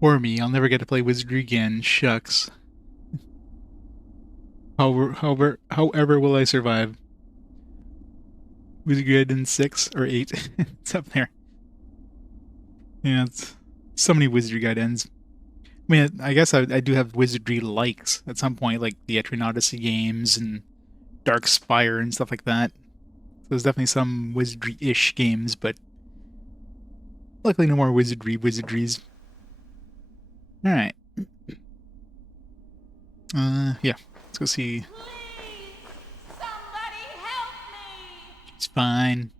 Or me, I'll never get to play Wizardry again. Shucks. However will I survive? Wizardry in 6 or 8. It's up there. Yeah, it's so many Wizardry Guide ends. I mean, I guess I do have Wizardry likes at some point, like the Etrian Odyssey games and Dark Spire and stuff like that. So there's definitely some Wizardry-ish games, but luckily no more Wizardries. Alright. Yeah. Let's go see. Please, somebody help me! She's fine.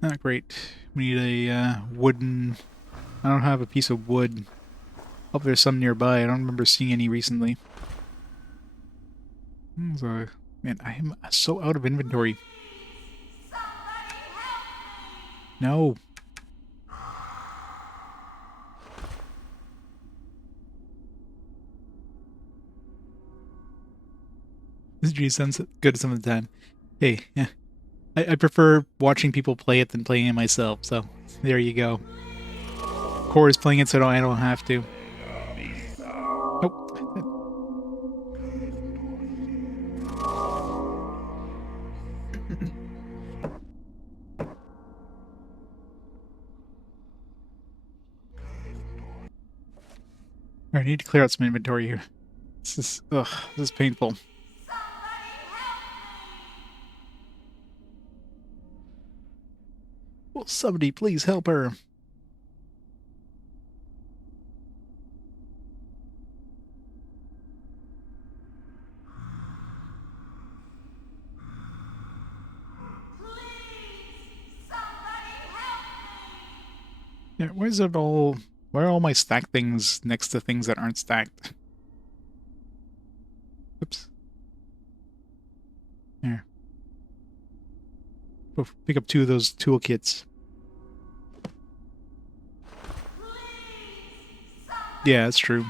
Not great. We need a wooden... I don't have a piece of wood. Hope there's some nearby. I don't remember seeing any recently. So, man, I am so out of inventory. Somebody help me! No. This G sounds good some of the time. Hey, yeah. I prefer watching people play it than playing it myself, so there you go. Core is playing it so I don't have to. Oh. I need to clear out some inventory here. This is painful. Will somebody please help her? Yeah, where's it all? Where are all my stacked things next to things that aren't stacked? Oops. Here. Go pick up 2 of those toolkits. Yeah, that's true.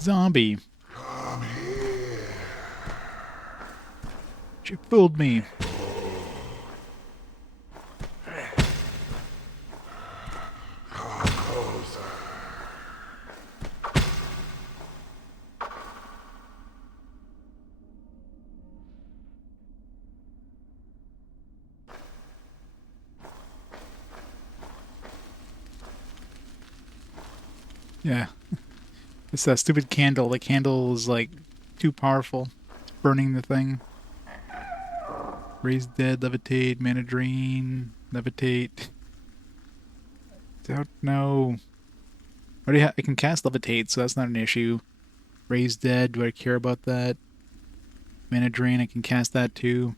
Zombie. Come here. She fooled me. Come closer. Yeah. It's that stupid candle. The candle is like too powerful. It's burning the thing. Raise dead, levitate, mana drain, levitate. Don't know. I can cast levitate, so that's not an issue. Raise dead, do I care about that? Mana drain, I can cast that too.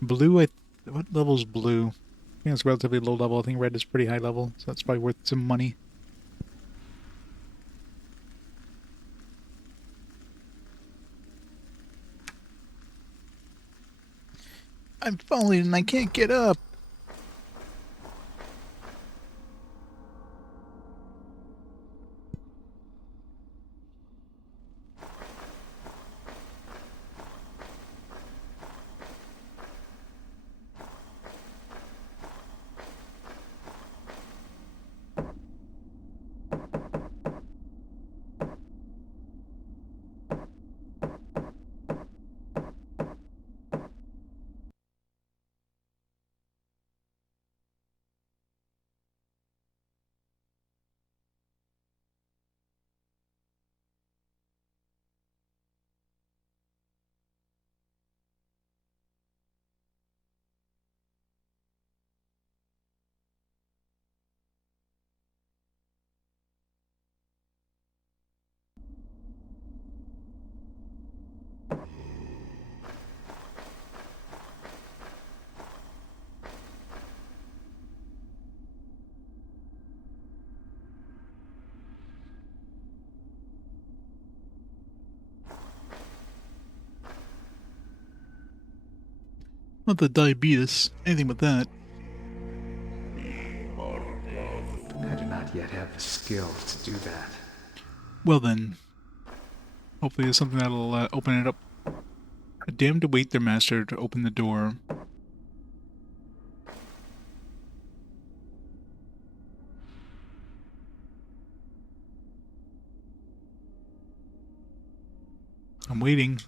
Blue, what level's blue? I think it's relatively low level. I think red is pretty high level, so that's probably worth some money. I'm falling and I can't get up. Not the diabetes, anything but that. I do not yet have the skill to do that. Well then, Hopefully there's something that'll open it up. A damned await their master to open the door. I'm waiting.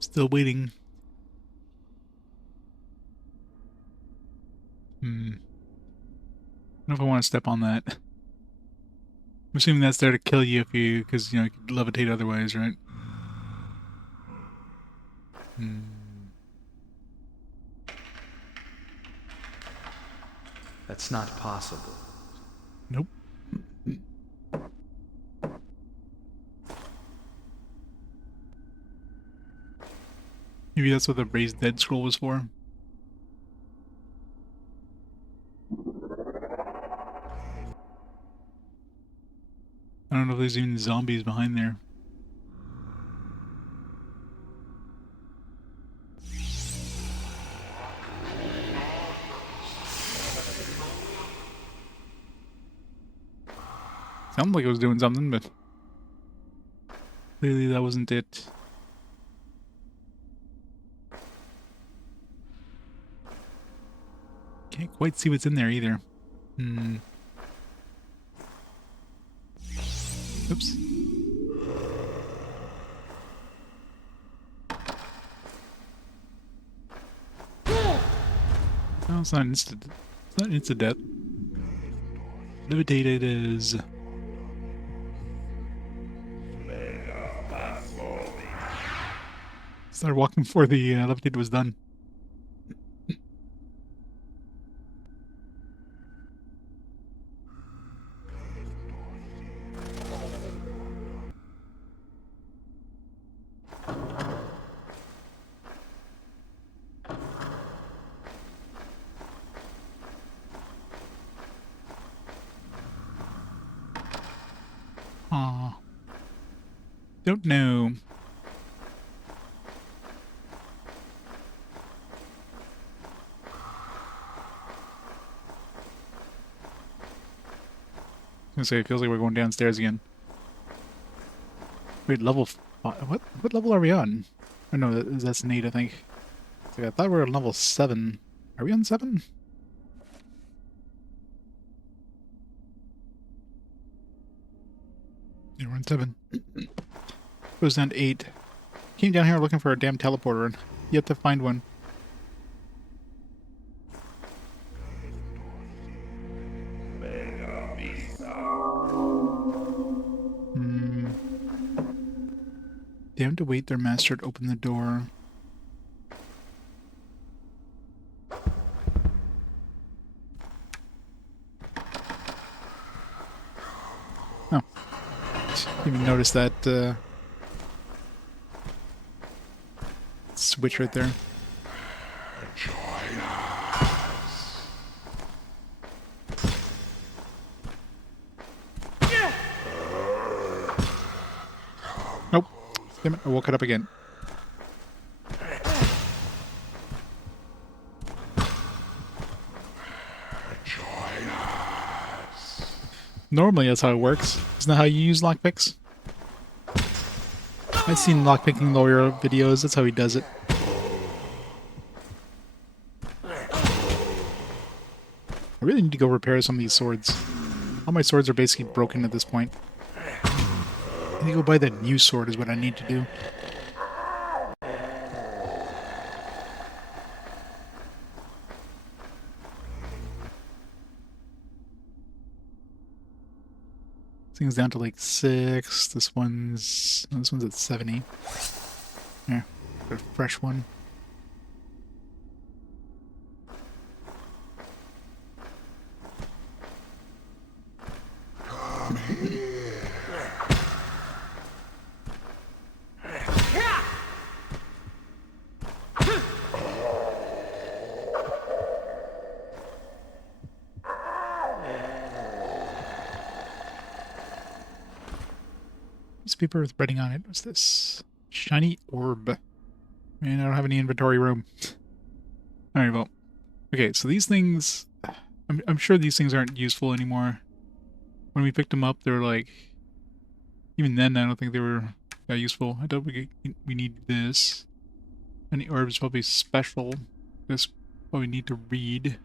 Still waiting. I don't know if I want to step on that. I'm assuming that's there to kill you if you, because, you know, you could levitate otherwise, right? That's not possible. Nope. Maybe that's what the raised dead scroll was for. I don't know if there's even zombies behind there. Sounded like it was doing something, but clearly that wasn't it. Can't quite see what's in there either. Oops. No, it's not instant. It's not instant death. Levitated is. Started walking before the levitated was done. Aw. Don't know. I was gonna say, it feels like we're going downstairs again. Wait, level 5? What level are we on? Oh no, that's an 8, I think. It's like, I thought we were on level 7. Are we on 7? Yeah, we're on 7. Goes down to 8. Came down here looking for a damn teleporter and yet to find one. Damned to wait their master to open the door. Oh. Didn't even notice that switch right there. Join us. Nope. Damn it, I woke it up again. Join us. Normally that's how it works. Isn't that how you use lockpicks? I've seen lockpicking lawyer videos, that's how he does it. I really need to go repair some of these swords. All my swords are basically broken at this point. I need to go buy the new sword is what I need to do. This thing's down to like 6. This one's at 70. Here, got a fresh one. Come here. Piece of paper with writing on it. What's this? Shiny orb. Man, I don't have any inventory room. Alright, well. Okay, so these things, I'm sure these things aren't useful anymore. When we picked them up, they were like, even then, I don't think they were that useful. I don't think we need this. Any herbs probably special. This probably need to read.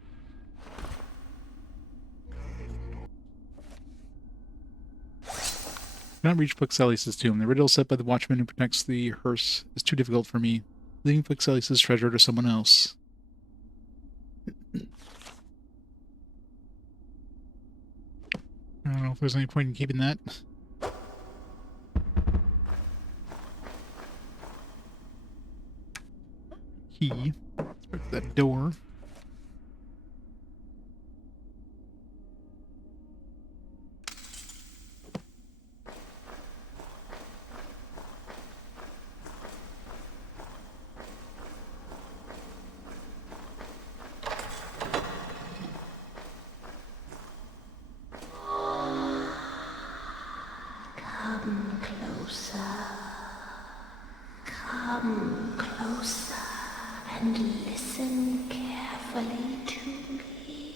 Cannot reach Plexelius' tomb. The riddle set by the watchman who protects the hearse is too difficult for me. Leaving Plexelius' treasure to someone else. I don't know if there's any point in keeping that. Key. Let's break that door. Come closer. Come closer and listen carefully to me.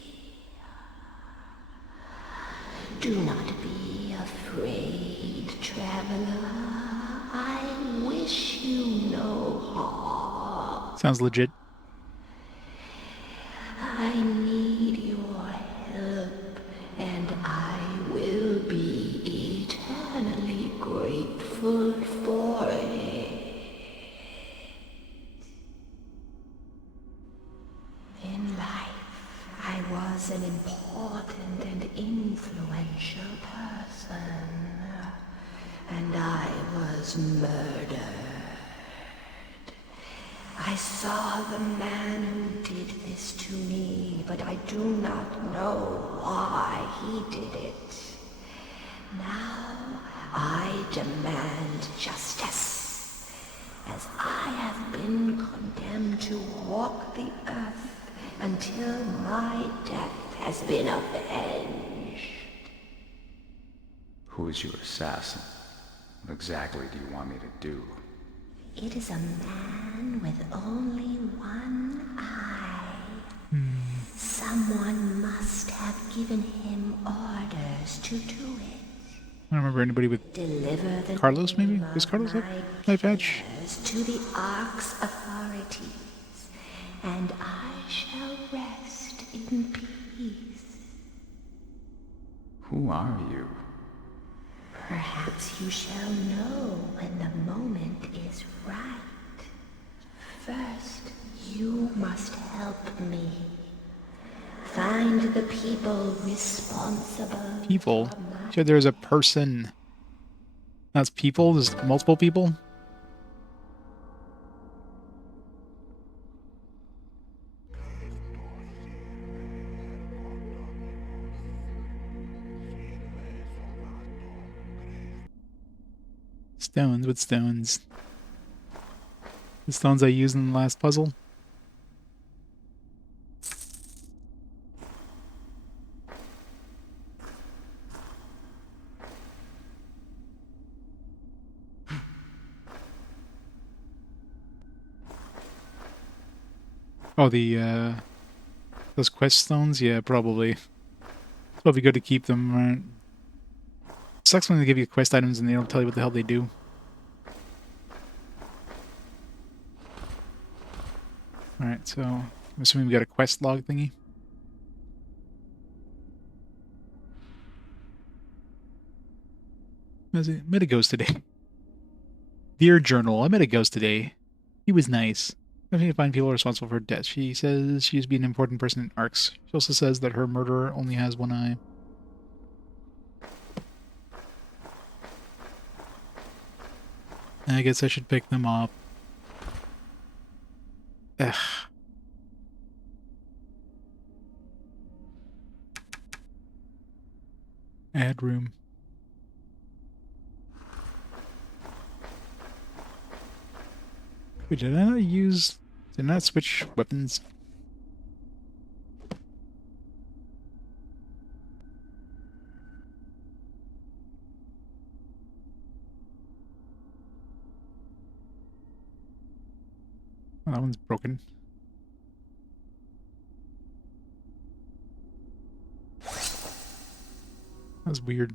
Do not be afraid, traveler. I wish you no harm. Sounds legit. I need your help, and I will be eternally grateful for it. In life, I was an important and influential person, and I was murdered. I saw the man who did this to me, but I do not know why he did it. Now I demand justice, as I have been condemned to walk the earth until my death has been avenged. Who is your assassin? What exactly do you want me to do? It is a man with only one eye. Someone must have given him orders to do it. I don't remember anybody with Deliver the Carlos, maybe? name Does of Carlos have my knife edge? killers to the Arx authorities, and I shall rest in peace. Who are you? Perhaps you shall know when the moment is right. First, you must help me. Find the people responsible. People? for my- Sure, there's a person. That's people? There's multiple people? Stones? What stones? The stones I used in the last puzzle? Oh, those quest stones? Yeah, probably. It'll be good to keep them, right? Sucks when they give you quest items and they don't tell you what the hell they do. Alright, so I'm assuming we got a quest log thingy. Met a ghost today. Dear Journal, I met a ghost today. He was nice. I need to find people responsible for her death. She says she's been an important person in Arx. She also says that her murderer only has one eye. I guess I should pick them up. Ugh. Add room. Wait, did I not use... Did I not switch weapons? Oh, that one's broken. That was weird.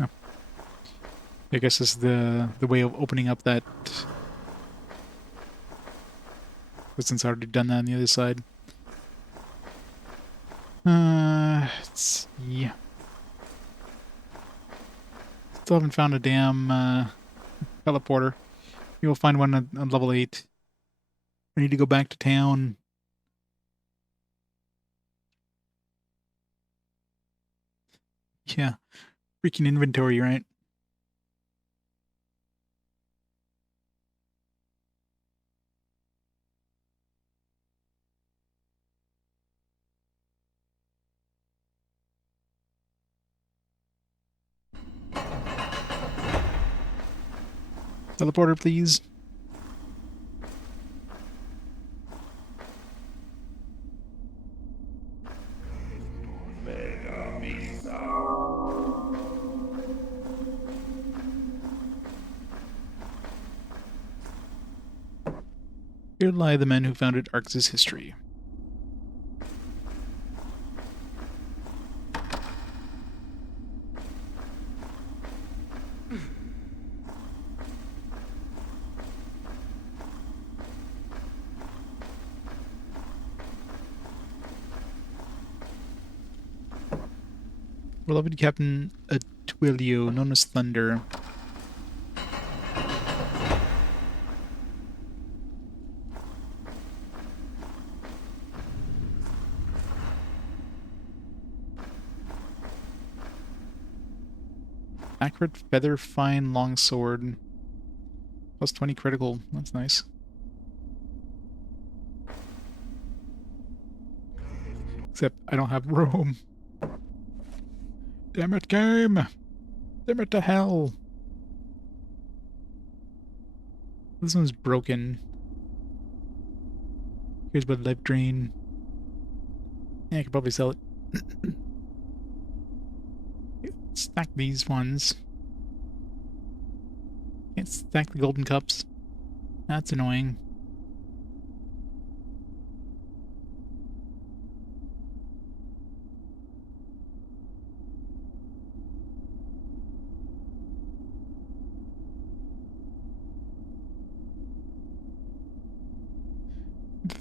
Oh. I guess this is the way of opening up that. But since I already done that on the other side. Let's see. Still haven't found a damn teleporter. You'll find one on level 8. I need to go back to town. Yeah. Freaking inventory, right? Teleporter, please. Here lie the men who founded Arx's history. Beloved Captain Atwilio, known as Thunder. Accurate feather fine longsword. Plus 20 critical. That's nice. Except I don't have room. Damn it, game! Damn it to hell! This one's broken. Here's what life drain. Yeah, I could probably sell it. Stack these ones. Can't stack the golden cups. That's annoying.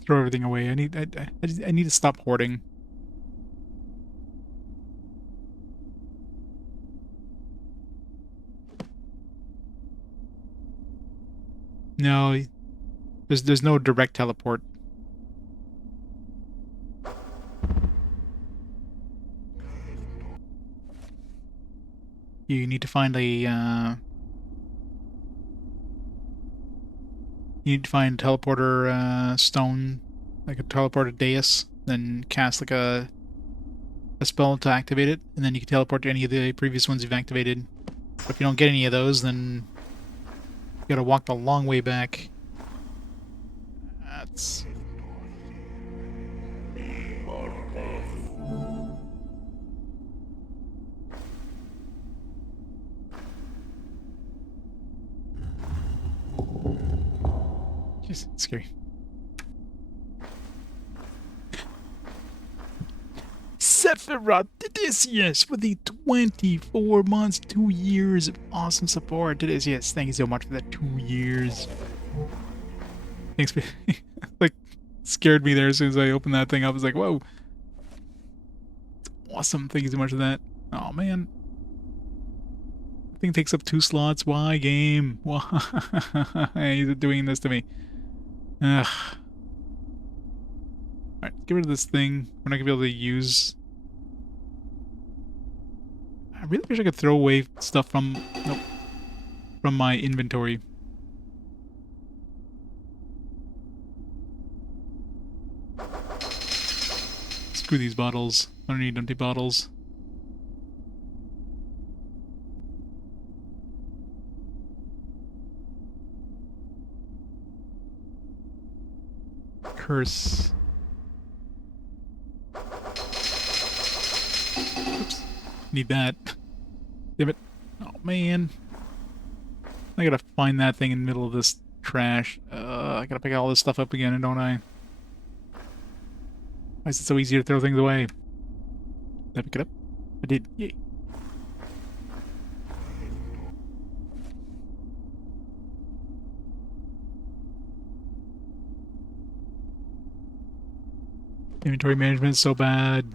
Throw everything away. I need to stop hoarding. No, there's no direct teleport. You need to find a you need to find a teleporter stone, like a teleporter dais, then cast like a spell to activate it, and then you can teleport to any of the previous ones you've activated. But if you don't get any of those, then you gotta walk the long way back. That's... Jeez, it's scary. Sephiroth Odysseus for the 24 months, 2 years of awesome support. Odysseus, thank you so much for that 2 years. Thanks for... like, scared me there as soon as I opened that thing up. I was like, whoa. It's awesome. Thank you so much for that. Oh, man. The thing takes up 2 slots. Why, game? Why? He's doing this to me. Ugh. Alright, get rid of this thing. We're not gonna be able to use... I really wish I could throw away stuff from... Nope. From my inventory. Screw these bottles. I don't need empty bottles. Curse. Oops. Need that. Damn it. Oh, man. I gotta find that thing in the middle of this trash. I gotta pick all this stuff up again, don't I? Why is it so easy to throw things away? Did I pick it up? I did. Yay. Inventory management is so bad.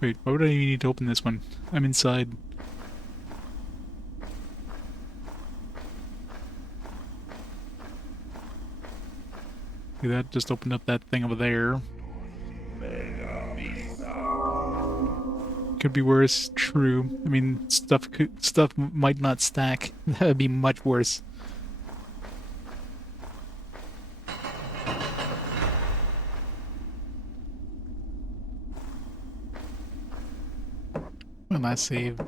Wait, why would I even need to open this one? I'm inside. Look at that, just opened up that thing over there. Could be worse, true. I mean, stuff might not stack. That would be much worse. My last save.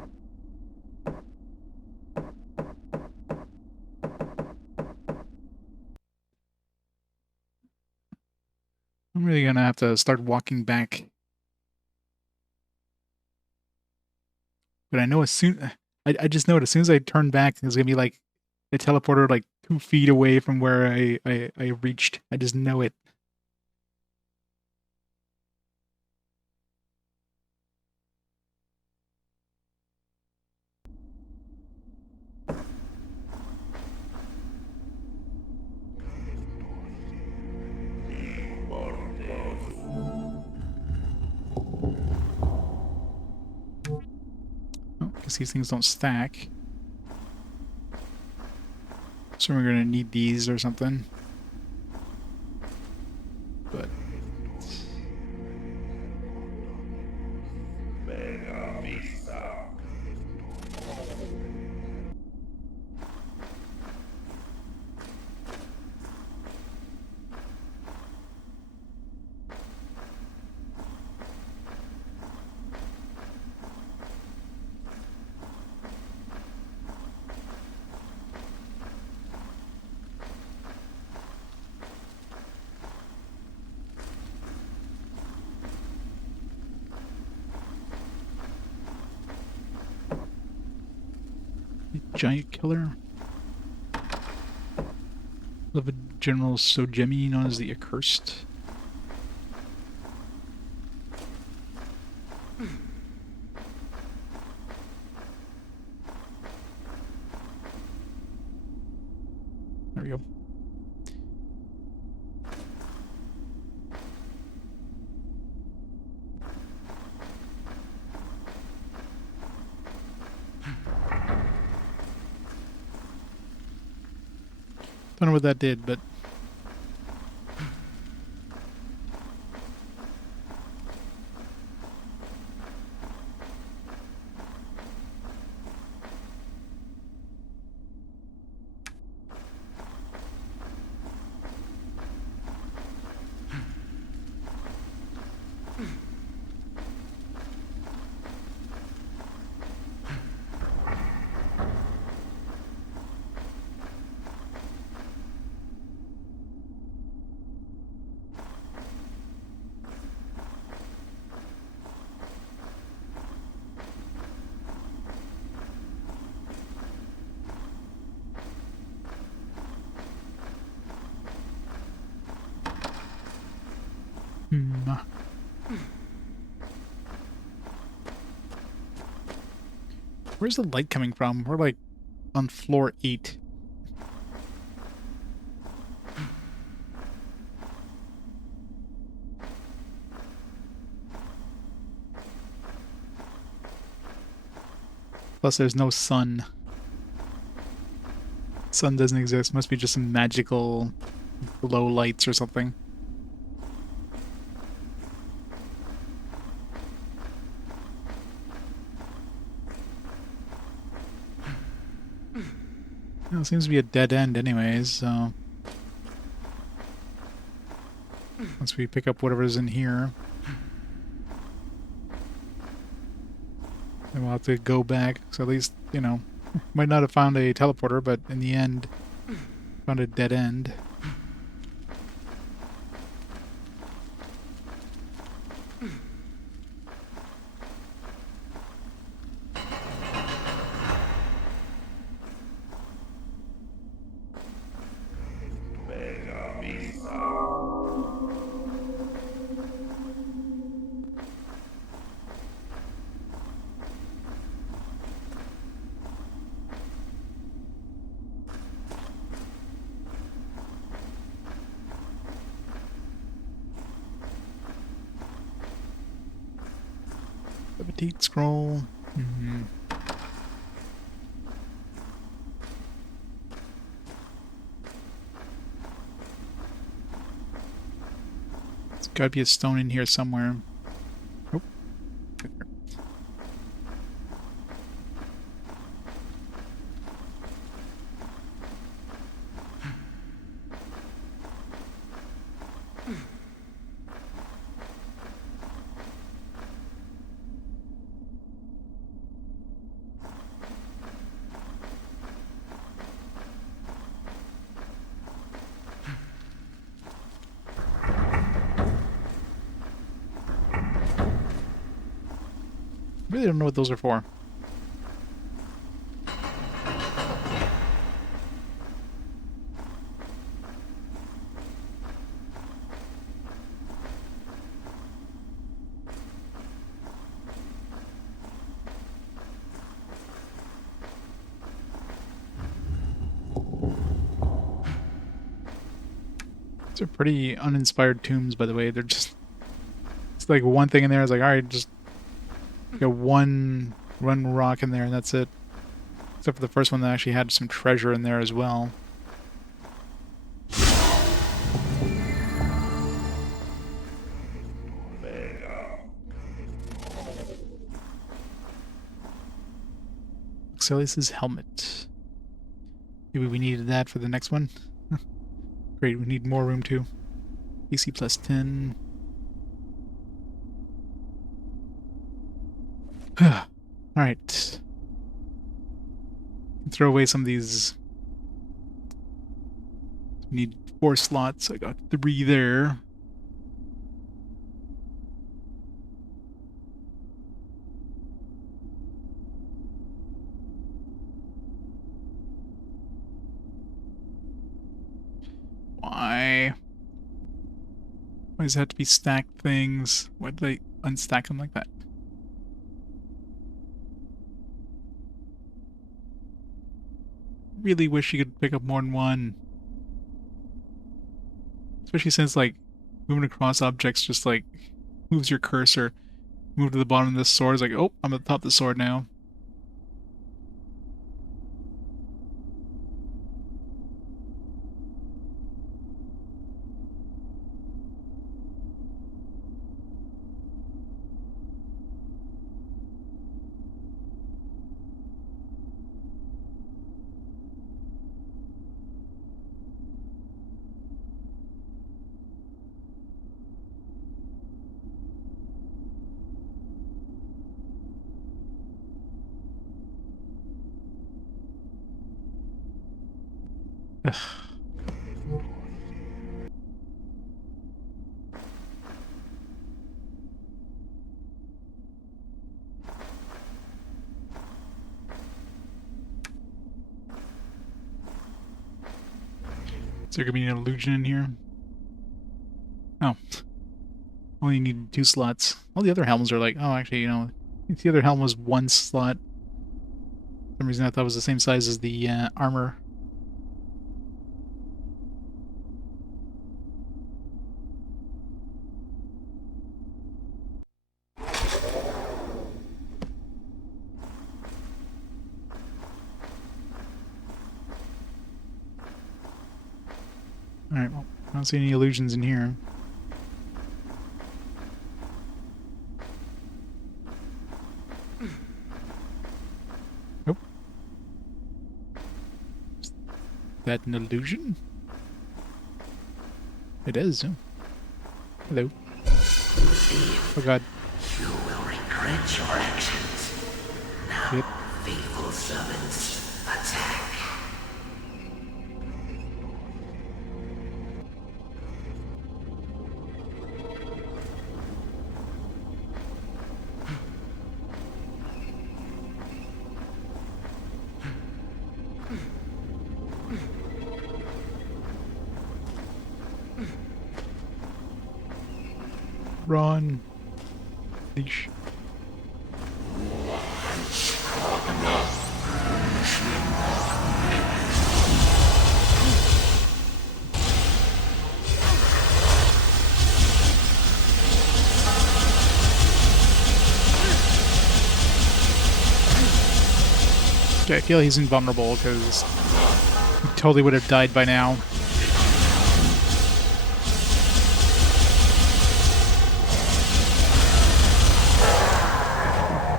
I'm really gonna have to start walking back. But I know as soon... I just know it. As soon as I turn back, it's gonna be like a teleporter like 2 feet away from where I reached. I just know it. Oh, guess these things don't stack. So we're gonna need these or something. But giant killer. Of a General Sojemi known as the Accursed. There we go. Don't know what that did, but where's the light coming from? We're like on floor 8. Plus there's no sun. Sun doesn't exist. Must be just some magical glow lights or something. Well, it seems to be a dead end anyways, so... Once we pick up whatever's in here... then we'll have to go back, so at least, you know, Might not have found a teleporter, but in the end, found a dead end. Levitate scroll. Mm-hmm. There's gotta be a stone in here somewhere. Oh. Really don't know what those are for. These are pretty uninspired tombs, by the way. They're just... It's like one thing in there is like, alright, just got one rock in there and that's it. Except for the first one that actually had some treasure in there as well. Axelius's helmet. Maybe we needed that for the next one. Great, we need more room too. AC plus 10. Alright. Throw away some of these. We need 4 slots. I got 3 there. Why? Why does it have to be stacked things? Why did I unstack them like that? Really wish you could pick up more than one. Especially since, like, moving across objects just, like, moves your cursor. Move to the bottom of this sword. It's like, oh, I'm at the top of the sword now. Ugh. Is there gonna be an illusion in here? Oh. Only need 2 slots. All the other helms are like, oh, actually, you know, if the other helm was 1 slot, for some reason I thought it was the same size as the armor. Alright, well, I don't see any illusions in here. Nope. Is that an illusion? It is. Oh. Hello. Oh god. You will regret your actions. Now, Yep. faithful servants, Attack. Run. Leash. Okay, I feel he's invulnerable because he totally would have died by now.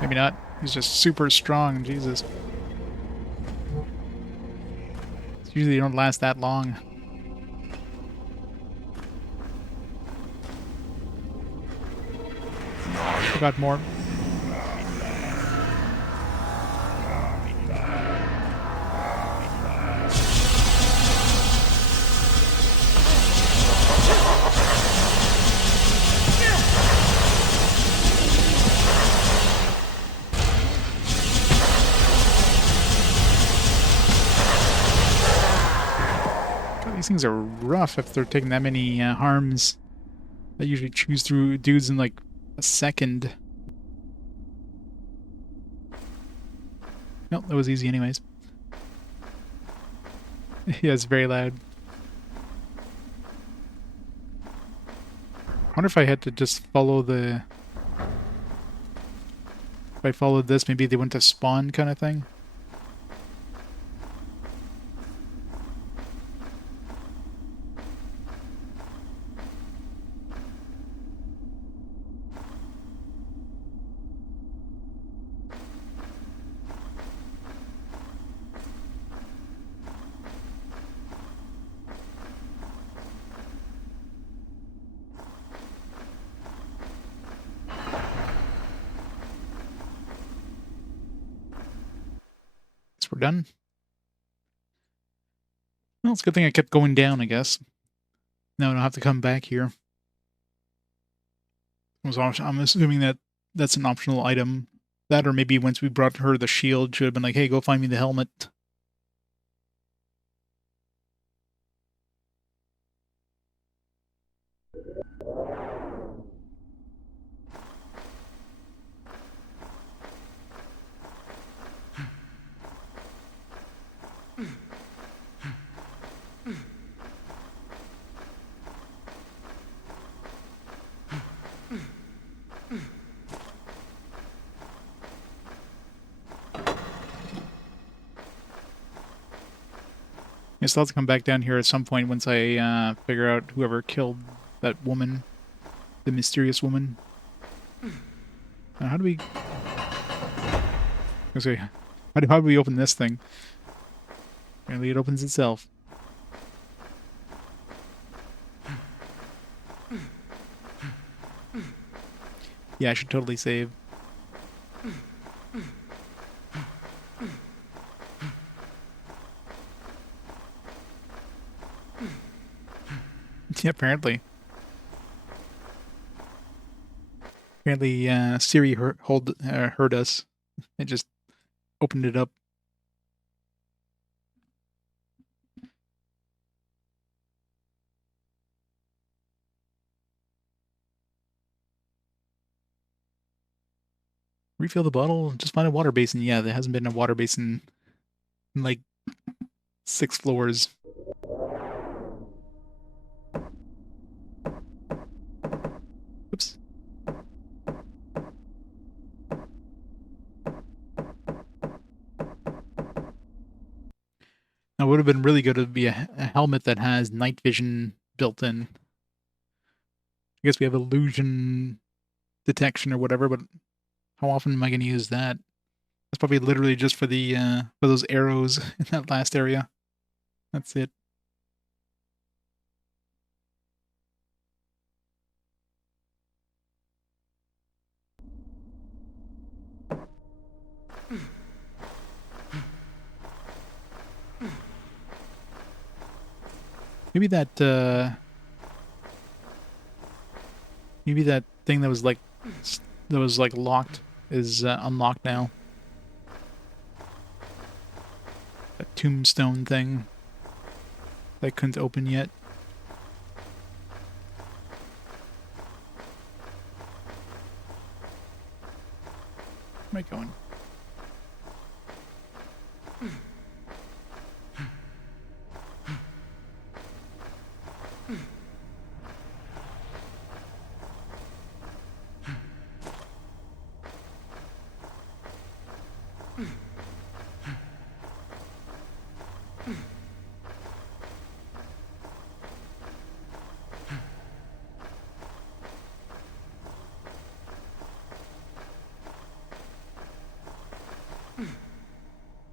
Maybe not. He's just super strong, Jesus. Usually they don't last that long. Got more. God, these things are rough if they're taking that many harms. They usually chews through dudes in like a second. Nope, that was easy anyways. Yeah, it's very loud. I wonder if I had to just follow the... If I followed this, maybe they went to spawn kind of thing. Guess we're done. Well, it's a good thing I kept going down, I guess. Now I don't have to come back here. I'm assuming that that's an optional item. That, or maybe once we brought her the shield, should have been like, hey, go find me the helmet. I still have to come back down here at some point once I figure out whoever killed that woman. The mysterious woman. How do we... Okay, how do we open this thing? Apparently it opens itself. Yeah, I should totally save. Yeah, apparently. Apparently, Siri heard us and just opened it up. Refill the bottle, just find a water basin. Yeah, there hasn't been a water basin in like 6 floors. Oops. Now, it would have been really good to be a helmet that has night vision built in. I guess we have illusion detection or whatever, but how often am I going to use that? That's probably literally just for the for those arrows in that last area. That's it. Maybe that thing that was like locked is unlocked now. That tombstone thing that I couldn't open yet. Where am I going?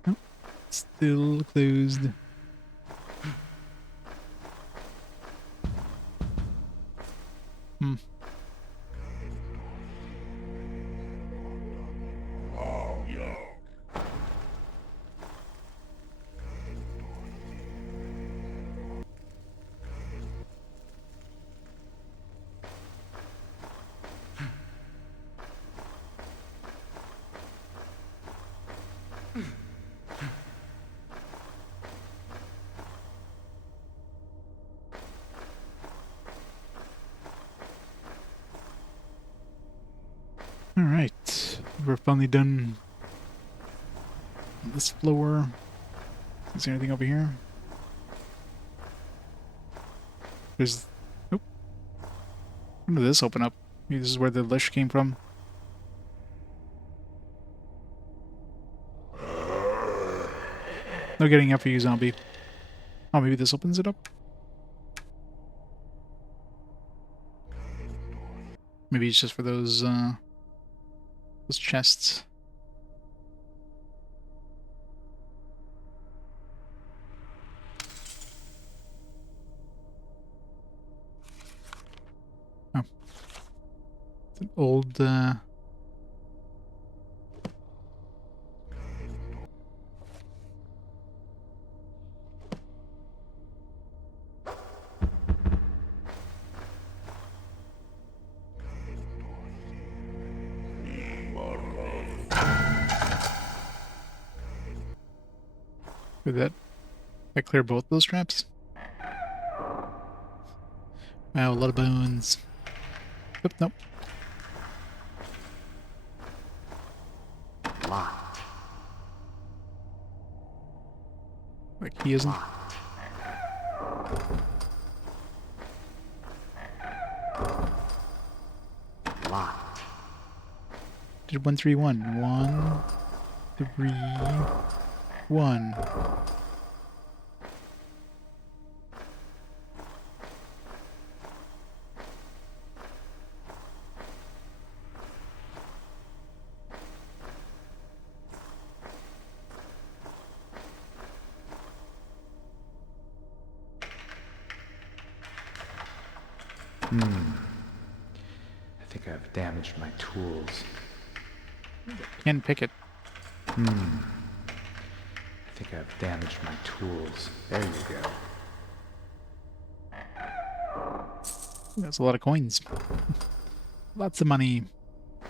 Nope. Still closed. Hmm. Alright. We're finally done this floor. Is there anything over here? There's... Oh. When did this open up? Maybe this is where the Lish came from. No getting up for you, zombie. Oh, maybe this opens it up? Maybe it's just for those chests. Oh. It's an old, Did that clear both those traps? Wow, a lot of bones. Oop, nope. Locked. Like he isn't. Locked. Did 131. 1, 3, 1. I think I've damaged my tools. Can't pick it. I think I've damaged my tools. There you go. That's a lot of coins. Lots of money.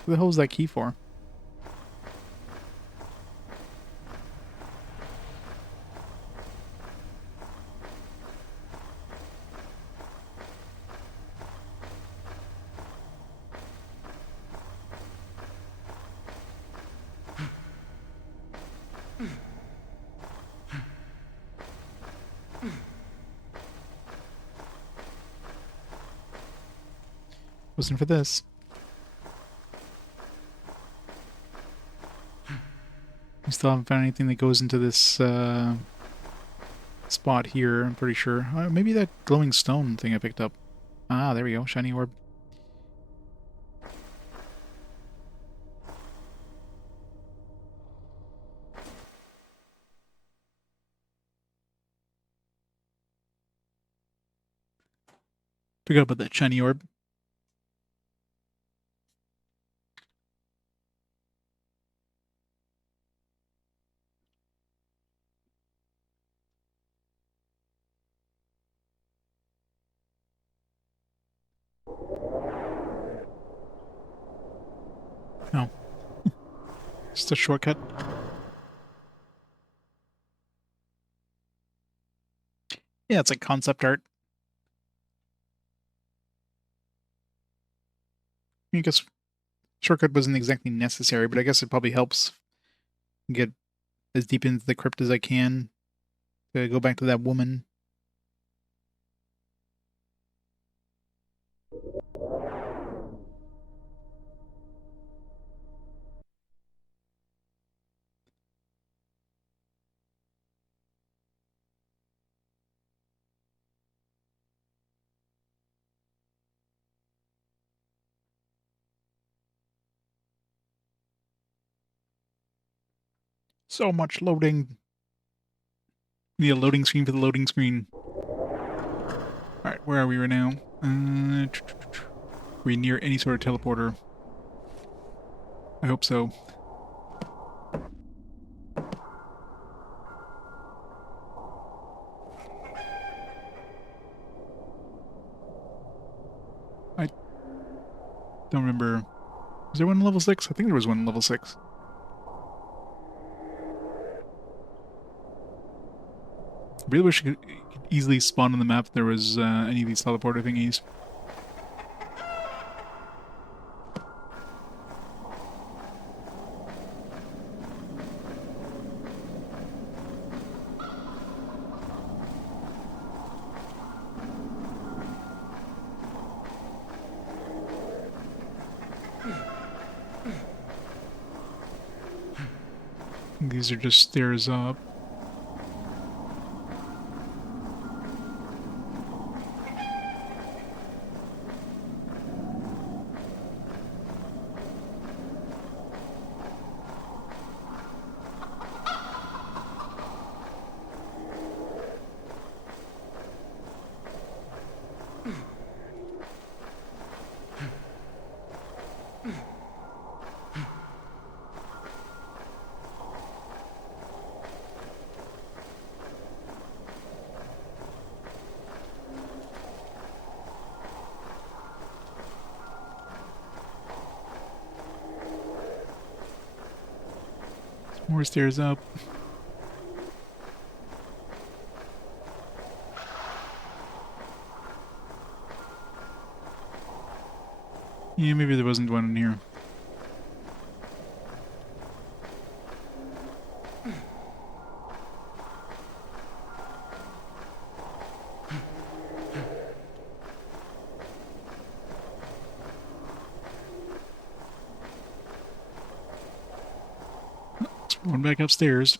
What the hell is that key for? Wasn't for this. We still haven't found anything that goes into this spot here, I'm pretty sure. Maybe that glowing stone thing I picked up. Ah, there we go. Shiny orb. Forgot about that shiny orb. No, just a shortcut. Yeah, it's like concept art. I guess shortcut wasn't exactly necessary, but I guess it probably helps get as deep into the crypt as I can to go back to that woman. So much loading. Need a loading screen for the loading screen. Alright, where are we right now? Are we near any sort of teleporter? I hope so. I don't remember. Was there one in level 6? I think there was one in level 6. I really wish you could easily spawn on the map if there was any of these teleporter thingies. These are just stairs up. More stairs up. Yeah, maybe there wasn't one in here. Going back upstairs.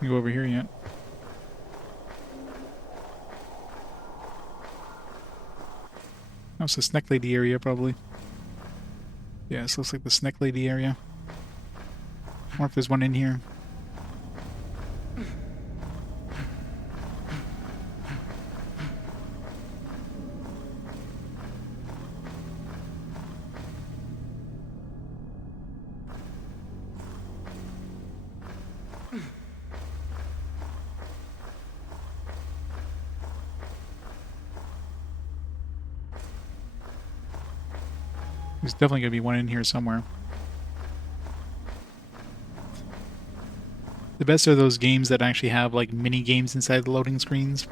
Can go over here yet? Oh, it's the Snack Lady area, probably. Yeah, this looks like the Snack Lady area. Or if there's one in here. There's definitely gonna be one in here somewhere. The best are those games that actually have like mini games inside the loading screens.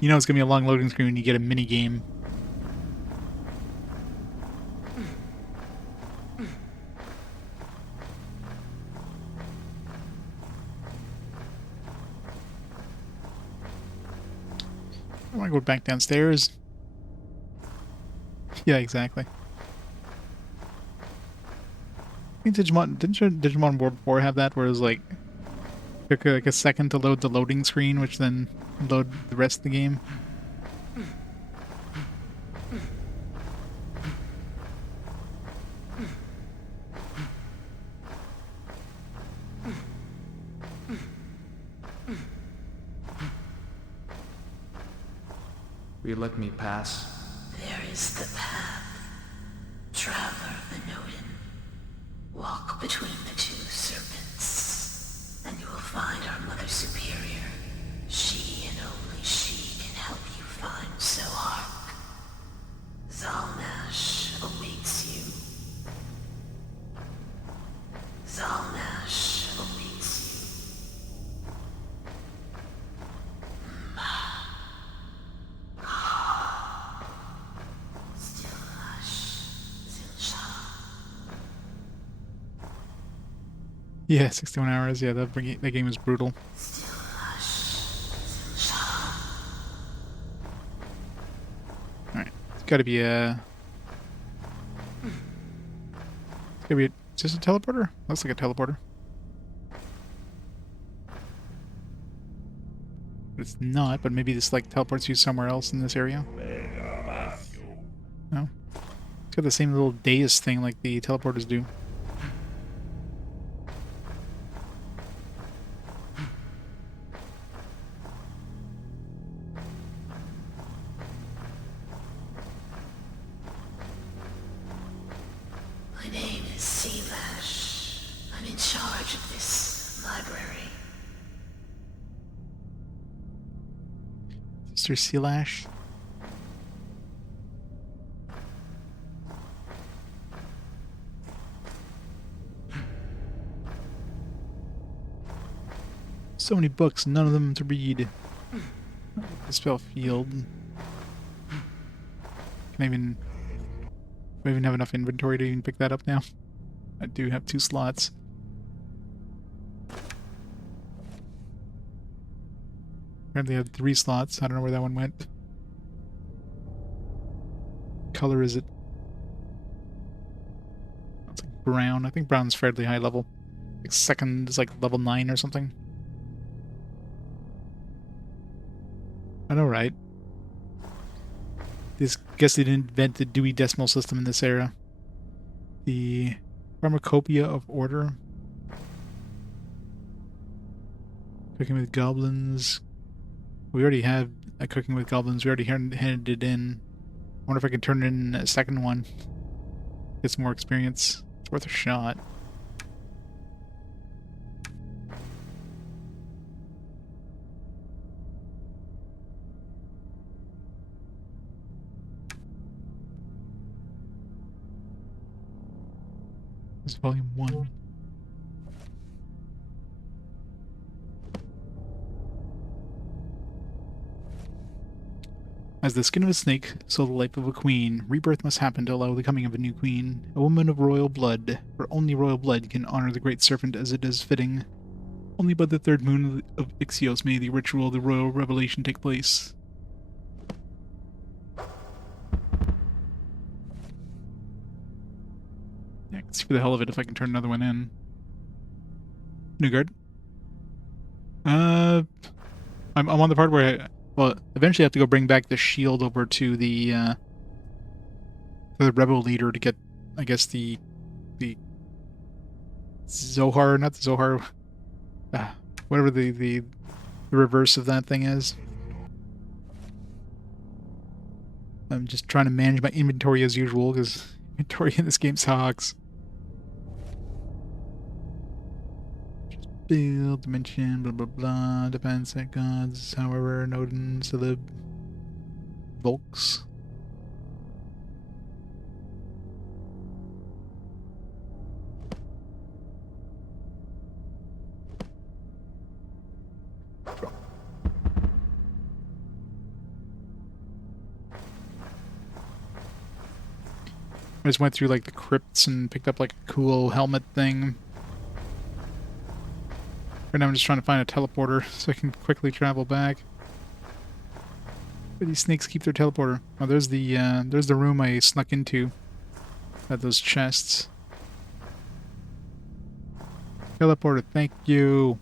You know it's gonna be a long loading screen when you get a mini game. I want to go back downstairs. Yeah, exactly. I think Digimon didn't your Digimon World 4 have that where it was like took like a second to load the loading screen, which then load the rest of the game? Will you let me pass? There is the path, traveler of the Nodin. Walk between the two serpents, and you will find our Mother Superior. She and only she can help you find Zoark. Zalnash awaits you. Zalnash awaits you. Still hush, Zilsha. Yeah, 61 hours. Yeah, that game was brutal. Still hush, Zilsha. Alright. It's gotta be a... It's gotta be a... Is this a teleporter? Looks like a teleporter. But it's not, but maybe this like teleports you somewhere else in this area. No. It's got the same little dais thing like the teleporters do. My name is Sealash. I'm in charge of this library. Sister Sealash. So many books, none of them to read. Spell field. Do I even have enough inventory to even pick that up now? I do have 2 slots. Apparently I have 3 slots. I don't know where that one went. Color is it? It's like brown. I think brown's fairly high level. Like second is like level 9 or something. I know, right? Guess they didn't invent the Dewey Decimal System in this era. The Pharmacopoeia of Order. Cooking with Goblins. We already have a Cooking with Goblins. We already handed it in. I wonder if I can turn in a second one. Get some more experience. It's worth a shot. This is volume 1. As the skin of a snake, so the life of a queen. Rebirth must happen to allow the coming of a new queen. A woman of royal blood, for only royal blood can honor the great serpent as it is fitting. Only by the third moon of Ixios may the ritual of the royal revelation take place. Yeah, I can see for the hell of it if I can turn another one in. Newgard? I'm on the part where well, eventually I have to go bring back the shield over to the rebel leader to get, I guess, the Zohar, not the Zohar, whatever the reverse of that thing is. I'm just trying to manage my inventory as usual, because inventory in this game sucks. Build, dimension, blah blah blah, depends on gods, however, Nodin, Celib, Volks. I just went through like the crypts and picked up like a cool helmet thing. Right now I'm just trying to find a teleporter so I can quickly travel back. Where these snakes keep their teleporter? Oh, there's the room I snuck into. At those chests. Teleporter, thank you.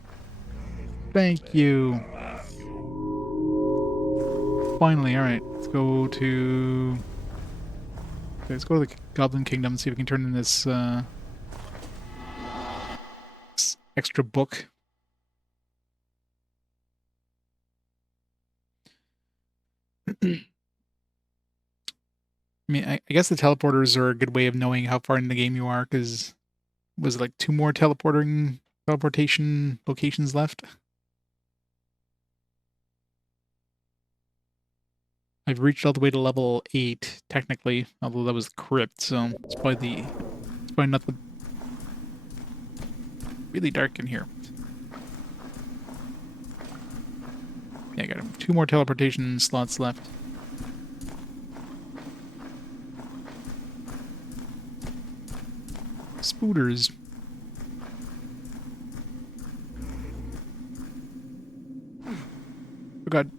Thank you. Finally, alright. Let's go to... Okay, let's go to the Goblin Kingdom and see if we can turn in this extra book. I mean, I guess the teleporters are a good way of knowing how far in the game you are, because was it like 2 more teleportation locations left? I've reached all the way to level 8, technically, although that was crypt, so it's probably nothing really dark in here. Yeah, I got 2 more teleportation slots left. Spooters. Oh god.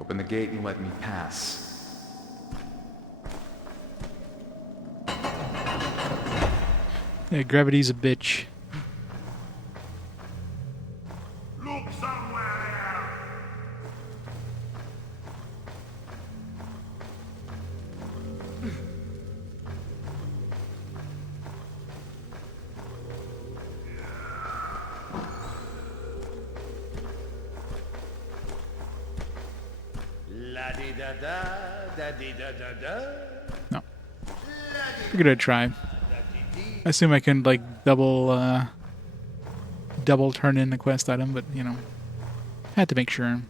Open the gate and let me pass. Yeah, gravity's a bitch. Look somewhere! No. Figured I'd try. I assume I can, like, double turn in the quest item, but, you know, had to make sure.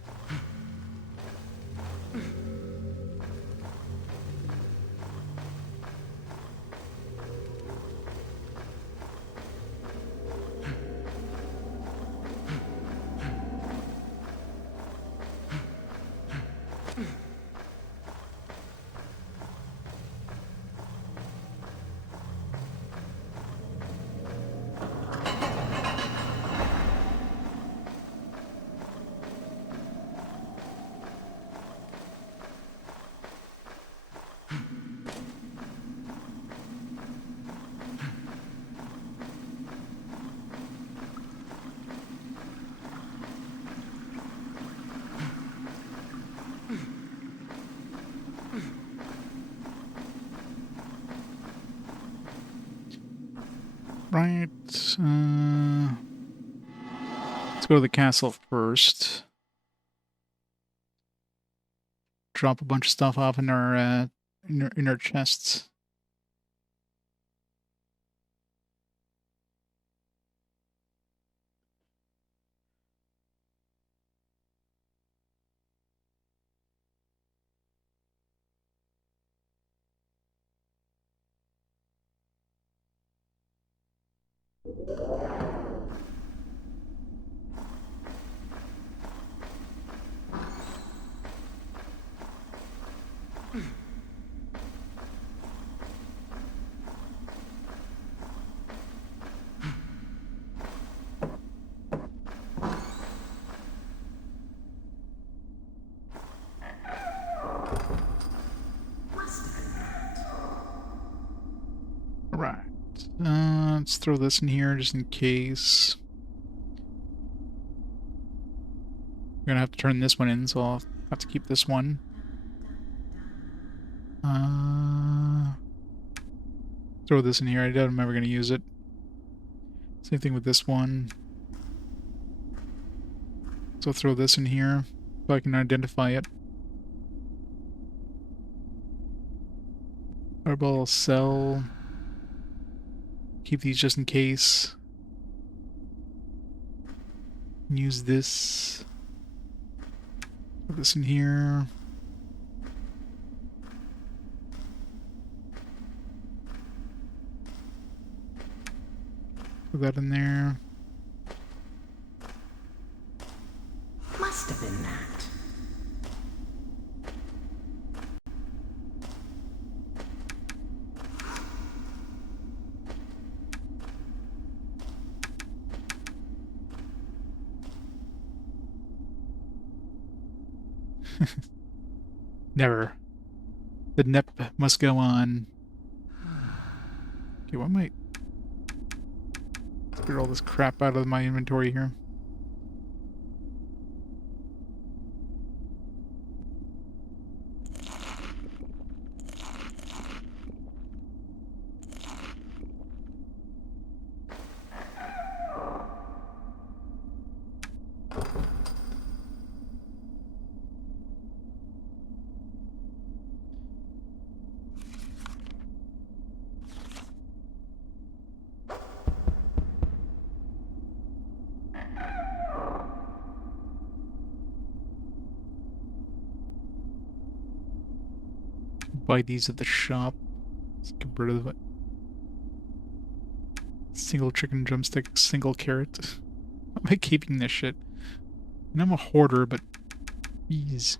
Right. Let's go to the castle first. Drop a bunch of stuff off in our in our chests. Right. Let's throw this in here just in case. I'm gonna have to turn this one in, so I'll have to keep this one. Throw this in here. I doubt I'm ever gonna use it. Same thing with this one. So I'll throw this in here so I can identify it. Fireball, cell. Keep these just in case. Use this. Put this in here. Put that in there. Must have been that. Never. The nep must go on. Okay, what might... Let's get all this crap out of my inventory here. Buy these at the shop. Let's get rid of it. Single chicken drumstick, single carrot. Why am I keeping this shit? And I'm a hoarder, but... Jeez.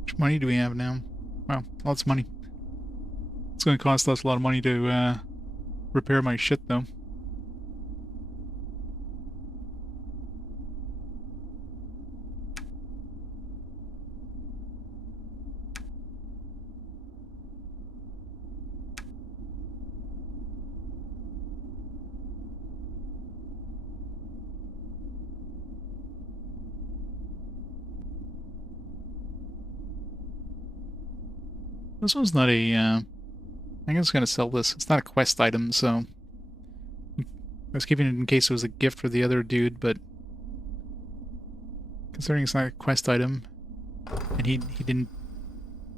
How much money do we have now? Wow, lots of money. It's going to cost us a lot of money to repair my shit, though. This one's not a, I guess I'm gonna sell this. It's not a quest item, so... I was keeping it in case it was a gift for the other dude, but... Considering it's not a quest item, and he didn't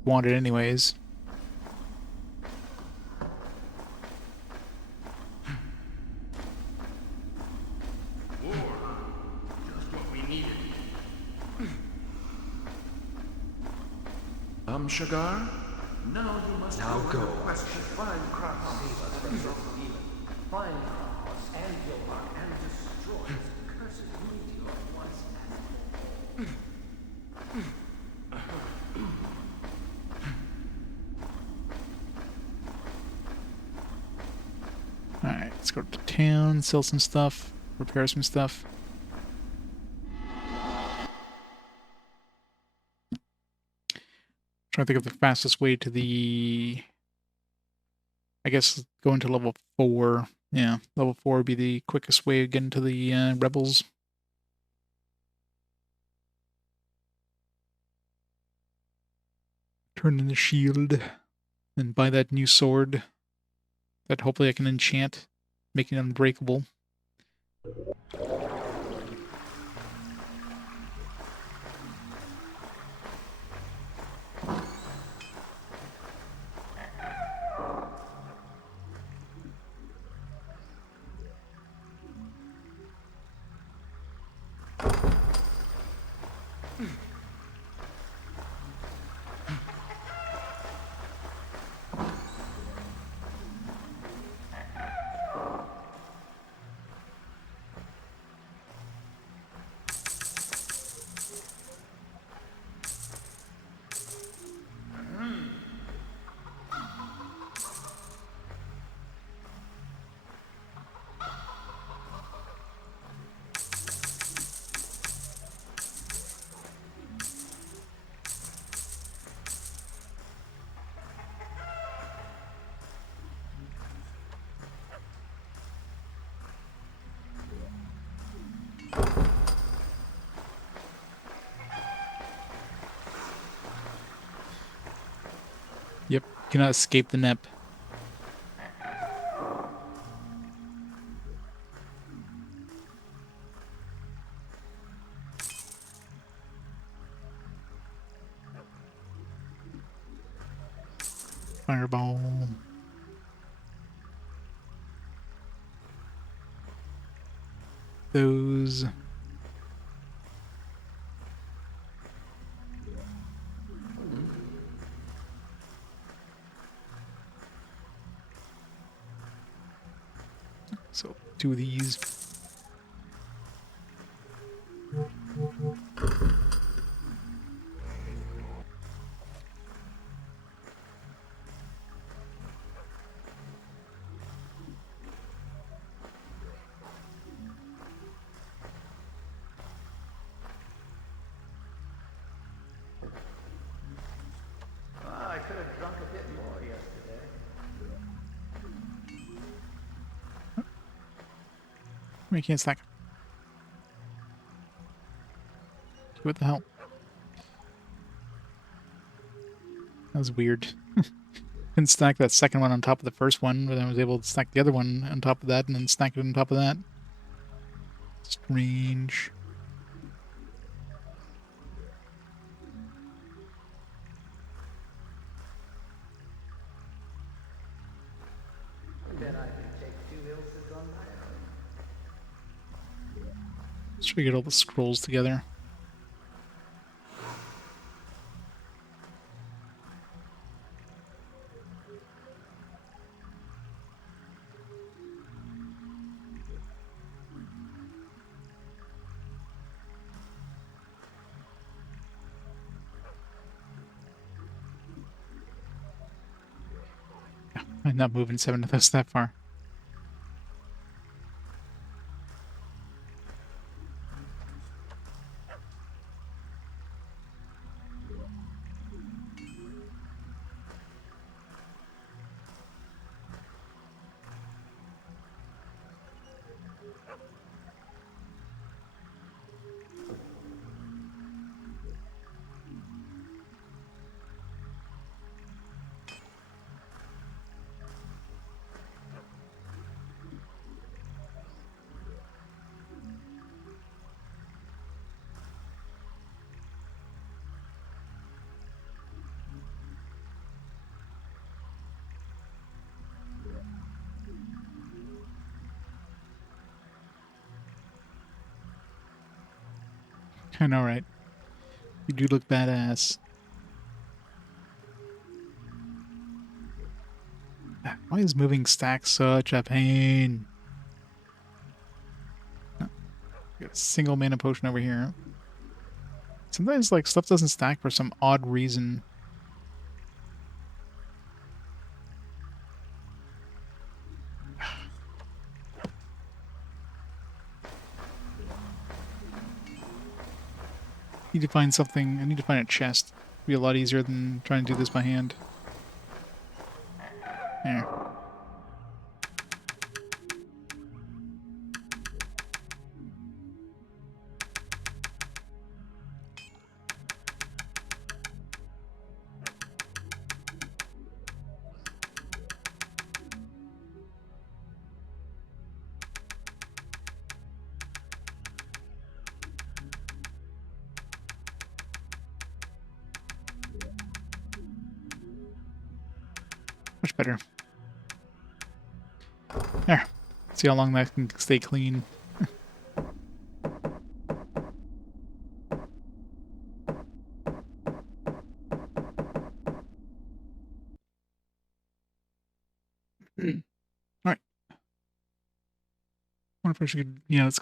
want it anyways... Just what we needed. Sugar? Now you must Now go. request to find Kratos. Find Kratos and Gilbert and destroy this cursed meteor once and Alright, let's go to town, sell some stuff, repair some stuff. Trying to think of the fastest way to the... I guess going to level 4. Yeah, level 4 would be the quickest way of getting to the rebels. Turn in the shield, and buy that new sword that hopefully I can enchant, making it unbreakable. Cannot escape the nip. Fireball. Those. So 2 of these. I could have drunk a bit more yesterday. I can't stack. What the hell? That was weird. Couldn't stack that second one on top of the first one, but I was able to stack the other one on top of that and then stack it on top of that. Strange. Bet I can take 2 Ilses on my own. Should we get all the scrolls together? I'm not moving 7 of those that far. I know, right? You do look badass. Why is moving stacks such a pain? Got a single mana potion over here. Sometimes, like, stuff doesn't stack for some odd reason. Need to find something. I need to find a chest. It'd be a lot easier than trying to do this by hand. There. Much better. There. See how long that can stay clean. Alright. Wonder if I should, yeah, let's,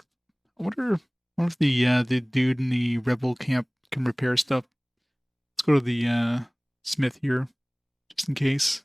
I wonder if the dude in the rebel camp can repair stuff. Let's go to the smith here, just in case.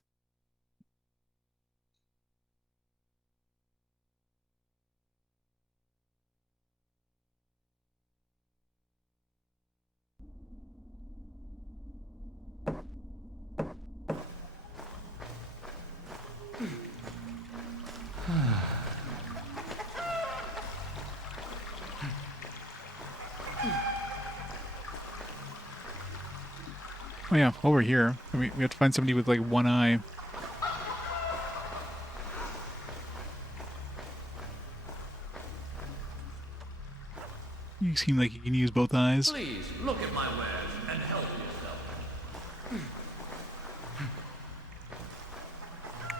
Oh yeah, over here. We have to find somebody with like one eye. You seem like you can use both eyes. Please, look at my wares and help yourself.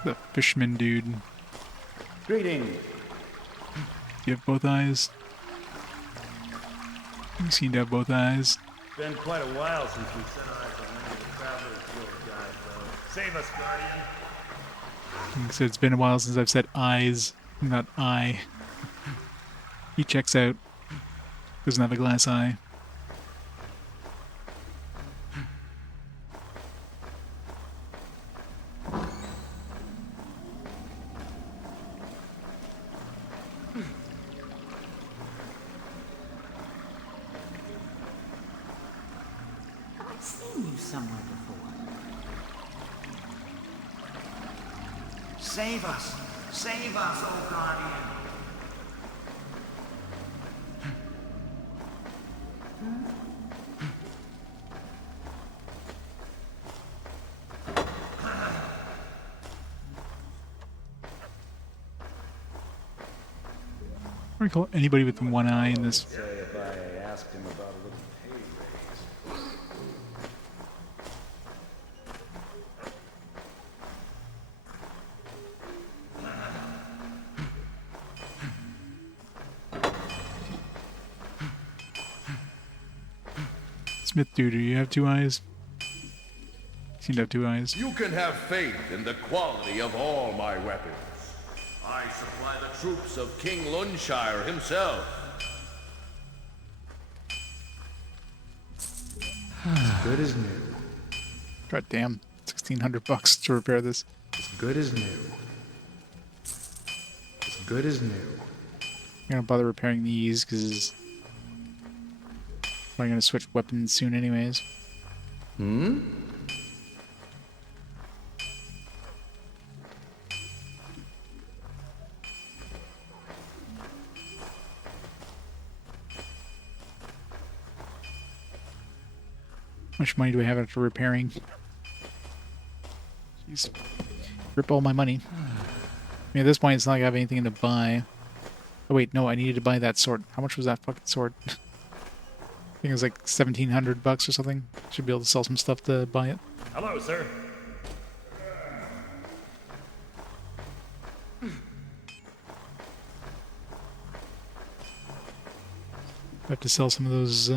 The fisherman dude. Greetings. You have both eyes? You seem to have both eyes. Been quite a while since we set eyes on any of the Travelers Guild guys, though. Save us, Guardian. Like I said, it's been a while since I've said eyes, not eye. He checks out. Doesn't have a glass eye. I've seen you somewhere before. Save us! Save us, oh Guardian! I recall anybody with one eye in this. Say if I asked him about a little pay raise. Smith dude, do you have two eyes? You seem to have two eyes. You can have faith in the quality of all my weapons. I supply the troops of King Lundshire himself. As good as new. God damn, $1,600 to repair this. As good as new. As good as new. I'm gonna bother repairing these because I'm gonna switch weapons soon, anyways. How much money do I have after repairing? Jeez. Rip all my money. I mean, at this point, it's not like I have anything to buy. Oh, wait, no, I needed to buy that sword. How much was that fucking sword? I think it was like $1,700 or something. Should be able to sell some stuff to buy it. Hello, sir. I have to sell some of those,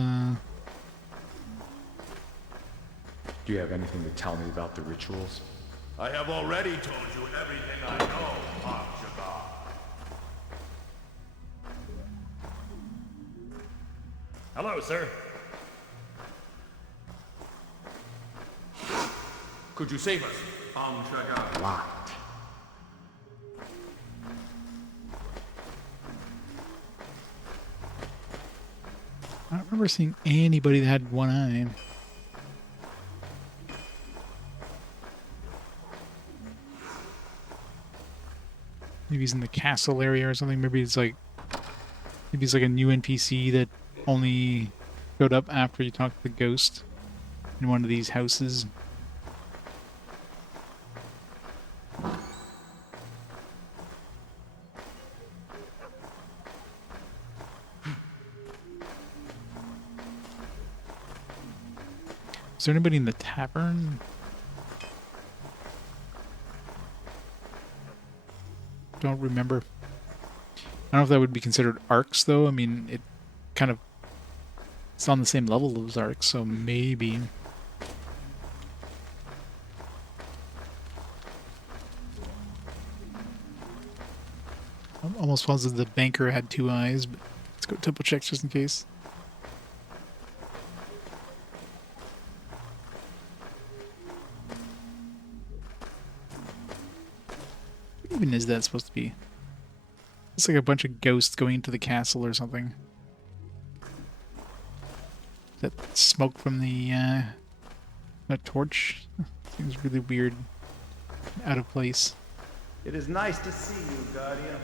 Do you have anything to tell me about the rituals? I have already told you everything I know, Arx. Hello, sir. Could you save us? Tragar. Locked. I don't remember seeing anybody that had one eye. Maybe he's in the castle area or something. Maybe it's like a new NPC that only showed up after you talked to the ghost in one of these houses. Is there anybody in the tavern? Don't remember. I don't know if that would be considered arcs, though. I mean, it kind of... It's on the same level as arcs, so maybe... I'm almost positive the banker had two eyes, but let's go double check just in case. What even is that supposed to be? It's like a bunch of ghosts going into the castle or something. That smoke from the torch seems really weird, out of place. It is nice to see you, Guardian.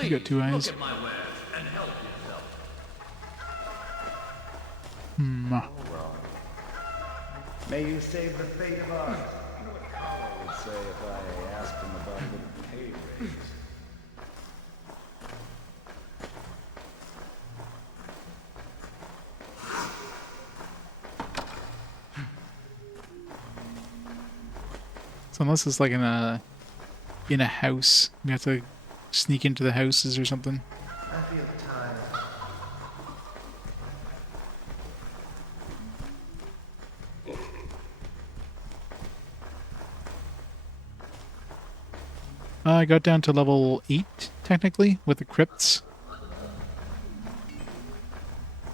You got two eyes. Look at my wares and help yourself. Hmm. May you save the fate of Arx. I would say if I asked him about a little pay raise. So unless it's like in a house, we have to sneak into the houses or something. I feel tired. I got down to level 8, technically, with the crypts.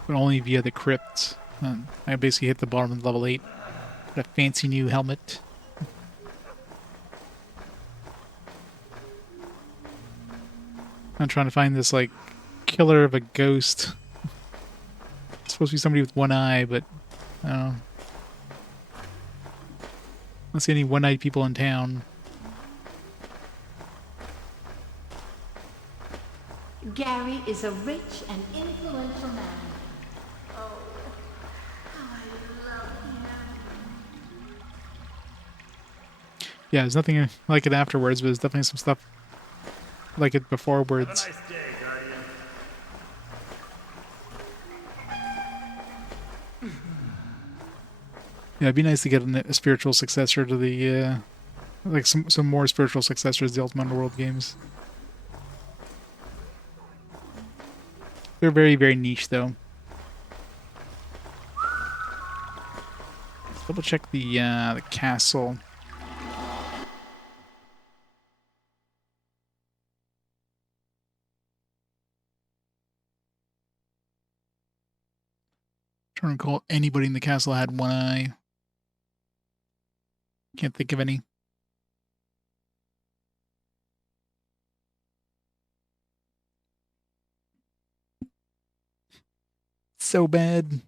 But only via the crypts. I basically hit the bottom of level 8. Got a fancy new helmet. I'm trying to find this, like, killer of a ghost. It's supposed to be somebody with one eye, but I don't know. I don't see any one-eyed people in town. Gary is a rich and influential man. Yeah, there's nothing like it afterwards, but there's definitely some stuff like it beforewards. Have a nice day, Guardian. Yeah, it'd be nice to get a spiritual successor to the, like some more spiritual successors to the Ultimate Underworld games. They're very, very niche, though. Let's double check the castle. Trying to recall anybody in the castle had one eye. Can't think of any. So bad.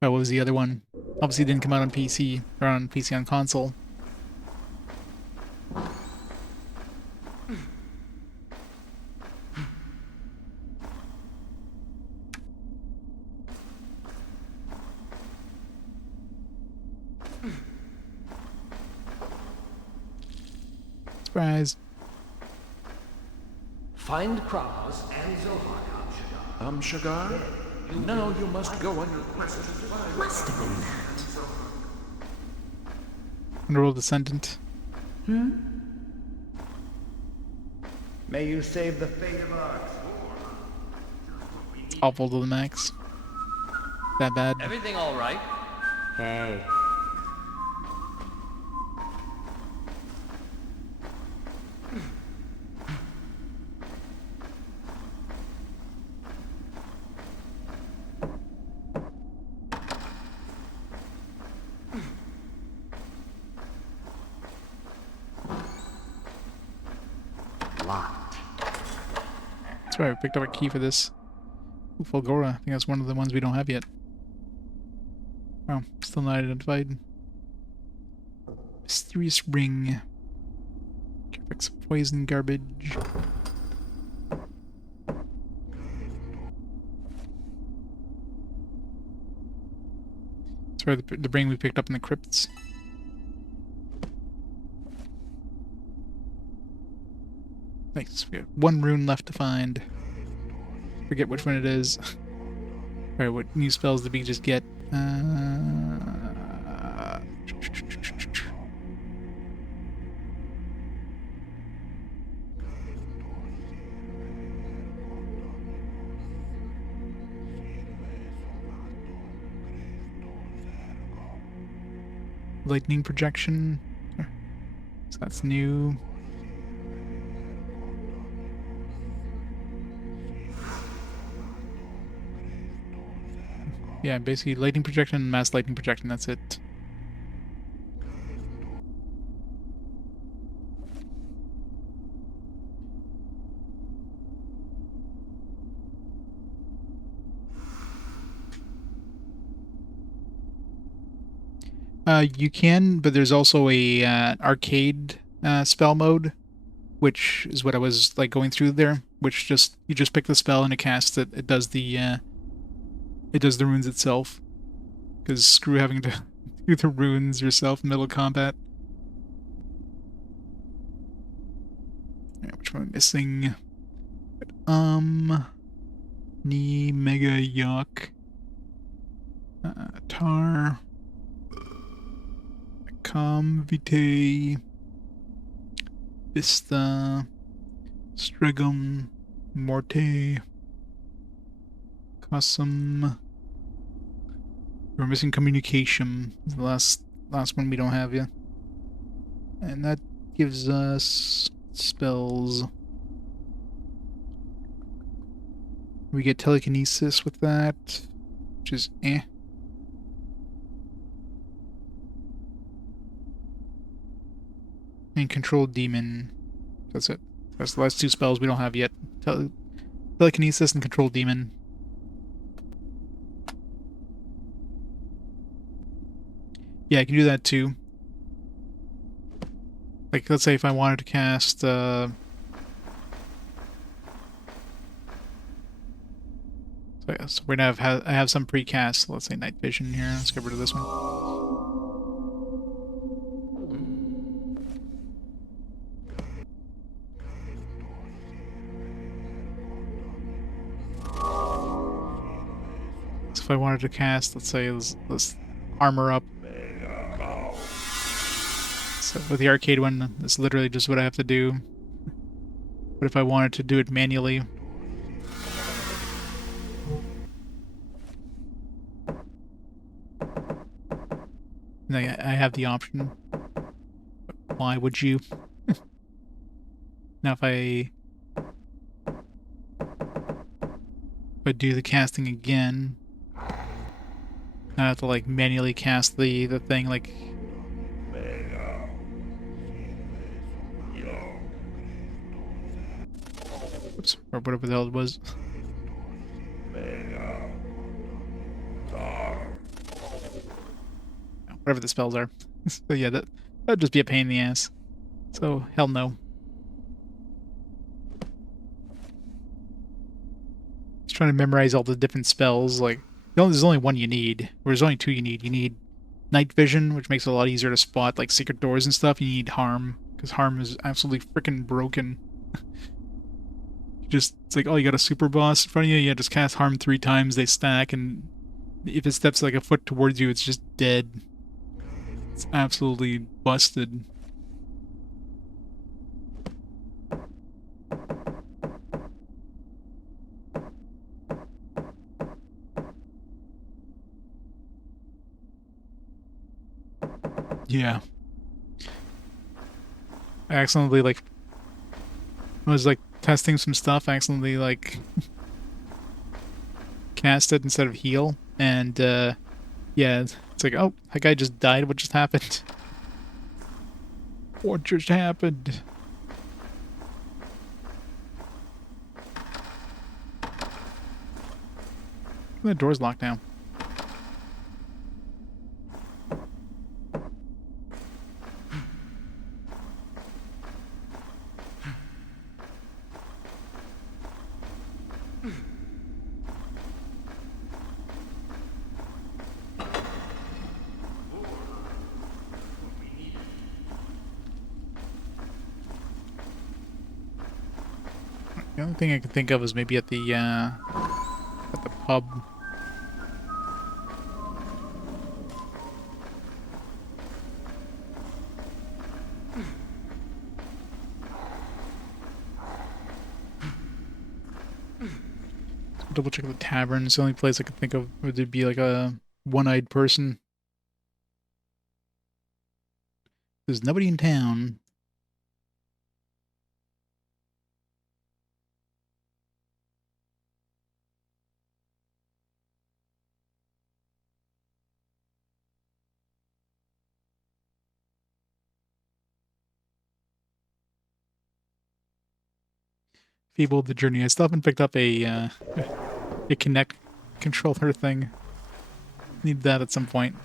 Oh, what was the other one? Obviously it didn't come out on PC, or on PC on console. Surprise. Find Kravos and Zohar, Shagar? Now you must go on your quest to find... Must have been that. Underworld Descendant. May you save the fate of Arx. It's awful to the max. That bad. Everything all right? Hey. Locked. That's right, we picked up a key for this. Ooh, Fulgora. I think that's one of the ones we don't have yet. Oh, still not identified. Mysterious ring. Fix poison garbage. Sorry, the ring we picked up in the crypts. Nice. We got one rune left to find. Forget which one it is. Alright, what new spells did we just get? Lightning projection. So that's new. Yeah, basically lightning projection and mass lightning projection, that's it. You can, but there's also a arcade spell mode, which is what I was like going through there. Which just you just pick the spell and it casts it. It does the runes itself. Because screw having to do the runes yourself in middle of combat. Alright, which one am I missing? Knee, Mega, Yuck. Tar. Com, Vitae. Vista. Stregum. Morte. Cosum. We're missing communication. The last one we don't have yet. And that gives us spells. We get telekinesis with that, which is eh. And control demon. That's it. That's the last two spells we don't have yet. Telekinesis and control demon. Yeah, I can do that too. Like, let's say if I wanted to cast, so we're gonna I have some precast. Let's say night vision here. Let's get rid of this one. So if I wanted to cast, let's say let's armor up. So with the arcade one, that's literally just what I have to do. But if I wanted to do it manually, I have the option. But why would you? Now if I do the casting again, I have to like manually cast the thing like. Oops, or whatever the hell it was. Whatever the spells are. So yeah, that'd just be a pain in the ass. So hell no. Just trying to memorize all the different spells. Like there's only one you need, or there's only two you need. You need night vision, which makes it a lot easier to spot like secret doors and stuff. You need harm, because harm is absolutely freaking broken. Just it's like, oh, you got a super boss in front of you. Yeah, just cast harm 3 times. They stack, and if it steps like a foot towards you, it's just dead. It's absolutely busted. Yeah. I accidentally like I was like testing some stuff, I accidentally like cast it instead of heal, and yeah, it's like, oh, that guy just died. What just happened? What just happened? The door's locked now. The only thing I can think of is maybe at the pub. Double check the tavern. It's the only place I could think of where there'd be like a one-eyed person. There's nobody in town. Feeble the journey. I still haven't picked up a Kinect controller thing. Need that at some point.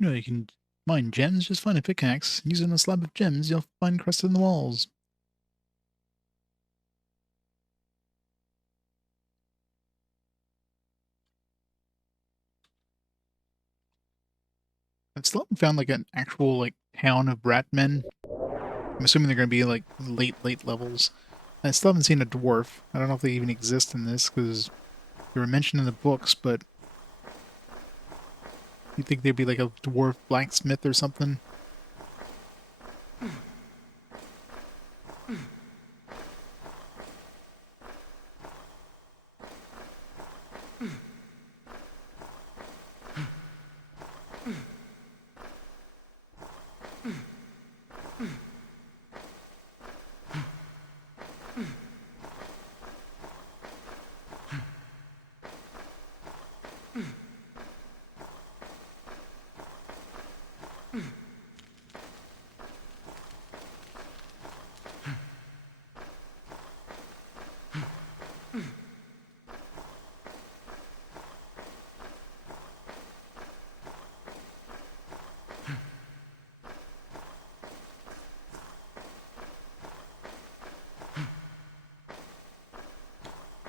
You know you can mine gems, just find a pickaxe. Using a slab of gems, you'll find crust in the walls. I've still haven't found like an actual like town of rat men. I'm assuming they're gonna be like late levels. I still haven't seen a dwarf. I don't know if they even exist in this because they were mentioned in the books, but you think they'd be like a dwarf blacksmith or something?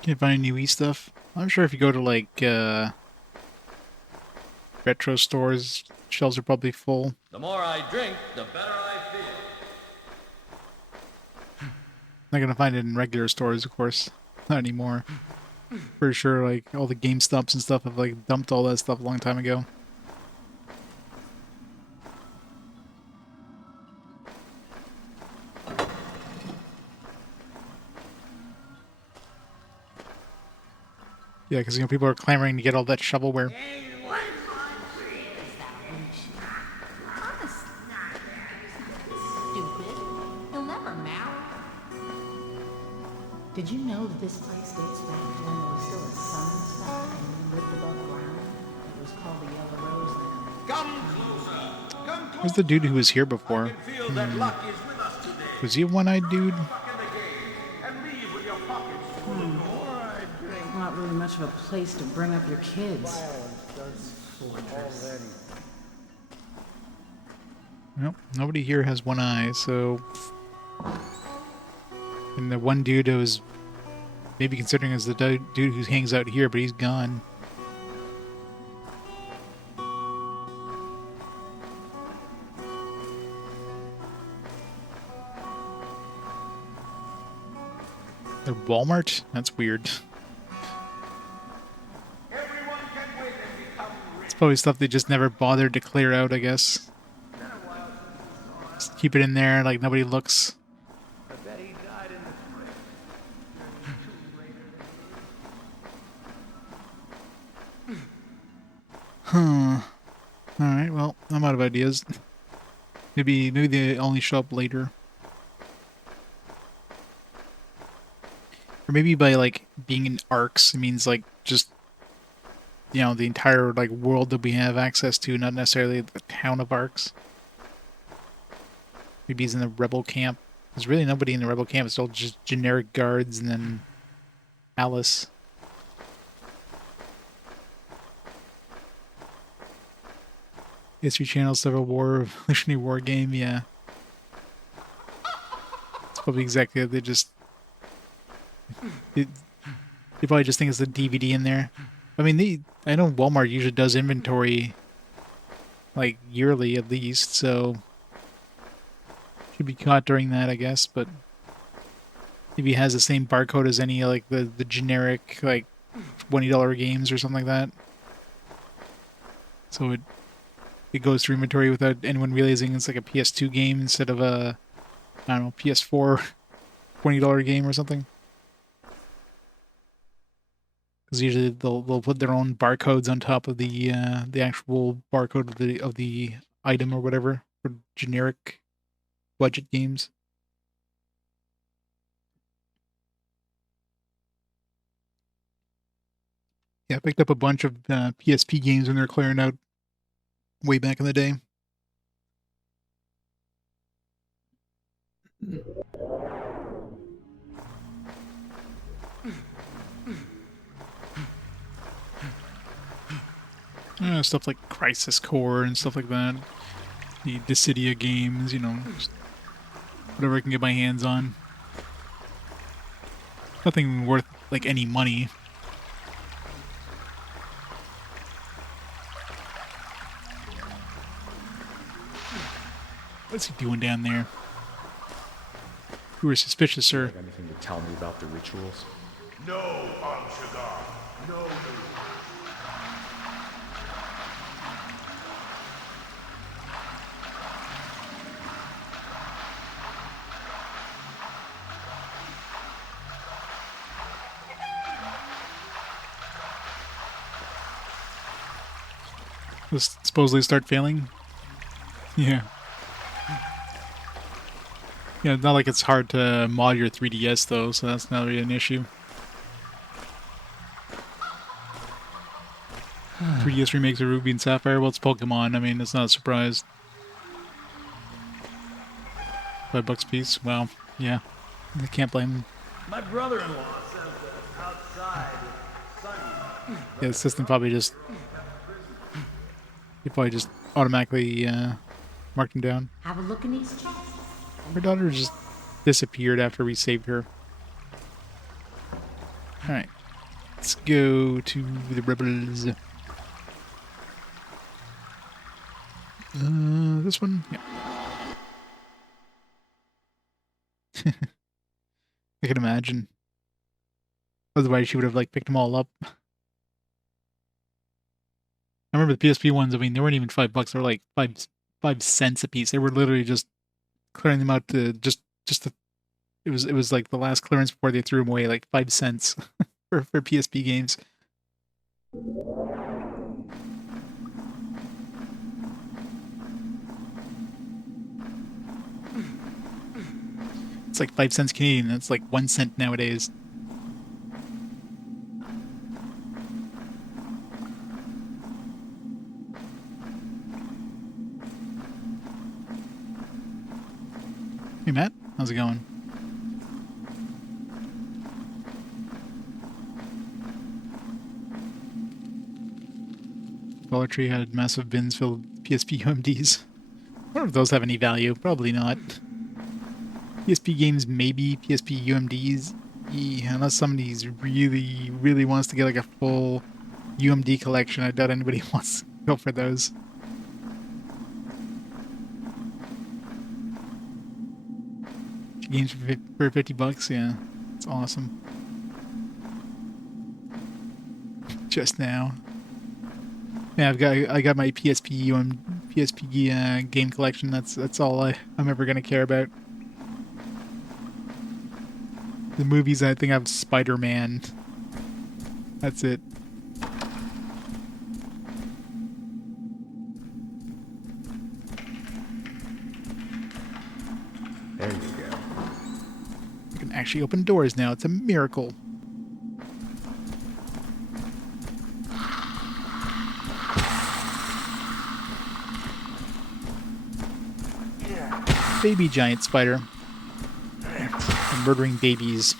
Can't find any Wii stuff. I'm sure if you go to like retro stores, shelves are probably full. The more I drink, the better I feel. Not gonna find it in regular stores, of course. Not anymore. Pretty sure like all the GameStops and stuff have like dumped all that stuff a long time ago. Yeah, because people are clamoring to get all that shovelware. Stupid. He'll never marry. Did you know that this place dates back to when there was still a sun and stuff and we lived above ground? It was called the Yellow Rose then. Come closer. Come closer. Where's the dude who was here before? Feel that luck is with us today. Was he a one-eyed dude? Fuck in the game and leave with your pockets full of more I drink. Not really much of a place to bring up your kids. Nope, nobody here has one eye, so... And the one dude who was maybe considering as the dude who hangs out here, but he's gone. The Walmart? That's weird. Everyone can win and become rich. It's probably stuff they just never bothered to clear out, I guess. Just keep it in there, like nobody looks. I bet he died in the fridge. Huh. Alright, well, I'm out of ideas. Maybe they only show up later. Or maybe by, like, being in Arx, it means, like, just, you know, the entire, like, world that we have access to, not necessarily the town of Arx. Maybe he's in the rebel camp. There's really nobody in the rebel camp. It's all just generic guards and then Alice. History Channel Civil War, Revolutionary War game, yeah. It's probably exactly it. They probably just think it's the DVD in there. I mean, I know Walmart usually does inventory like yearly at least, so should be caught during that, I guess, but maybe it has the same barcode as any like the generic like $20 games or something like that. So it goes through inventory without anyone realizing it's like a PS2 game instead of a, I don't know, PS4 $20 game or something. Because usually they'll put their own barcodes on top of the actual barcode of the item or whatever for generic budget games. Yeah, I picked up a bunch of PSP games when they were clearing out way back in the day. Stuff like Crisis Core and stuff like that. The Dissidia games, you know, just whatever I can get my hands on. Nothing worth, like, any money. What's he doing down there? You were suspicious, sir. Have anything to tell me about the rituals? No, Arx. No news. Just supposedly start failing? Yeah. Yeah, not like it's hard to mod your 3DS though, so that's not really an issue. 3DS remakes of Ruby and Sapphire, well, it's Pokemon, I mean, it's not a surprise. $5 a piece, wow, yeah. I can't blame them. My brother-in-law says that outside it's sunny. Yeah, the system probably just... You probably just automatically marked them down. Have a look in these chests. Her daughter just disappeared after we saved her. Alright. Let's go to the rebels. This one? Yeah. I can imagine. Otherwise she would have, like, picked them all up. I remember the PSP ones, I mean, they weren't even $5, they were like 5 cents a piece. They were literally just clearing them out to it was like the last clearance before they threw them away, like 5 cents for PSP games. It's like 5 cents Canadian, that's like 1 cent nowadays. Hey Matt, how's it going? Dollar Tree had massive bins filled with PSP UMDs. I wonder if those have any value. Probably not. PSP games, maybe. PSP UMDs, unless somebody's really, really wants to get like a full UMD collection. I doubt anybody wants to go for those. Games for $50, yeah. It's awesome. Just now. Yeah, I got my PSP game collection. That's all I'm ever gonna care about. The movies, I think I have Spider-Man. That's it. There you go. I can actually open doors now. It's a miracle. Baby giant spider. And murdering babies.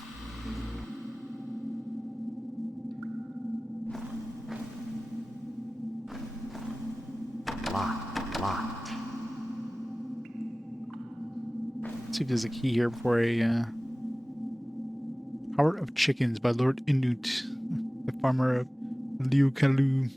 Locked. Let's see if there's a key here before I Power of Chickens by Lord Inut, the farmer of Liu Kalu.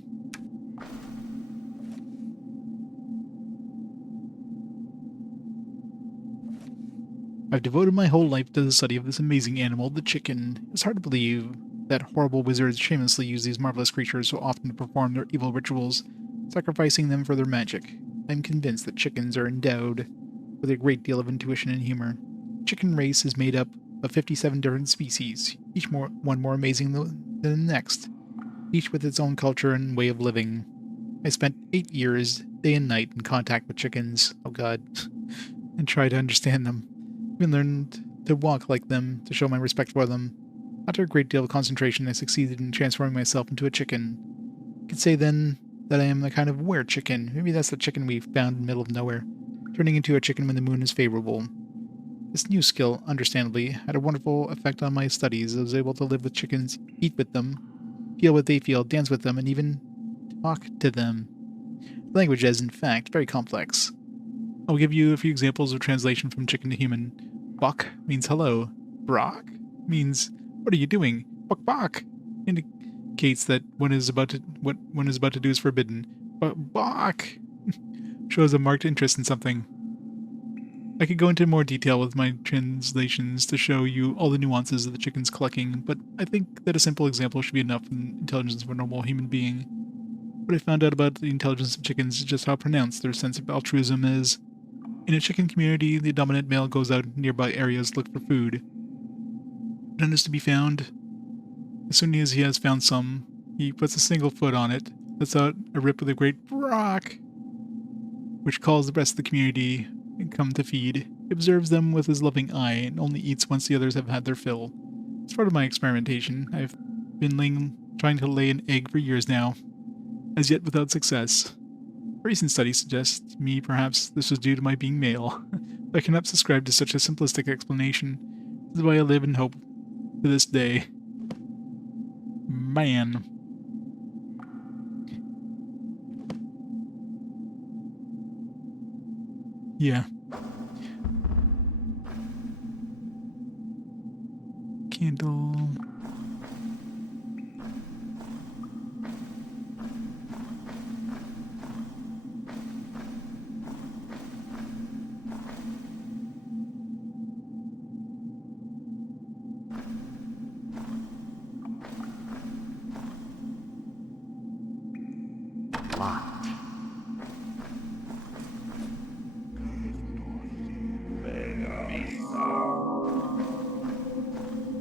I've devoted my whole life to the study of this amazing animal, the chicken. It's hard to believe that horrible wizards shamelessly use these marvelous creatures so often to perform their evil rituals, sacrificing them for their magic. I'm convinced that chickens are endowed with a great deal of intuition and humor. The chicken race is made up of 57 different species, one more amazing than the next, each with its own culture and way of living. I spent 8 years, day and night, in contact with chickens, oh god, and tried to understand them. Even learned to walk like them, to show my respect for them. After a great deal of concentration, I succeeded in transforming myself into a chicken. You could say then that I am the kind of were-chicken. Maybe that's the chicken we found in the middle of nowhere, turning into a chicken when the moon is favorable. This new skill, understandably, had a wonderful effect on my studies. I was able to live with chickens, eat with them, feel what they feel, dance with them, and even talk to them. The language is, in fact, very complex. I'll give you a few examples of translation from chicken to human. Bok means hello. Brock means what are you doing? Bok bok indicates that what one is about to do is forbidden. But bok shows a marked interest in something. I could go into more detail with my translations to show you all the nuances of the chicken's clucking, but I think that a simple example should be enough in intelligence of a normal human being. What I found out about the intelligence of chickens is just how pronounced their sense of altruism is. In a chicken community, the dominant male goes out in nearby areas to look for food. None is to be found. As soon as he has found some, he puts a single foot on it, lets out a rip with a great brock, which calls the rest of the community and come to feed. He observes them with his loving eye and only eats once the others have had their fill. As part of my experimentation, I've been trying to lay an egg for years now, as yet without success. Recent studies suggest to me perhaps this was due to my being male. I cannot subscribe to such a simplistic explanation. This is why I live in hope to this day. Man. Yeah. Candle.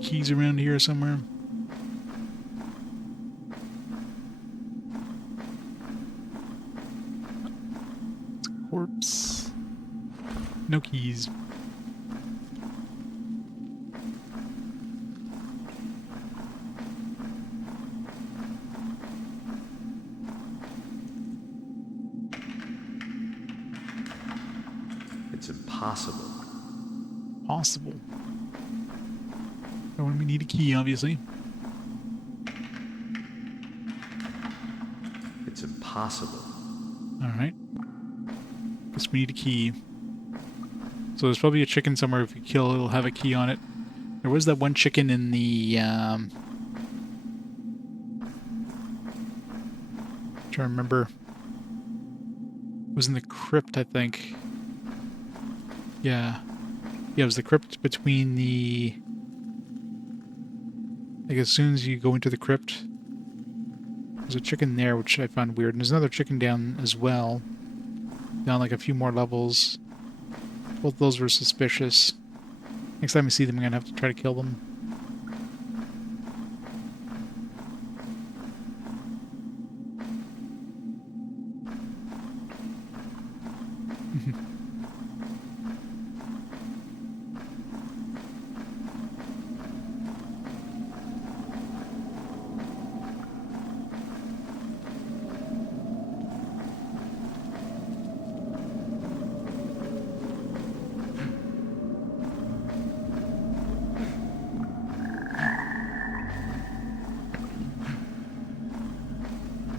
Keys around here somewhere. It's a corpse. No keys. It's impossible. Possible. Oh, and we need a key, obviously. It's impossible. Alright. Guess we need a key. So there's probably a chicken somewhere. If you kill, it'll have a key on it. There was that one chicken in the, trying to remember. It was in the crypt, I think. Yeah. Yeah, it was the crypt between the... Like, as soon as you go into the crypt, there's a chicken there, which I found weird. And there's another chicken down as well. Down, like, a few more levels. Both those were suspicious. Next time I see them, I'm gonna have to try to kill them.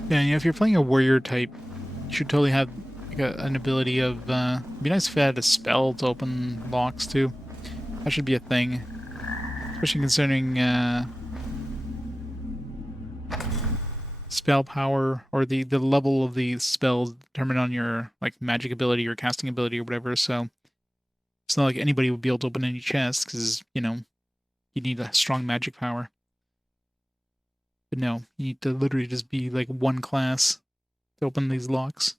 Yeah, and if you're playing a warrior type, you should totally have like an ability of, it'd be nice if it had a spell to open locks too. That should be a thing. Especially concerning, spell power, or the level of the spells determined on your, like, magic ability or casting ability or whatever, so it's not like anybody would be able to open any chests, because, you know, you need a strong magic power. But no, you need to literally just be like one class to open these locks.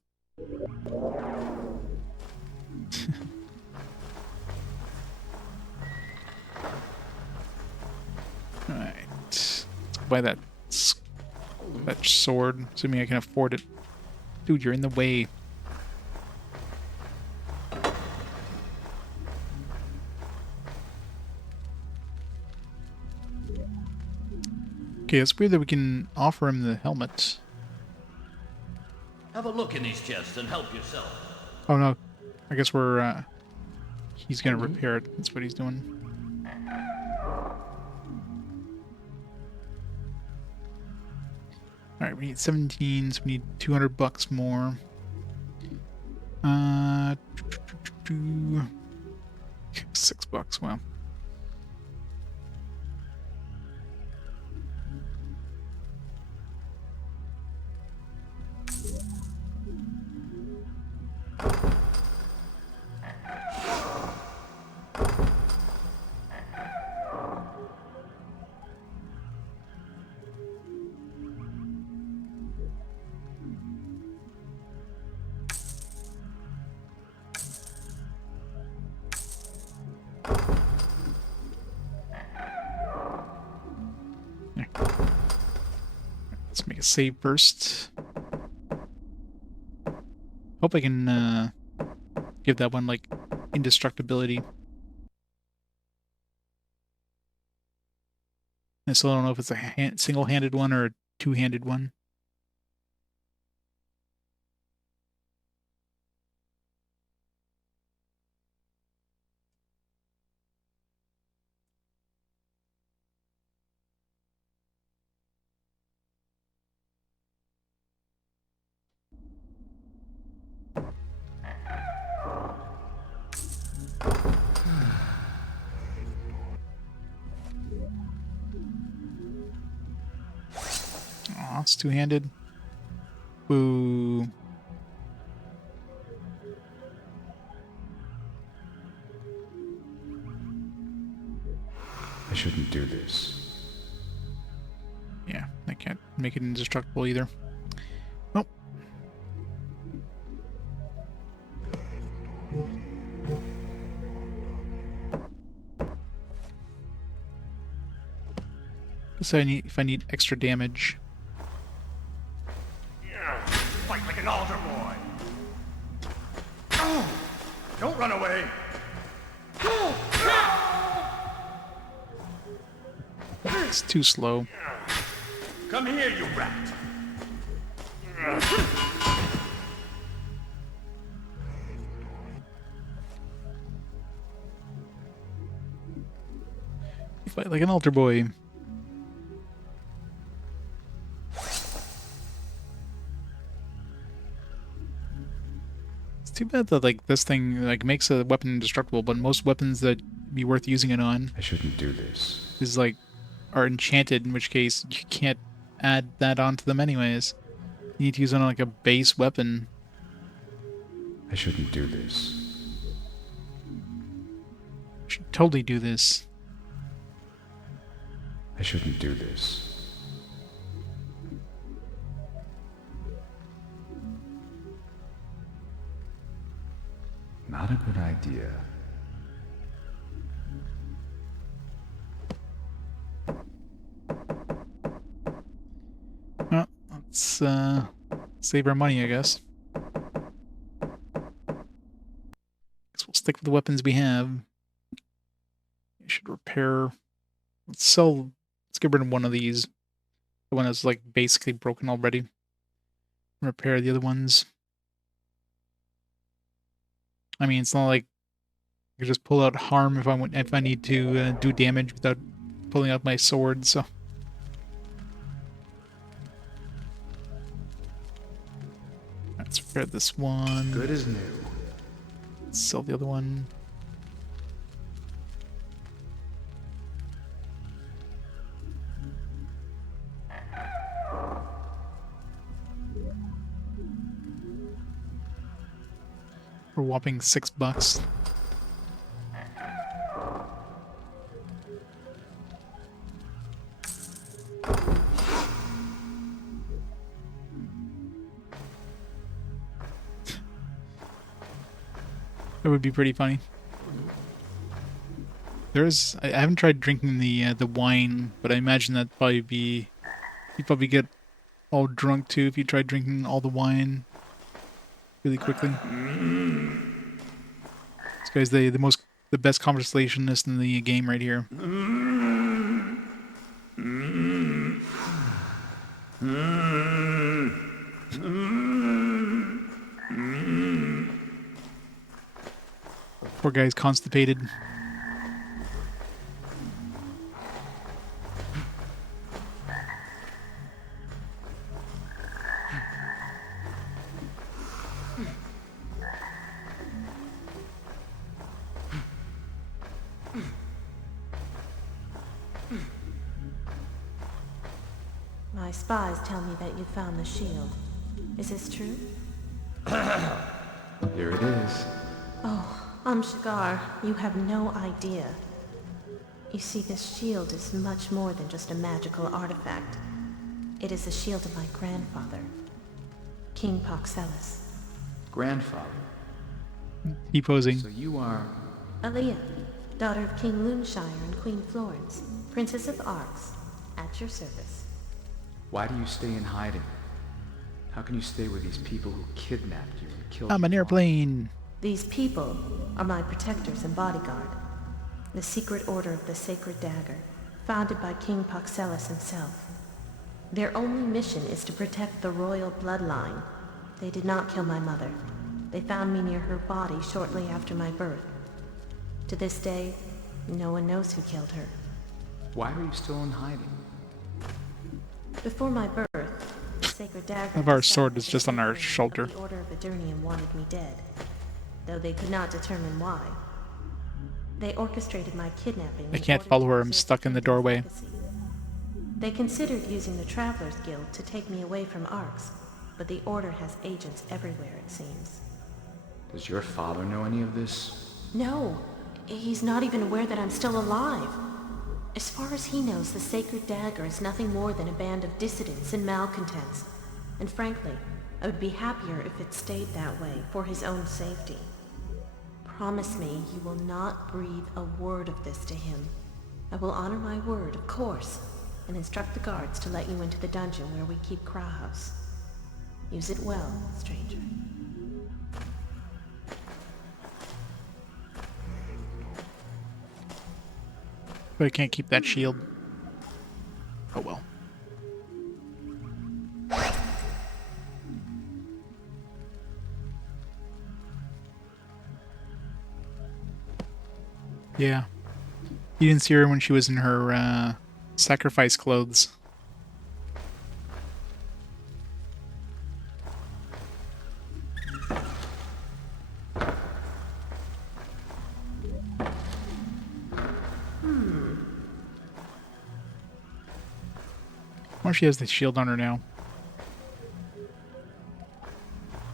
Alright. Let's buy that sword, assuming I can afford it. Dude, you're in the way. Okay, it's weird that we can offer him the helmet. Have a look in these chests and help yourself. Oh no, I guess we're he's gonna repair it. That's what he's doing. All right, we need 17, so we need $200 more. $6. Wow. Let's make a save first. Hope I can give that one like indestructibility. I still don't know if it's a single-handed one or a two-handed one. Aw, it's two-handed. Boo. I shouldn't do this. Yeah, I can't make it indestructible either. Nope. So if I need extra damage. Fight like an altar boy. Oh, don't run away. It's too slow. Come here, you rat. You fight like an altar boy. It's too bad that like this thing like makes a weapon indestructible, but most weapons that be worth using it on I shouldn't do this. is like are enchanted, in which case you can't add that onto them anyways. You need to use it on like a base weapon. I shouldn't do this. You should totally do this. I shouldn't do this. Not a good idea. Well, let's save our money, I guess. Guess we'll stick with the weapons we have. We should repair. Let's sell. Let's get rid of one of these. The one that's like basically broken already. Repair the other ones. I mean, it's not like I can just pull out harm if I need to do damage without pulling out my sword. So. Let's repair this one. Good as new. Let's sell the other one. For a whopping $6. That would be pretty funny. I haven't tried drinking the wine, but I imagine that'd probably be you'd probably get all drunk too if you tried drinking all the wine really quickly. This guy's the best conversationalist in the game right here. guy's constipated. My spies tell me that you found the shield. Is this true? Here it is. Oh, Shigar, you have no idea. You see, this shield is much more than just a magical artifact. It is the shield of my grandfather, King Paxelis. Grandfather. T-posing. So you are... Aaliyah, daughter of King Luneshire and Queen Florence, Princess of Arx, at your service. Why do you stay in hiding? How can you stay with these people who kidnapped you and killed I'm an you? airplane. These people are my protectors and bodyguard. The secret order of the Sacred Dagger, founded by King Paxelis himself. Their only mission is to protect the royal bloodline. They did not kill my mother. They found me near her body shortly after my birth. To this day, no one knows who killed her. Why are you still in hiding? Before my birth, the Sacred Dagger... Of our sword is just on our the shoulder. The Order of Eternium wanted me dead, though they could not determine why. They orchestrated my kidnapping. I can't follow her. I'm stuck in the doorway. They considered using the Travelers Guild to take me away from Arx, but the Order has agents everywhere, it seems. Does your father know any of this? No, he's not even aware that I'm still alive. As far as he knows, the Sacred Dagger is nothing more than a band of dissidents and malcontents. And frankly, I would be happier if it stayed that way for his own safety. Promise me you will not breathe a word of this to him. I will honor my word, of course, and instruct the guards to let you into the dungeon where we keep Krauhaus. Use it well, stranger. But I can't keep that shield. Oh well. Yeah. You didn't see her when she was in her sacrifice clothes. Or she has the shield on her now.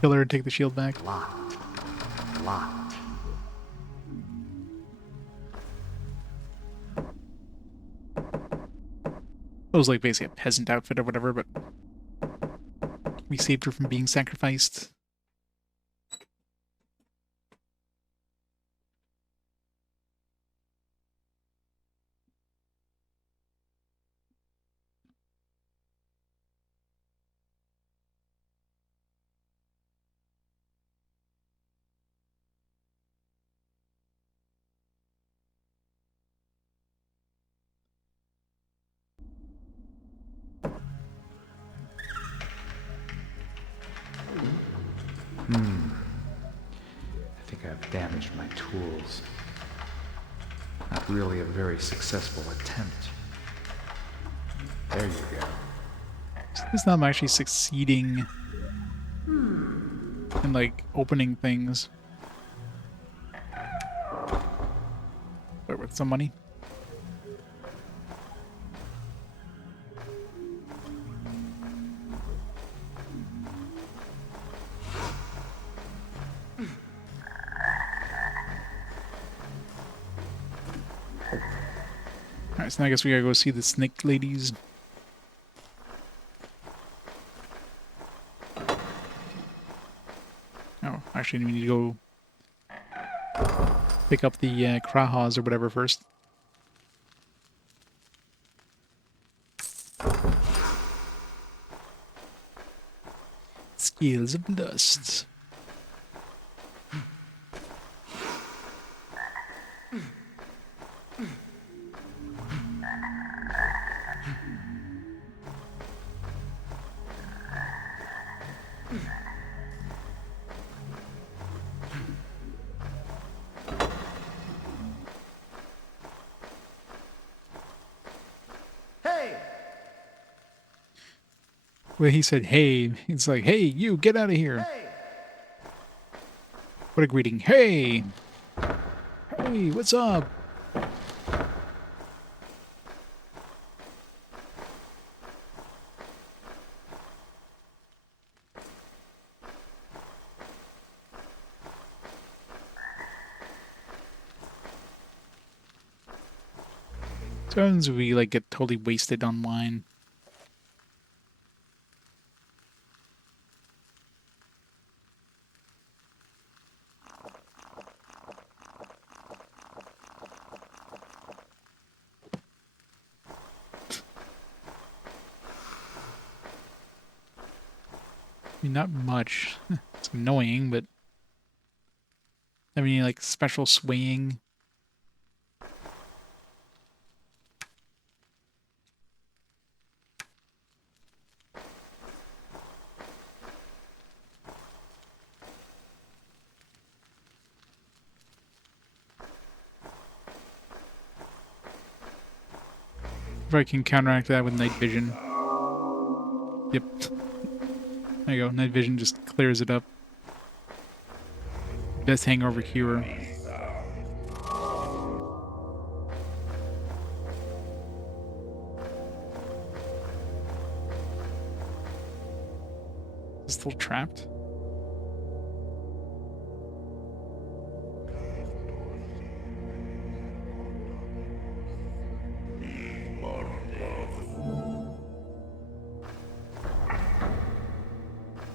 Kill her and take the shield back. Locked. Locked. It was like basically a peasant outfit or whatever, but we saved her from being sacrificed. I think I've damaged my tools. Not really a very successful attempt. There you go. It's not actually succeeding in like opening things. But with some money. Alright, so now I guess we gotta go see the snake ladies. Oh, actually we need to go pick up the Krahas or whatever first. Scales of Lust. Well, he said, hey. It's like, hey, you, get out of here. Hey! What a greeting. Hey! Hey, what's up? Sometimes we like get totally wasted online. I mean, not much. It's annoying, but I mean, like special swaying. If I can counteract that with night vision. Yep. There you go. Night vision just clears it up. Best hangover cure. Still trapped?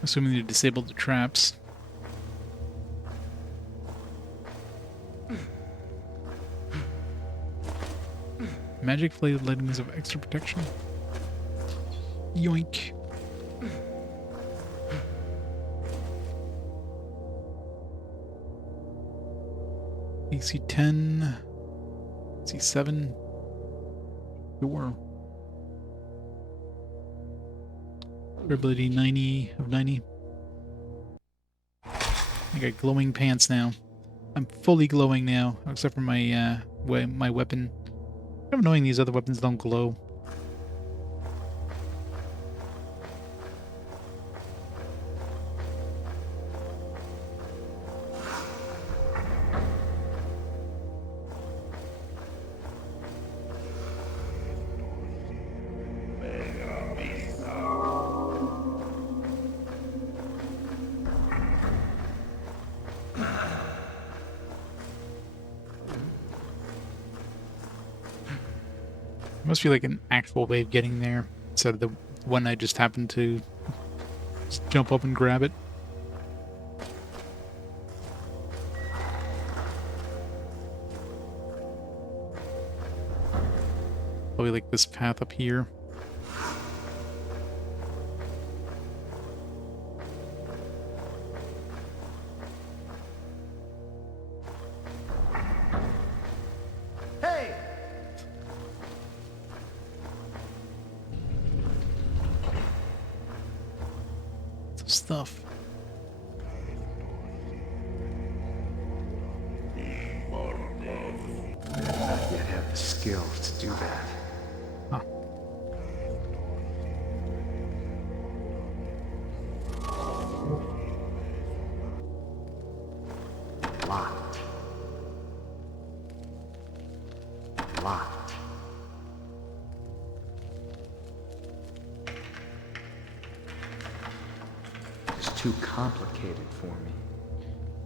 Assuming they disabled the traps. Magic flayed lightnings of extra protection. Yoink. AC 10. AC 7. Sure. Durability 90 of 90. I got glowing pants now. I'm fully glowing now, except for my my weapon. I'm annoying these other weapons don't glow. Must be like an actual way of getting there instead of the one I just happened to just jump up and grab it. Probably like this path up here. Hey! Stuff. I do not yet have the skills to do that. Huh. Locked. Locked. It's too complicated for me.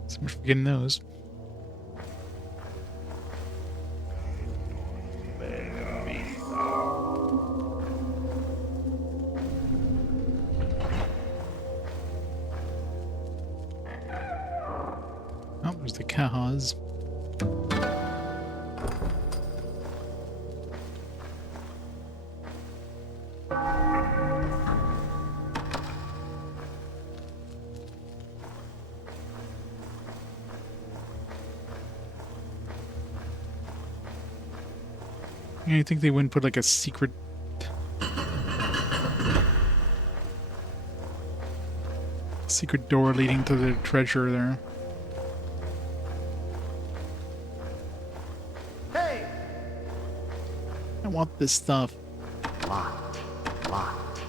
So much for getting those. Oh, there's the Kahas. You think they wouldn't put like a secret door leading to the treasure there? Hey! I want this stuff. Locked. Locked.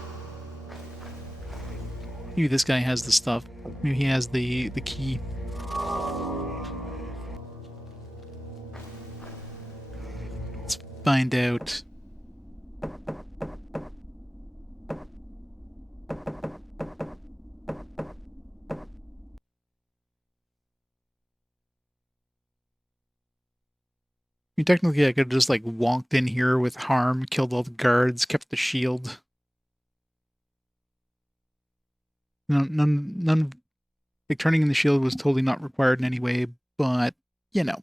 Maybe this guy has the stuff. Maybe he has the key. Let's find out. I mean, technically, I could have just like walked in here with harm, killed all the guards, kept the shield. None. Like turning in the shield was totally not required in any way, but you know.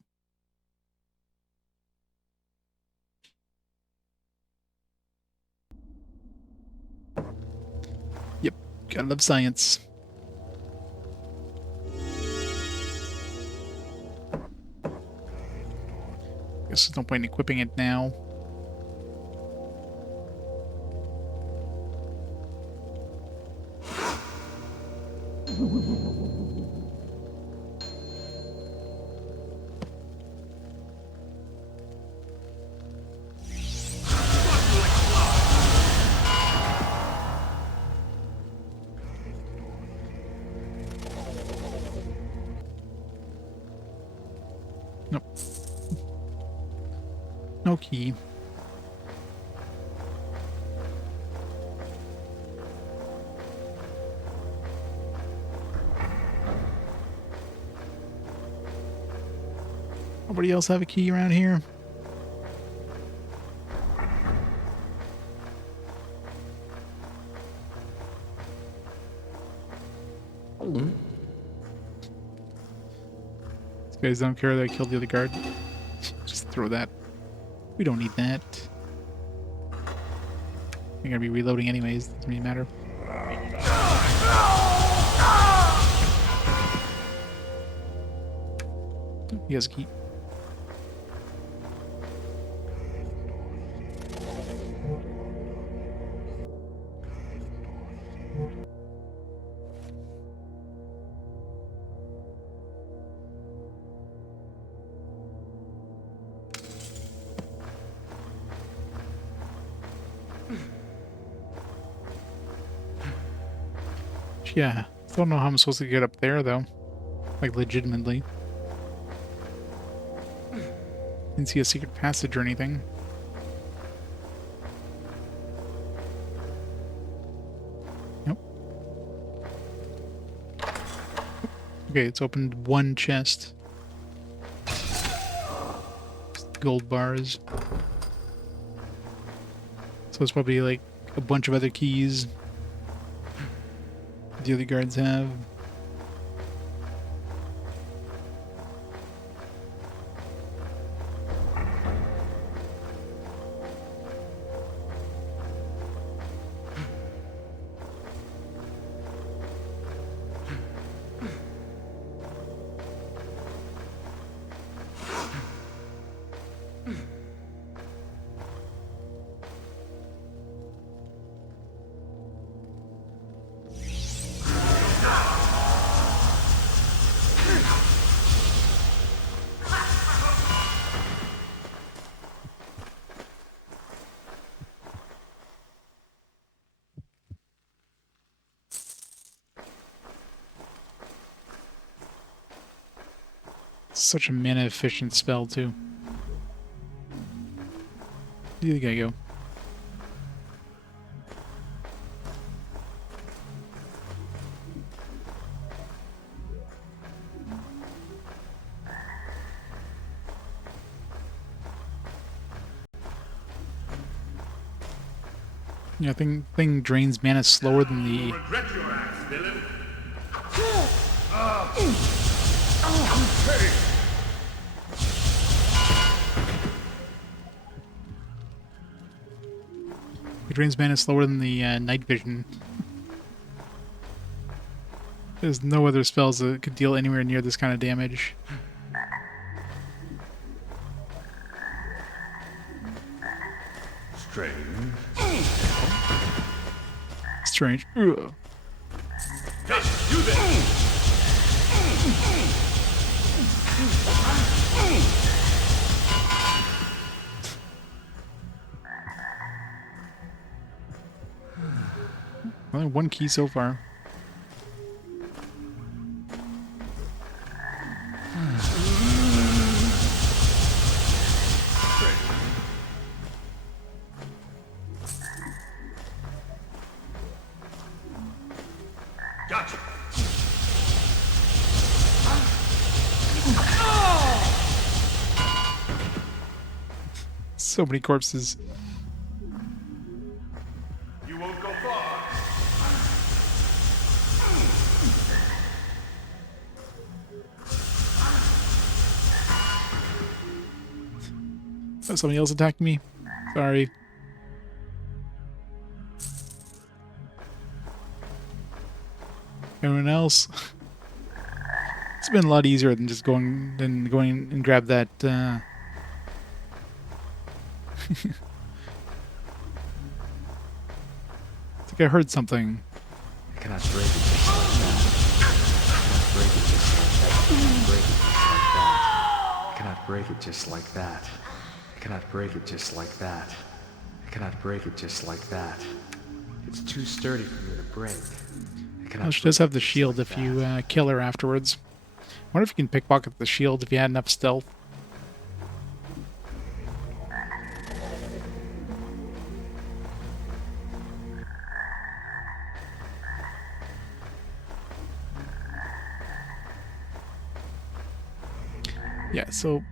Yep, gotta love science. Guess there's no point in equipping it now. Nope. No key. Nobody else have a key around here? These guys don't care that I killed the other guard. Just throw that. We don't need that. I'm gonna be reloading anyways, doesn't really matter. He has a key. Yeah, don't know how I'm supposed to get up there though. Like legitimately. Didn't see a secret passage or anything. Nope. Okay, it's opened one chest. Gold bars. So it's probably like a bunch of other keys the other guards have. Such a mana efficient spell too. Where do you think I go? Yeah, thing drains mana slower than the. Regret your acts, villain. It drains mana slower than the night vision. There's no other spells that could deal anywhere near this kind of damage. Strange. Strange. Ugh. Hey, you there! Only one key so far. Gotcha. So many corpses. You won't go far. Oh, somebody else attacked me. Sorry. Anyone else? It's been a lot easier than just going and grab that. It's like I heard something. I cannot break it just like that. I cannot break it just like that. I cannot break it just like that. I cannot break it just like that. I cannot break it just like that. It's too sturdy for me to break. I cannot Oh, she does break have the it just shield like if you that. kill her afterwards. I wonder if you can pickpocket the shield if you had enough stealth. Yeah, so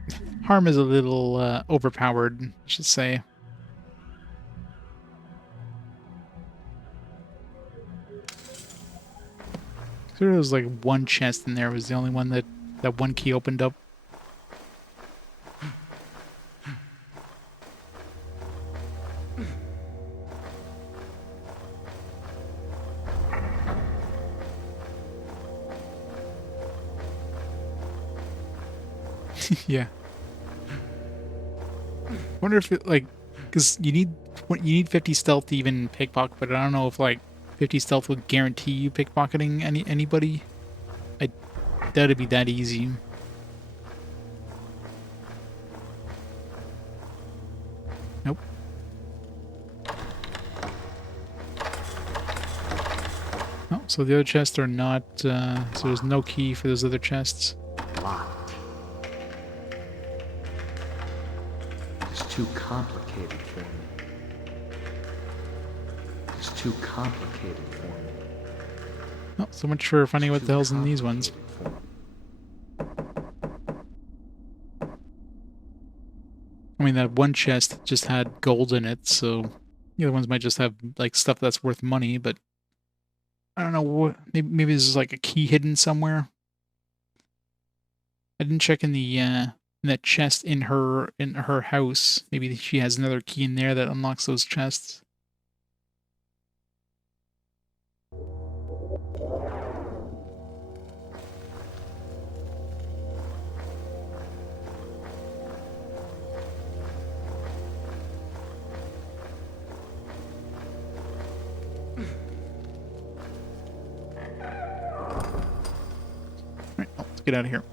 harm is a little overpowered, I should say. There was like one chest in there was the only one that one key opened up. Yeah. I wonder if it like, because you need 50 stealth to even pickpocket, but I don't know if like 50 stealth would guarantee you pickpocketing anybody. I doubt it'd be that easy. Nope. Oh, so the other chests are not. So there's no key for those other chests. Locked. It's too complicated for me. It's too complicated for me. Oh, so much for finding what the hell's in these ones. I mean, that one chest just had gold in it, so the other ones might just have like stuff that's worth money. But I don't know what. Maybe there's like a key hidden somewhere. I didn't check in the in that chest in her house. Maybe she has another key in there that unlocks those chests. Alright, let's get out of here.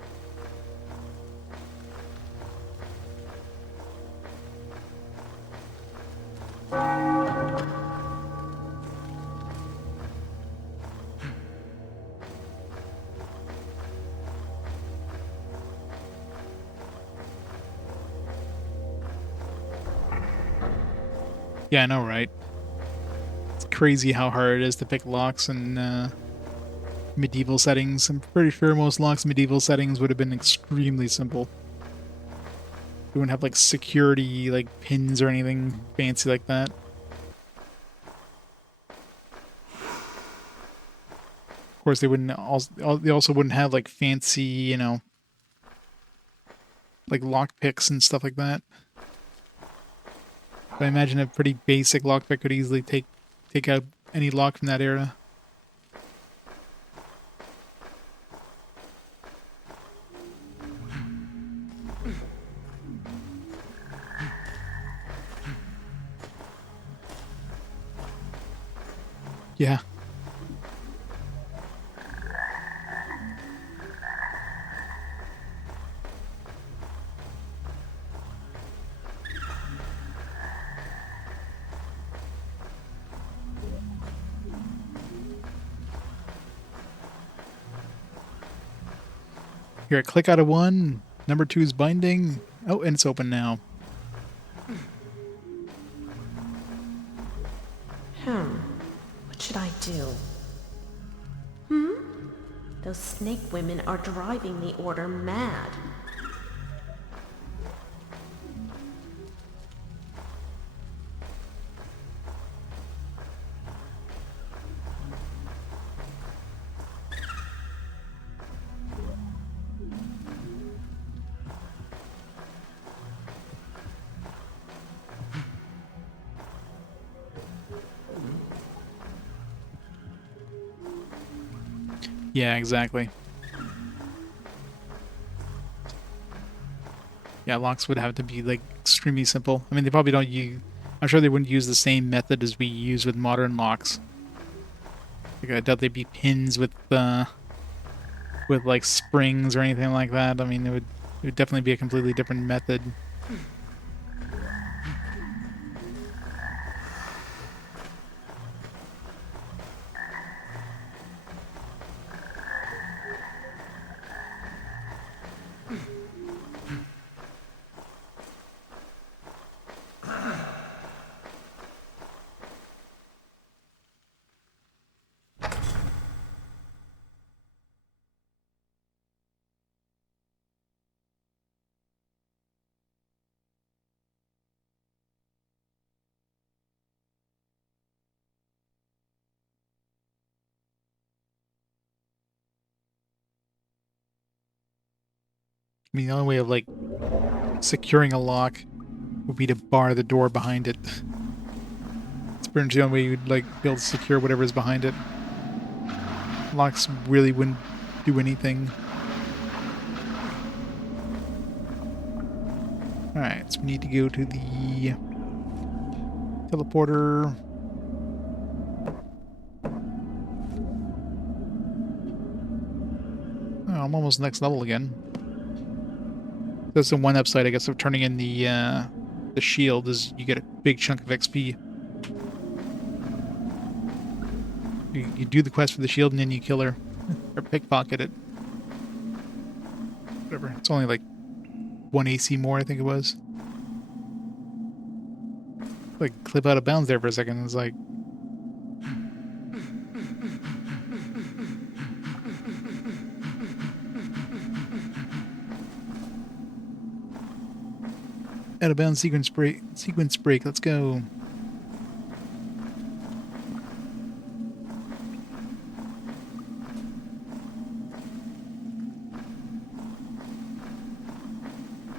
Yeah, I know, right? It's crazy how hard it is to pick locks in medieval settings. I'm pretty sure most locks in medieval settings would have been extremely simple. You wouldn't have like security like pins or anything fancy like that. Of course, they also wouldn't have like fancy, you know, like lock picks and stuff like that. But I imagine a pretty basic lockpick could easily take out any lock from that era. Yeah. Here, click out of one. Number 2 is binding. Oh, and it's open now. What should I do? Those snake women are driving the Order mad. Yeah, exactly. Yeah, locks would have to be like extremely simple. I mean, they probably don't use. I'm sure they wouldn't use the same method as we use with modern locks. Like, I doubt they'd be pins with like springs or anything like that. I mean, it would definitely be a completely different method. I mean, the only way of like securing a lock would be to bar the door behind it. It's pretty much the only way you'd like be able to secure whatever's behind it. Locks really wouldn't do anything. Alright, so we need to go to the teleporter. Oh, I'm almost next level again. That's the one upside, I guess, of turning in the shield is you get a big chunk of XP. You do the quest for the shield and then you kill her. Or pickpocket it. Whatever. It's only like 1 AC more, I think it was. Like, clip out of bounds there for a second. It's like... Out of bounds sequence break. Let's go.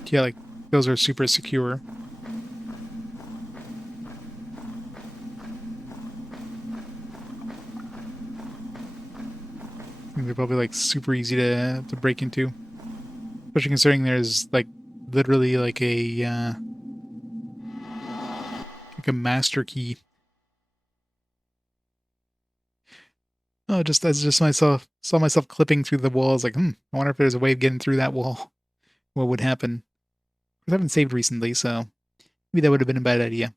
Yeah, like, those are super secure. I think they're probably, like, super easy to break into. Especially considering there's, like, literally, like a master key. Oh, I just saw myself clipping through the wall. I was like, I wonder if there's a way of getting through that wall. What would happen? I haven't saved recently, so maybe that would have been a bad idea.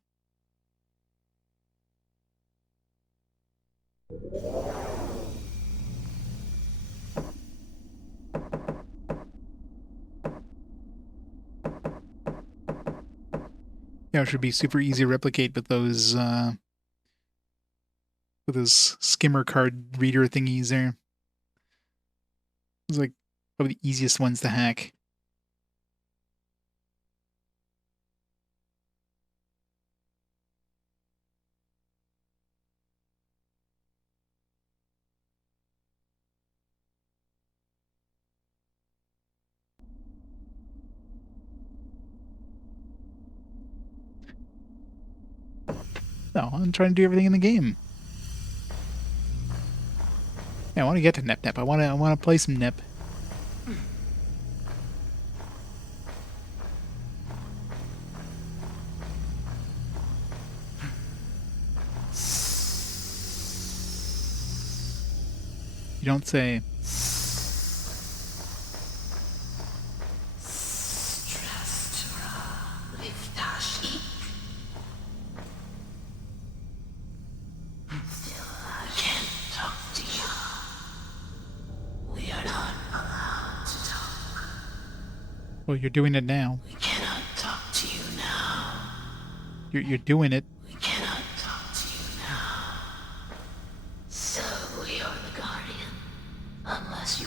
Yeah, it should be super easy to replicate with those skimmer card reader thingies there. It's like probably the easiest ones to hack. No, I'm trying to do everything in the game. Yeah, I want to get to Nep Nep. I want to play some Nep. You don't say. Well, you're doing it now. We cannot talk to you now. You're doing it. We cannot talk to you now. So we are the Guardian. Unless you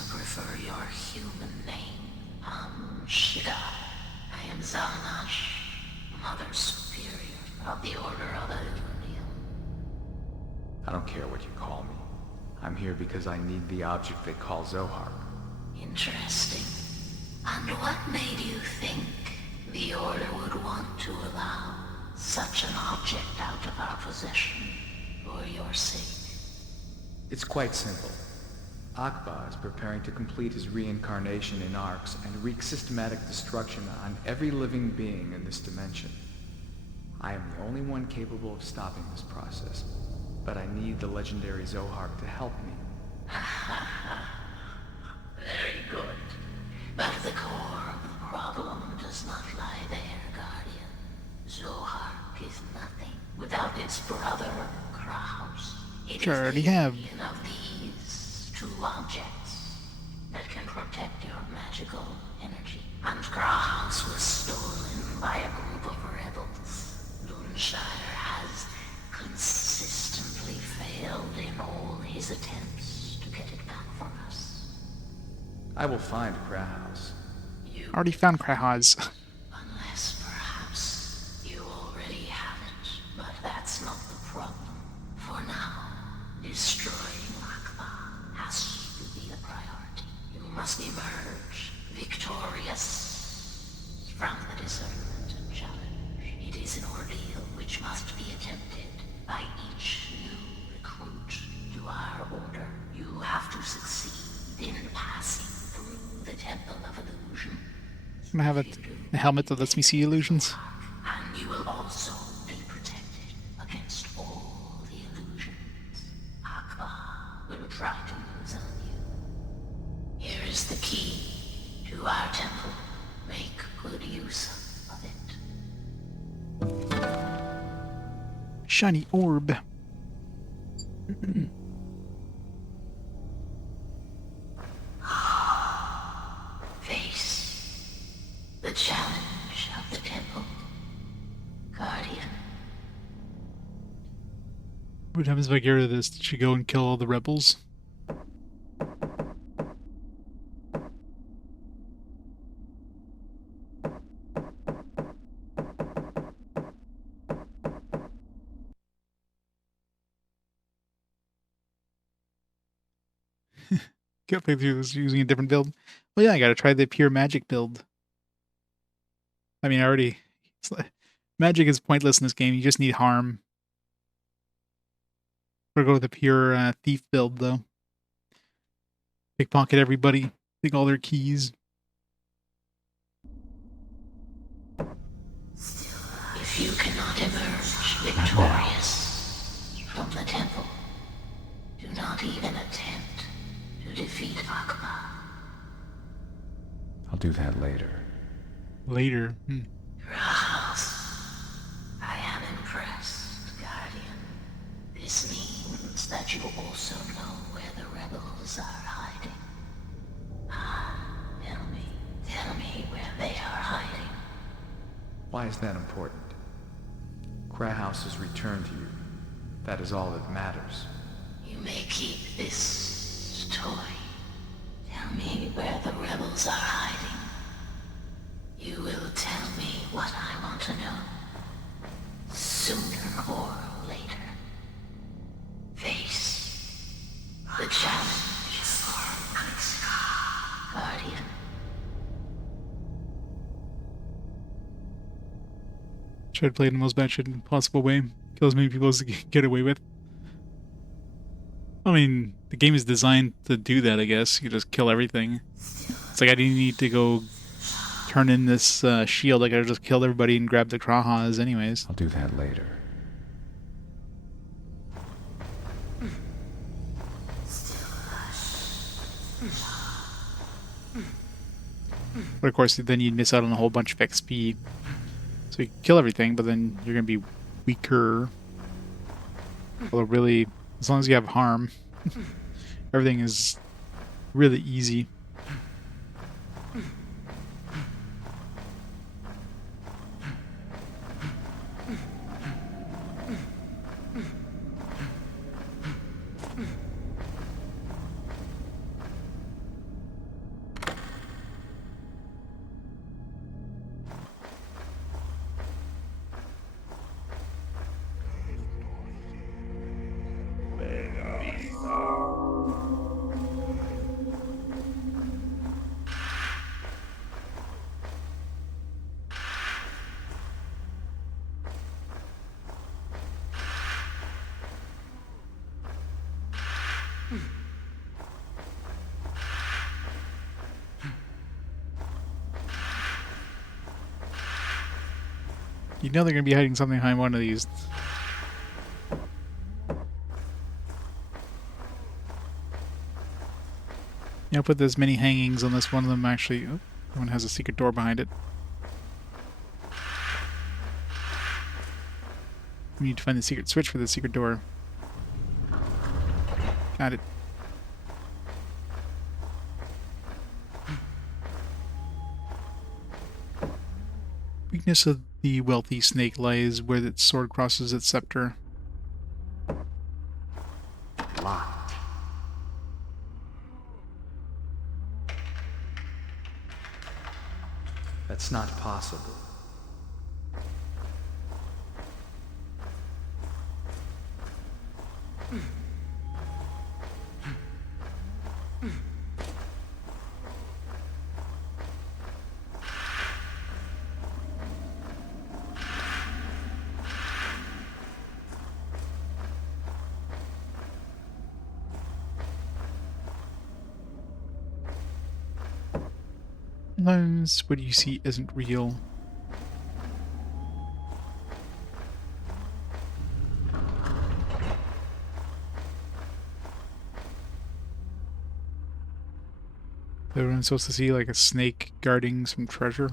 of the Order of Illumination. I don't care what you call me. I'm here because I need the object they call Zohar. Interesting. And what made you think the Order would want to allow such an object out of our possession for your sake? It's quite simple. Akba is preparing to complete his reincarnation in Arx and wreak systematic destruction on every living being in this dimension. I am the only one capable of stopping this process, but I need the legendary Zohar to help me. Very good. But the core of the problem does not lie there, Guardian. Zohar is nothing without its brother, Kraus. It Sure, is already the have. union of these two objects that can protect your magical energy. And Kraus was stolen by a group of rebels. Lundshire has consistently failed in all his attempts to get it back from us. I will find Kraus. Already found Krahaz. Unless perhaps you already have it, but that's not the problem. For now, destroying Akbar has to be the priority. You must emerge victorious from the discernment and challenge. It is an ordeal which must be attempted by each new recruit to our order. You have to succeed in passing through the Temple of Illusion. I'm gonna have a helmet that lets me see illusions. And you will also be protected against all the illusions Akbar will try to use on you. Here is the key to our temple. Make good use of it. Shiny orb. Face the challenge of the temple, Guardian. What happens if I get rid of this? Did she go and kill all the rebels? Can't play through this using a different build. Well, yeah, I gotta try the pure magic build. I mean, I already... magic is pointless in this game. You just need harm. We'll go with the pure thief build, though. Pickpocket everybody. Take all their keys. If you cannot emerge victorious from the temple, do not even attempt to defeat Akbar. I'll do that later. Later. Rahas, I am impressed, Guardian. This means that you also know where the rebels are hiding. Tell me where they are hiding. Why is that important? Krahaus has returned to you. That is all that matters. You may keep this toy. Tell me where the rebels are hiding. You will tell me what I want to know. Sooner or later. Face the challenge, Guardian. Try to play it in the most bad possible way. Kill as many people as I can get away with. I mean, the game is designed to do that, I guess. You just kill everything. It's like I didn't need to go turn in this shield. I could have just killed everybody and grabbed the Krahas anyways. I'll do that later. But of course, then you'd miss out on a whole bunch of XP. So you kill everything, but then you're going to be weaker. Although really, as long as you have harm, everything is really easy. You know they're gonna be hiding something behind one of these. Yeah, I'll put as many hangings unless one of them actually... Oh, one has a secret door behind it. We need to find the secret switch for the secret door. Got it. Weakness of the wealthy snake lies where its sword crosses its scepter. Locked. That's not possible. Sometimes what you see isn't real. Everyone's supposed to see like a snake guarding some treasure.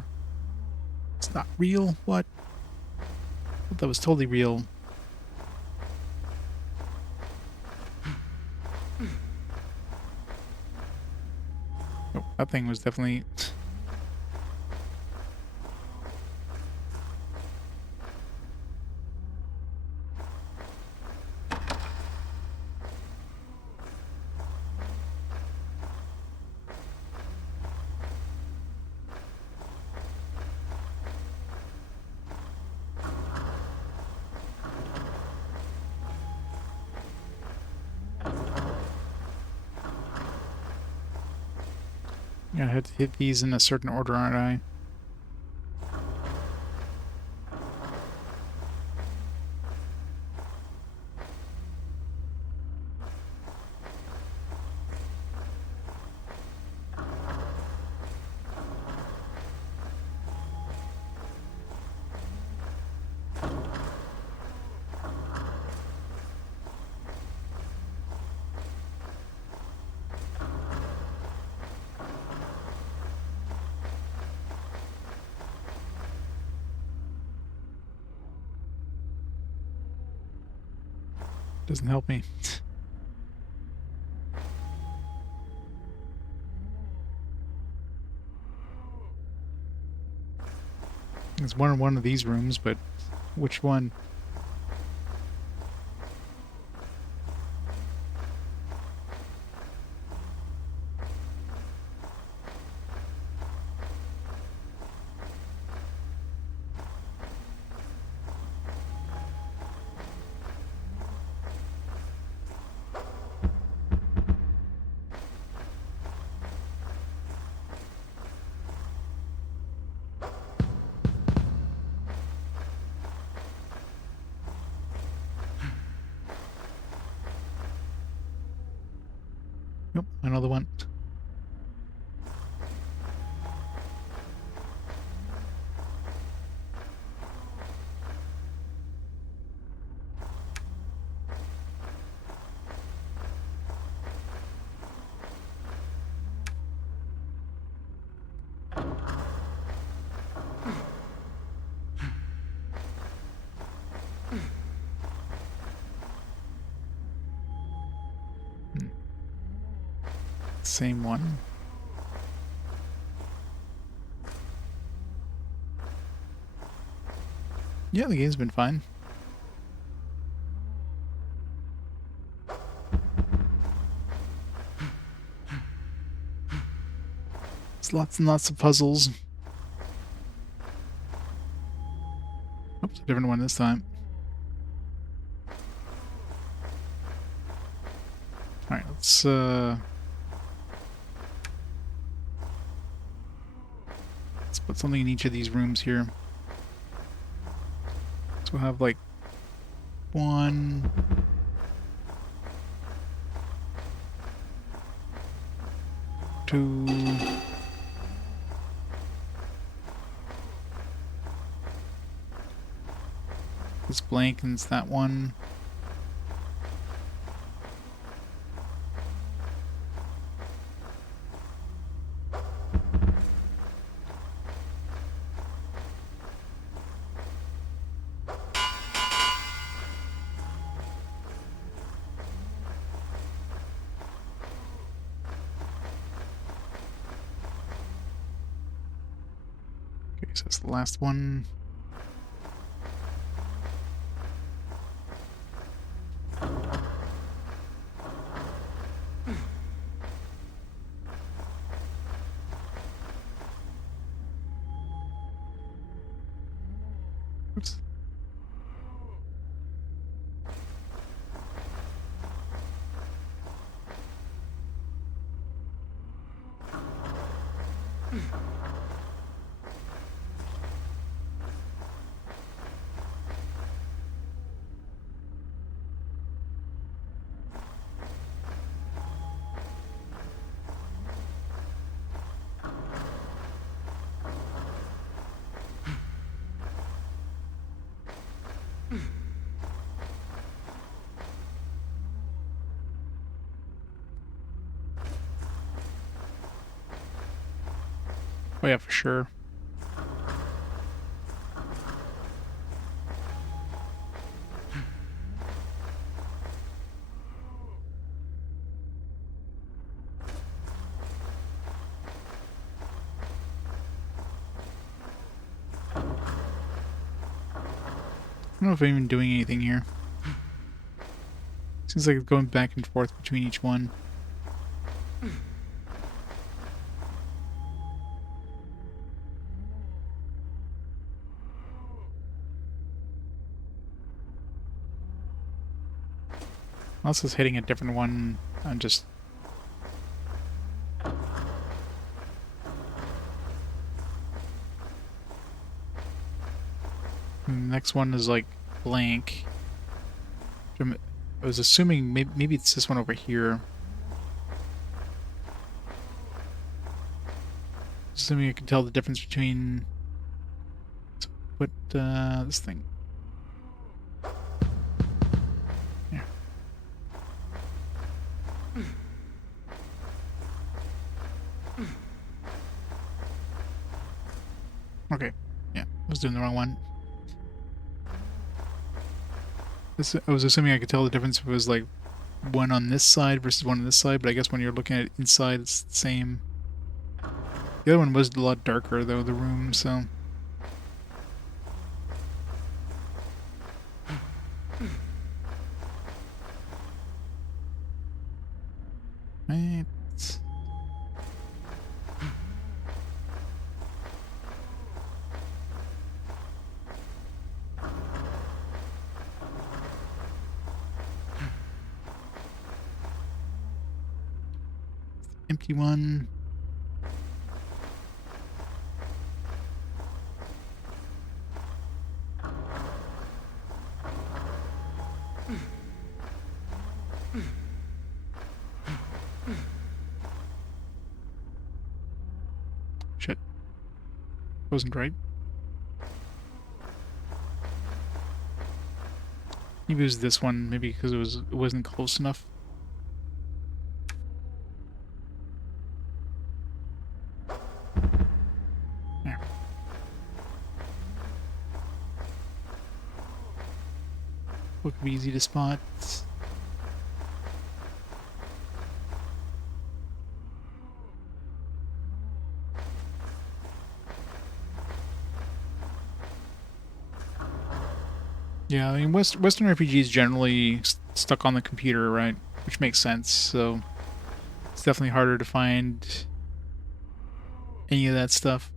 It's not real? What? I thought that was totally real. Oh, that thing was definitely... I have to hit these in a certain order, aren't I? Doesn't help me. There's one in one of these rooms, but which one? Nope, another one. Same one. Yeah, the game's been fine. There's lots and lots of puzzles. Oops, a different one this time. Alright, let's put something in each of these rooms here. So we'll have like 1, 2, 3, It's blank and it's that one. Okay, so that's the last one. Oops. Oh yeah, for sure. I don't know if I'm even doing anything here. Seems like it's going back and forth between each one. Unless it's hitting a different one, I'm just... The next one is like blank. I was assuming maybe it's this one over here. Assuming I can tell the difference between... What, this thing. Here. Okay, yeah, I was doing the wrong one. I was assuming I could tell the difference if it was like one on this side versus one on this side, but I guess when you're looking at it inside, it's the same. The other one was a lot darker, though, the room, so... Right. Empty one. Shit. Wasn't right. Maybe it was this one, maybe because it wasn't close enough. There. Would be easy to spot. Yeah, I mean, Western RPGs generally stuck on the computer, right? Which makes sense, so it's definitely harder to find any of that stuff.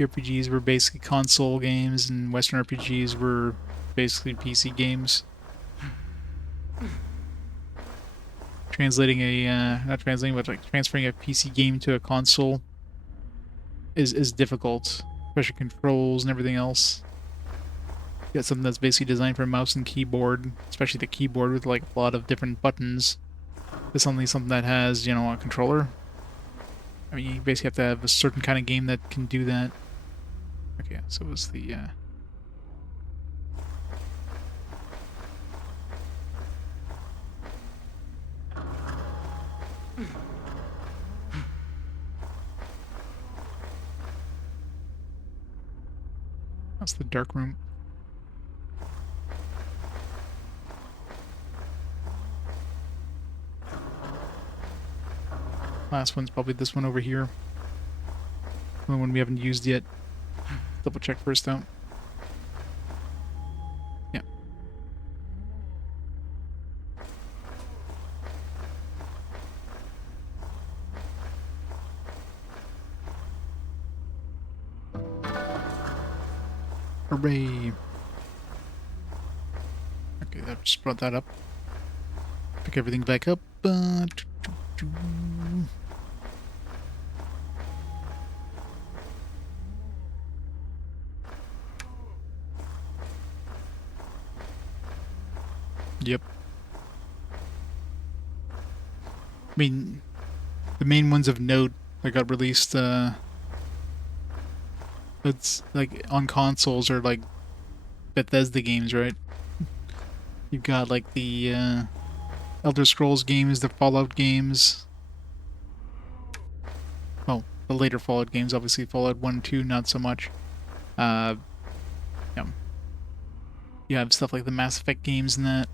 RPGs were basically console games, and Western RPGs were basically PC games. Translating not translating, but like transferring a PC game to a console is difficult. Especially controls and everything else. You got something that's basically designed for a mouse and keyboard, especially the keyboard with like a lot of different buttons. It's something that has, you know, a controller. I mean, you basically have to have a certain kind of game that can do that. Okay, so it was the that's the dark room. Last one's probably this one over here. The one we haven't used yet. Double check first though. Yeah. Hooray! Okay, that just brought that up. Pick everything back up. Yep. I mean, the main ones of note that got released, it's like on consoles or like Bethesda games, right? You've got like the Elder Scrolls games, the Fallout games. Well, the later Fallout games, obviously Fallout 1 and 2, not so much. Yeah. You have stuff like the Mass Effect games and that.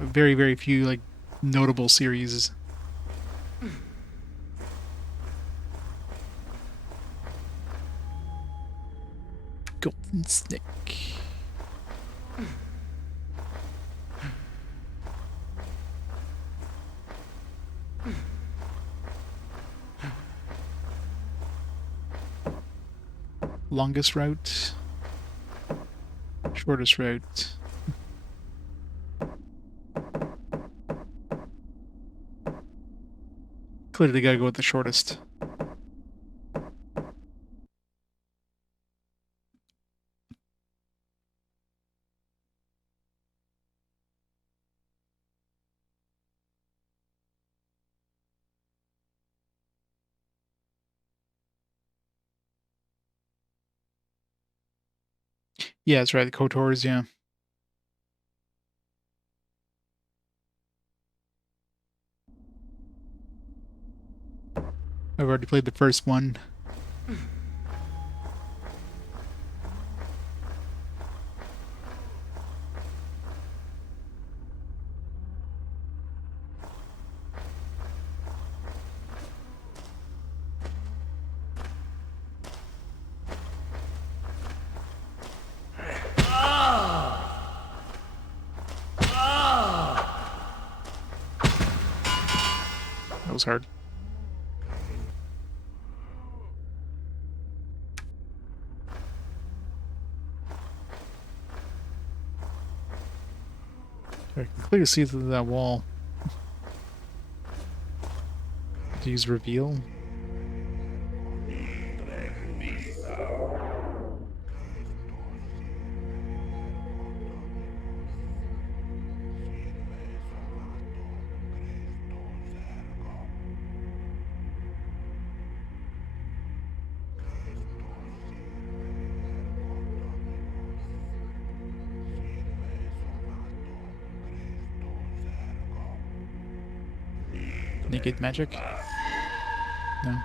Very, very few like notable series. Golden Snake. Longest route. Shortest route. Clearly gotta go with the shortest. Yeah, that's right, the KOTORs, yeah. I've already played the first one. That was hard. I can clearly see through that wall. To use reveal. Naked magic? No.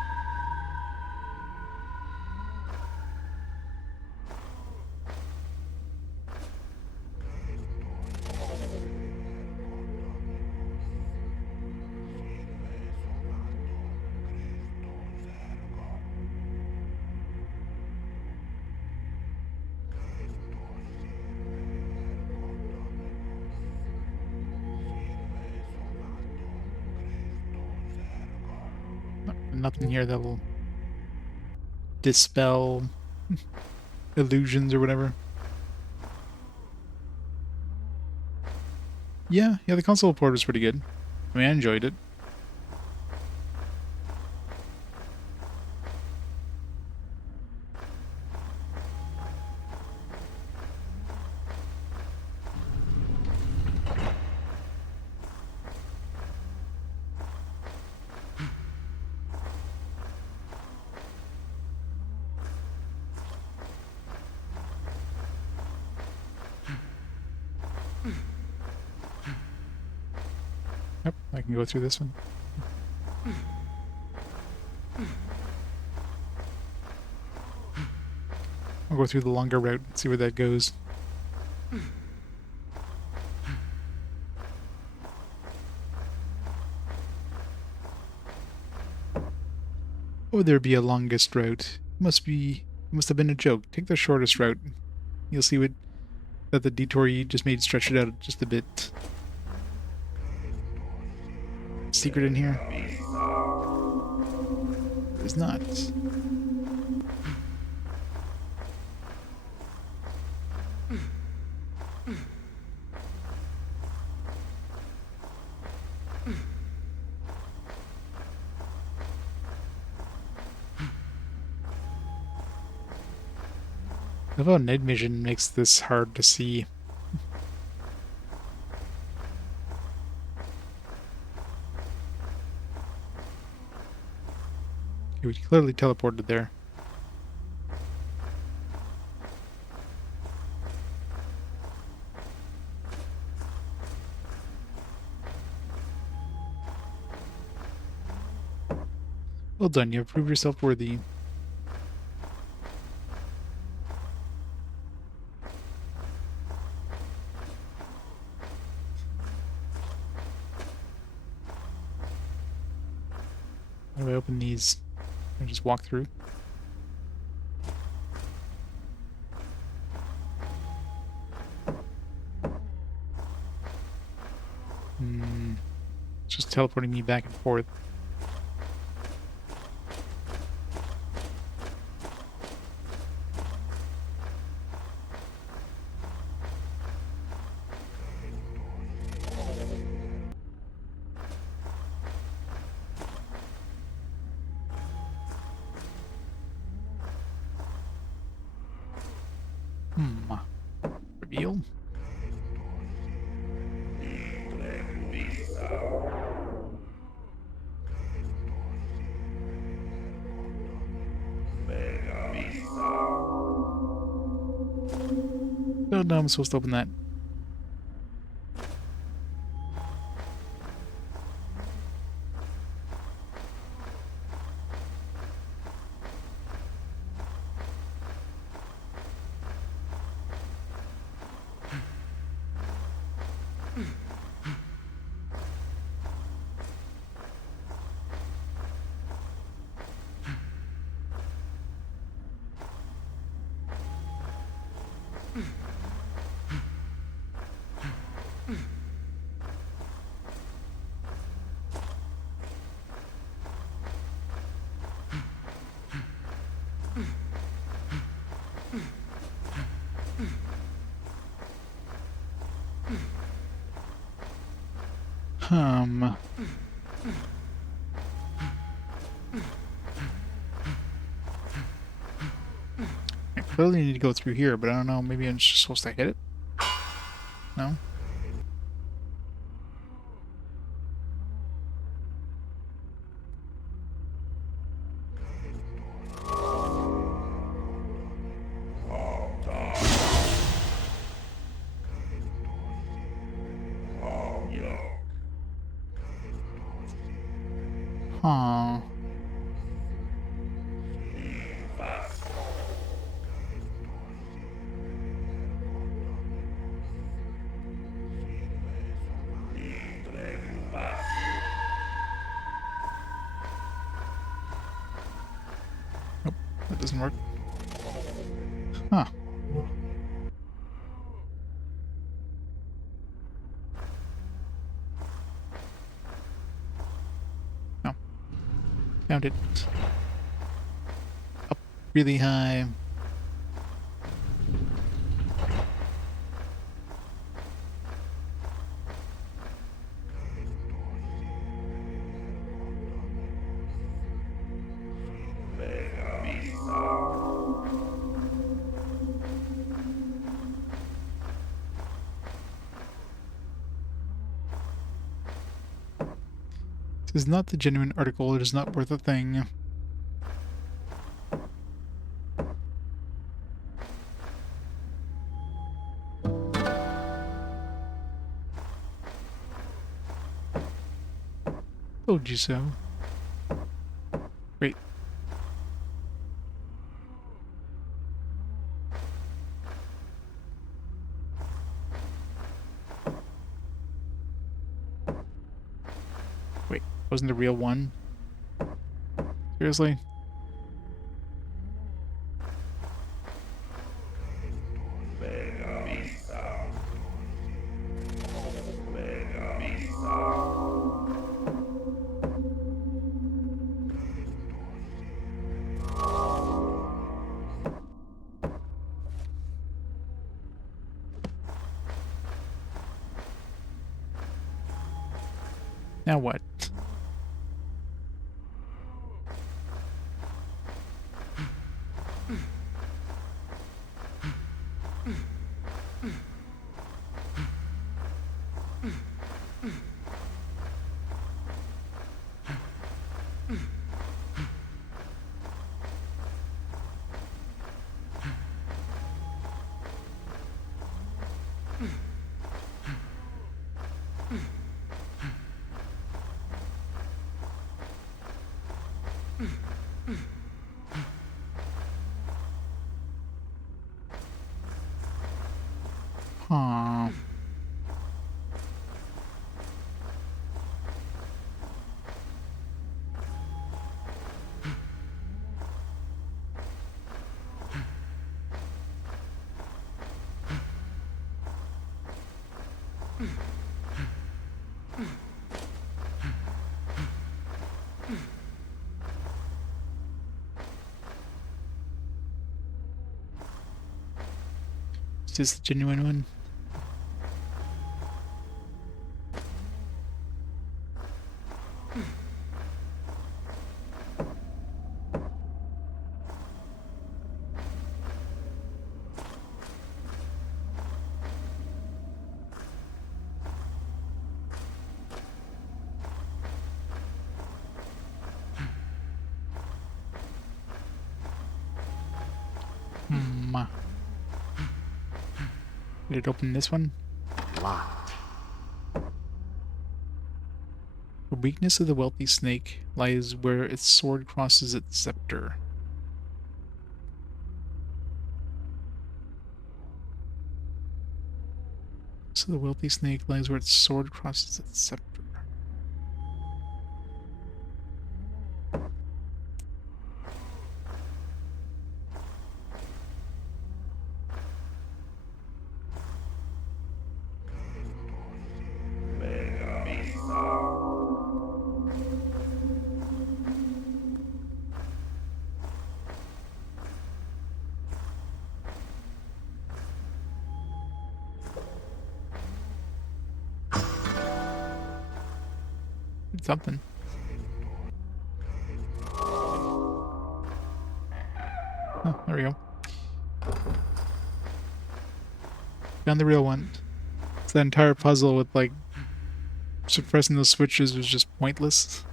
Nothing here that will dispel illusions or whatever. Yeah, the console port was pretty good. I mean, I enjoyed it. I can go through this one. I'll go through the longer route and see where that goes. Oh, there be a longest route. Must have been a joke. Take the shortest route. You'll see that the detour you just made stretch it out just a bit. Secret in here? There's not. I love how night vision makes this hard to see. Okay, we clearly teleported there. Well done, you have proved yourself worthy. How do I open these? Can I just walk through? It's just teleporting me back and forth. Reveal? Oh no, I'm supposed to open that. I clearly need to go through here, but I don't know, maybe I'm just supposed to hit it? No? Huh. Nope, that doesn't work. Huh. No. Found it. Up really high. This is not the genuine article, it is not worth a thing. Told you so. Wait. Wait, wasn't the real one? Seriously? Now what? Huh. Is this the genuine one? Did it open this one? Locked. The weakness of the wealthy snake lies where its sword crosses its scepter. So the wealthy snake lies where its sword crosses its scepter. Something. Oh, there we go. Found the real one. So that entire puzzle with like suppressing those switches was just pointless.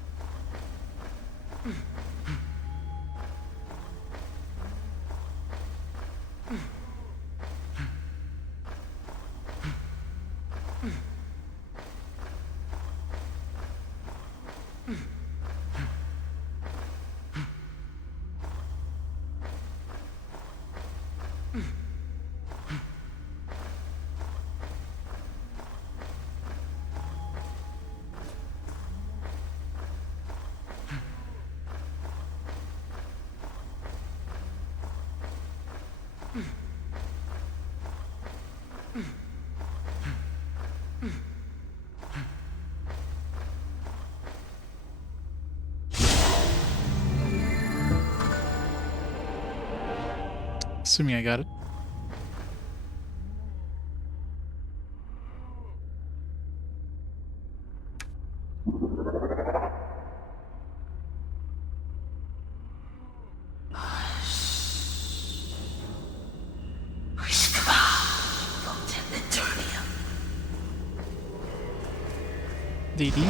Assuming I got it.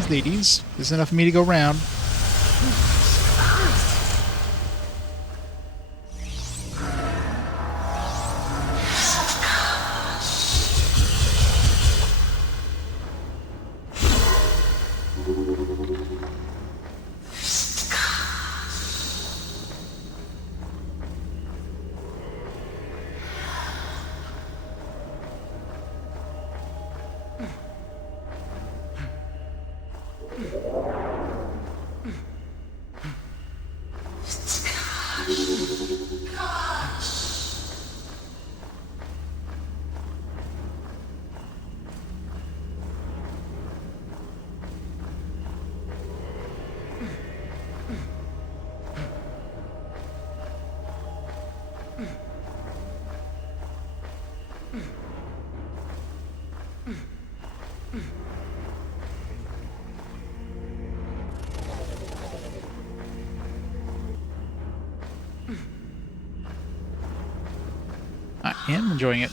Ladies, there's enough for me to go round. I am enjoying it.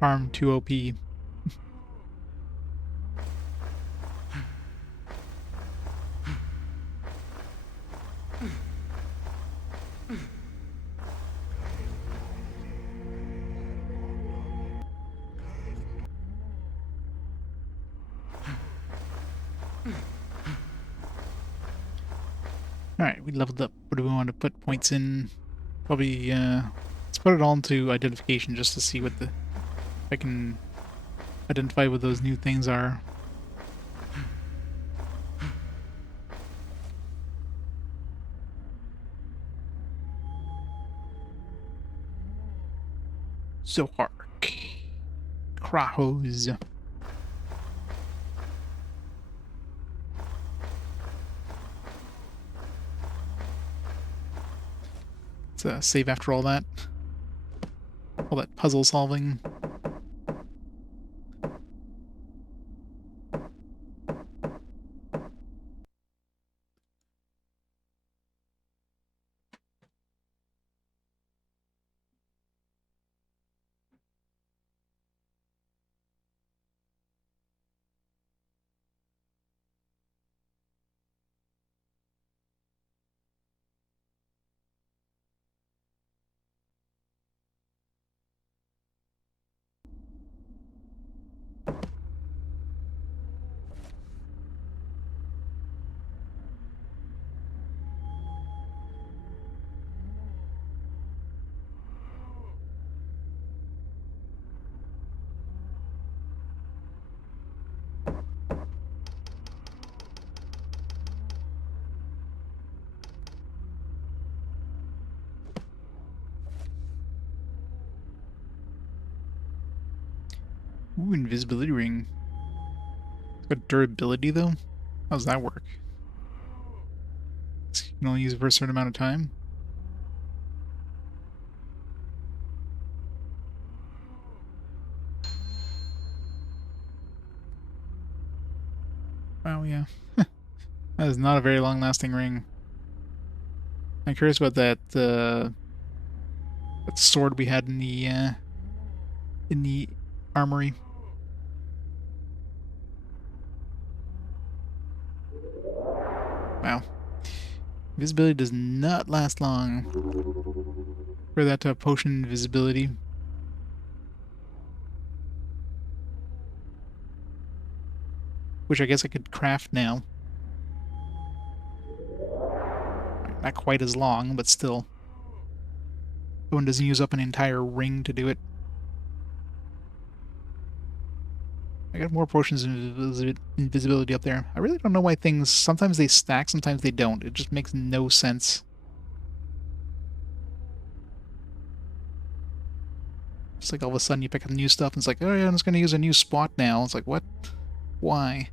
Farm 2 OP. Alright, we leveled up. What do we want to put points in? Probably, let's put it all into identification just to see what the... if I can identify what those new things are. Zohark. Krahos. Let's save after all that. All that puzzle solving. Ooh, invisibility ring. Got durability though? How does that work? You can only use it for a certain amount of time? Wow, yeah. That is not a very long-lasting ring. I'm curious about that, that sword we had in the armory. Wow. Invisibility does not last long. For that to have potion invisibility. Which I guess I could craft now. Not quite as long, but still. One doesn't use up an entire ring to do it. I got more potions of invisibility up there. I really don't know why things... sometimes they stack, sometimes they don't. It just makes no sense. It's like all of a sudden you pick up new stuff and it's like, oh yeah, I'm just going to use a new spot now. It's like, what? Why?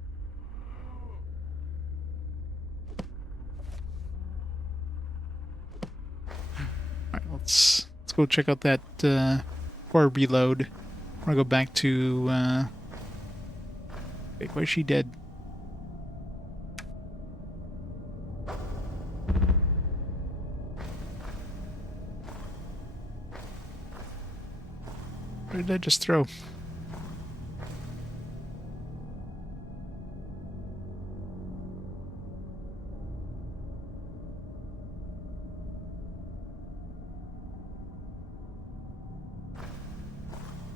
Alright, let's go check out that, before I reload. I want to go back to, wait, why is she dead? Where did I just throw?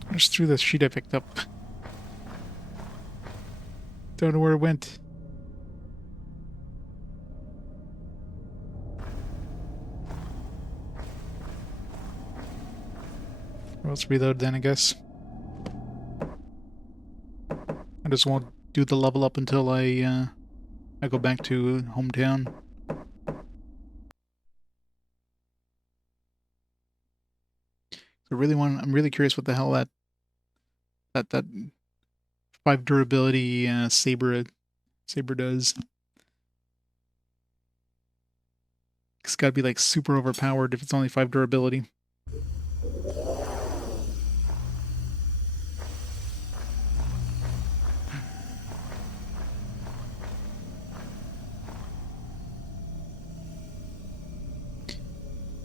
I just threw the sheet I picked up. Don't know where it went. Let's reload then, I guess. I just won't do the level up until I go back to hometown. I'm really curious what the hell that 5 durability saber does. It's gotta be like super overpowered if it's only 5 durability.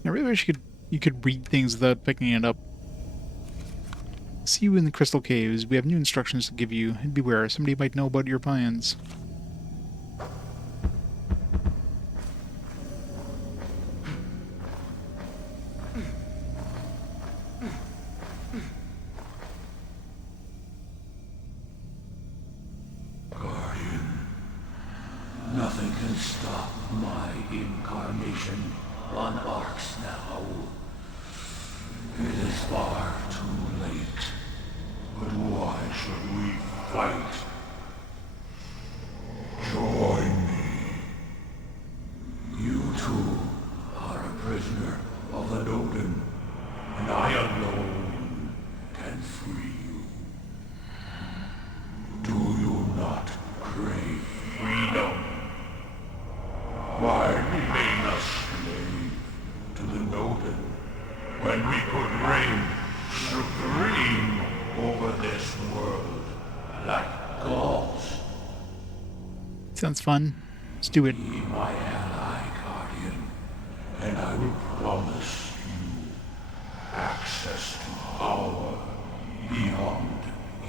I really wish you could read things without picking it up. See you in the crystal caves. We have new instructions to give you. And beware, somebody might know about your plans. Guardian, nothing can stop my incarnation on Arx now. It is far too late. But why should we fight? Join me. You too are a prisoner of the Doden, and I alone can free you. Do you not crave freedom? Why remain a slave to the Doden when we could reign supreme over this world like gods? Sounds fun. Let's do it. Be my ally, Guardian, and I will promise you access to power beyond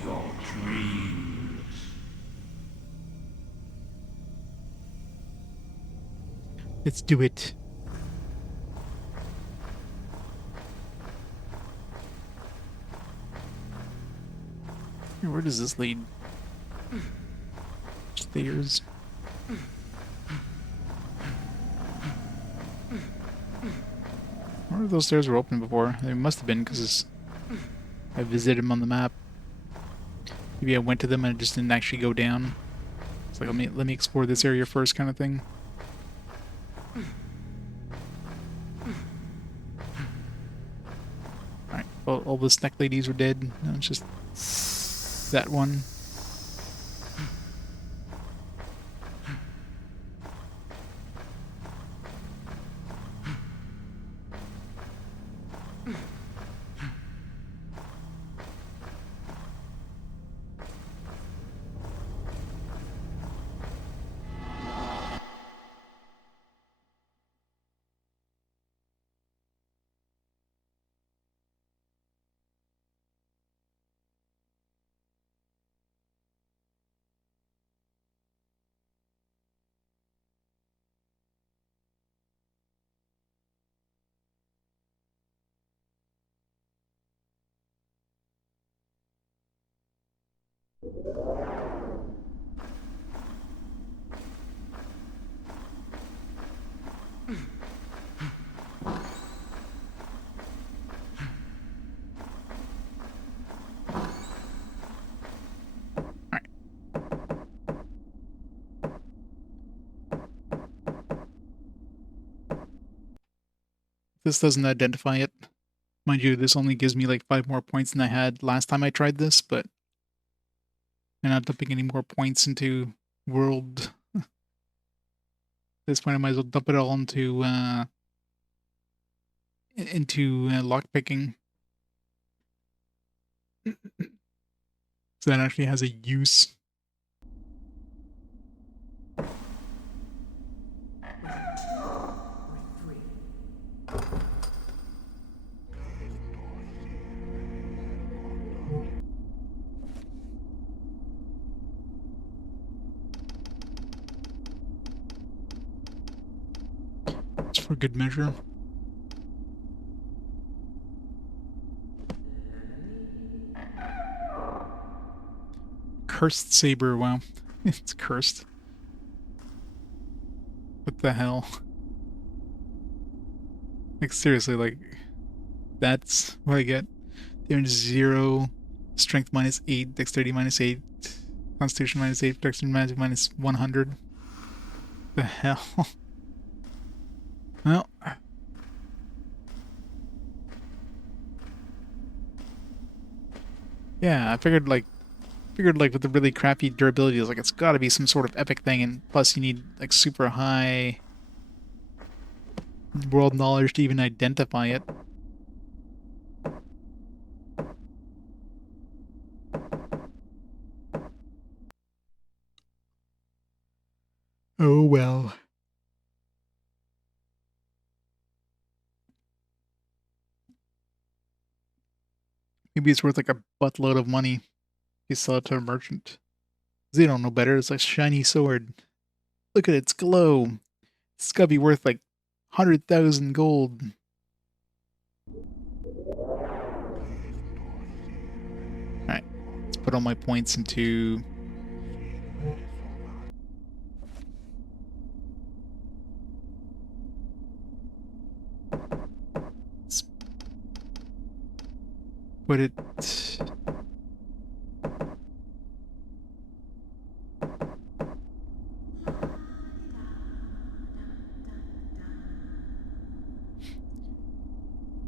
your dreams. Let's do it. Where does this lead? Stairs. Where those stairs were open before? They must have been because I visited them on the map. Maybe I went to them and it just didn't actually go down. It's like let me explore this area first, kind of thing. All right, all the snack ladies were dead. Now it's just that one. This doesn't identify it. Mind you, this only gives me like 5 more points than I had last time I tried this, but I'm not dumping any more points into world. At this point, I might as well dump it all into lockpicking. So that actually has a use. Just for good measure. Cursed saber, wow. It's cursed. What the hell? Like seriously, like that's what I get. Damage 0. Strength -8. Dexterity -8. Constitution -8. Protection magic -100. The hell? Well. Yeah, I figured like with the really crappy durability, it's like it's got to be some sort of epic thing, and plus you need like super high world knowledge to even identify it. Oh well. Maybe it's worth like a buttload of money if you sell it to a merchant. They don't know better. It's like a shiny sword. Look at its glow. It's gotta be worth like 100,000 gold. Alright, let's put all my points into... Let's put it...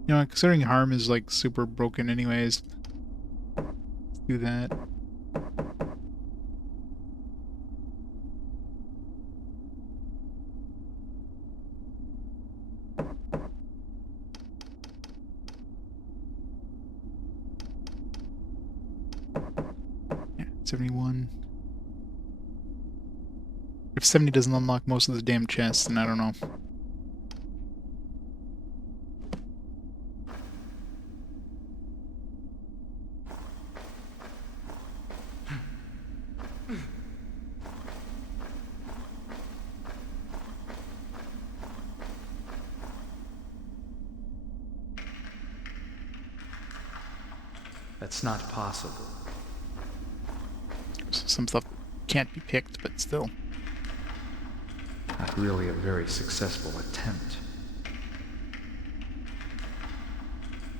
You know, considering harm is like super broken anyways. Let's do that. Yeah, 71. If 70 doesn't unlock most of the damn chests, then I don't know. That's not possible. Some stuff can't be picked, but still. Not really a very successful attempt.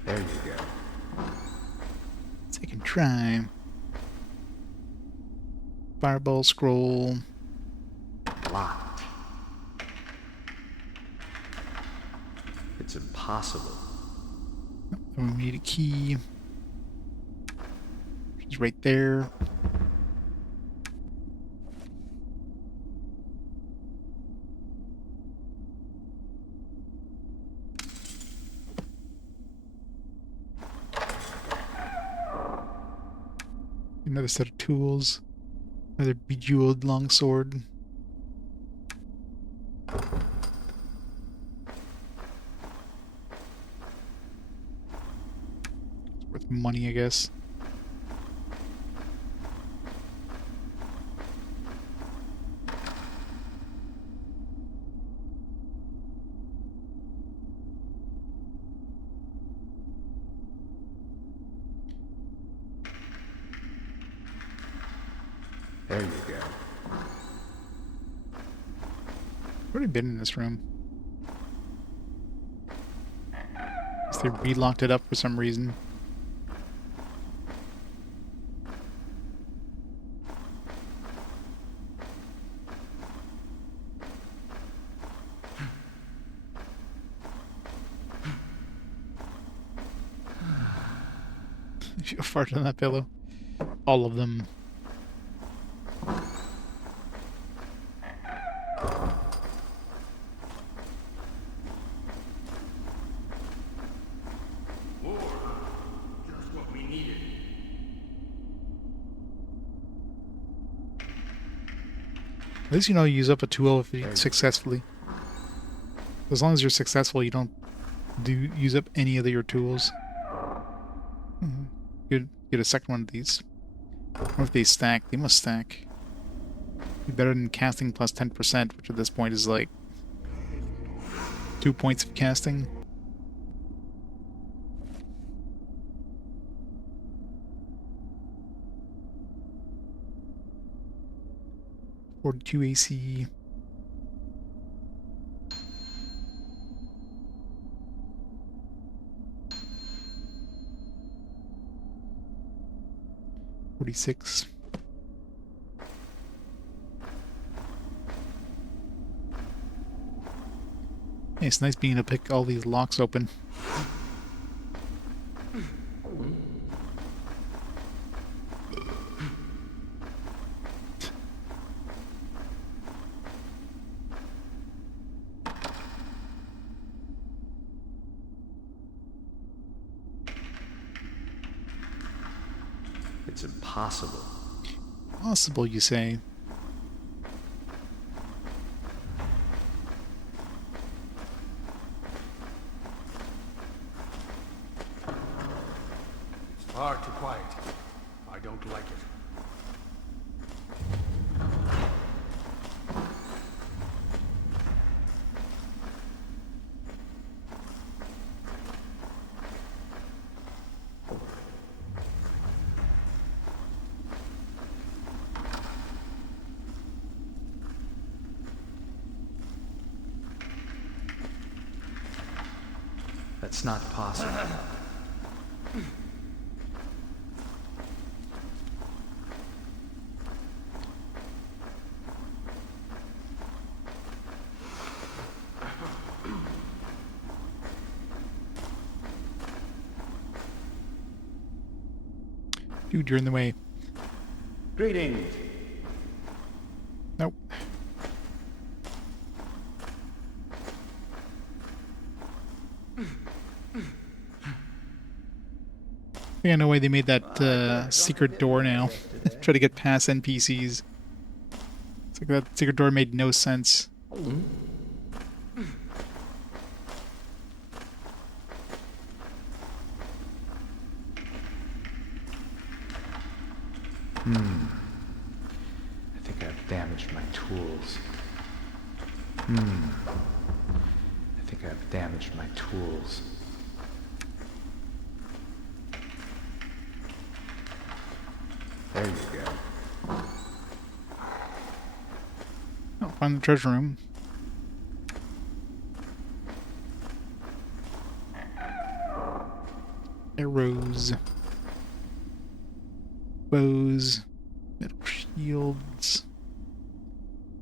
There you go. Second try. Fireball scroll. Locked. It's impossible. We need a key. She's right there. Another set of tools. Another bejeweled longsword. It's worth money, I guess. There you go. I've already been in this room. Guess they relocked it up for some reason. You farted on that pillow. All of them. Just what we needed. At least you know you use up a tool if you successfully. As long as you're successful, you don't use up any of your tools. Get a second one of these. I wonder if they stack. They must stack. Be better than casting plus 10%, which at this point is like 2 points of casting. (42 AC). 46. Hey, it's nice being able to pick all these locks open. It's impossible. Possible, you say? It's far too quiet. I don't like it. That's not possible. Dude, you're in the way. Greetings. Nope. I think I know why they made that secret door now. Try to get past NPCs. It's like that secret door made no sense. I think I've damaged my tools. I think I've damaged my tools. There you go. Oh, find the treasure room. Arrows. Bows. Metal shields.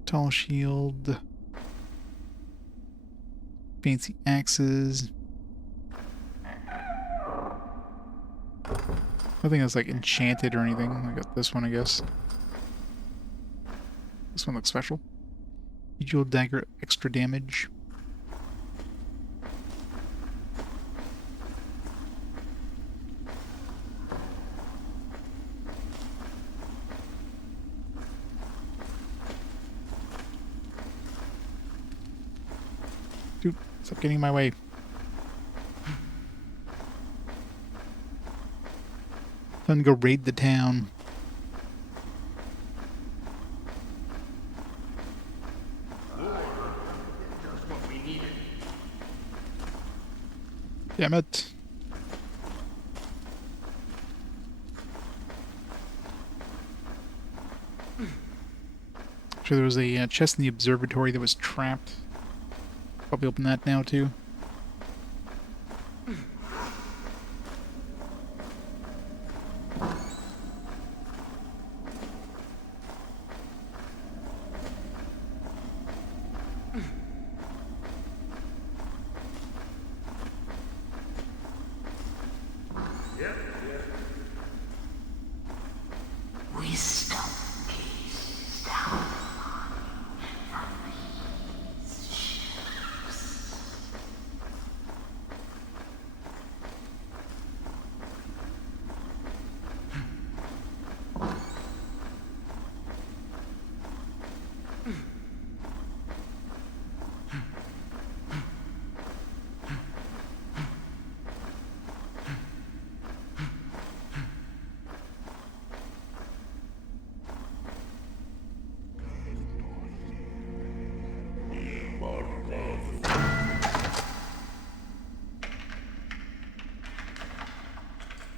Tall shield. Fancy axes. Nothing that's like enchanted or anything. I got this one, I guess. This one looks special. Jewel dagger, extra damage. Dude, stop getting in my way. Time to go raid the town. Just what we needed. Damn it. Sure, there was a chest in the observatory that was trapped. Probably open that now too. Wisdom gazes down upon you from these ships.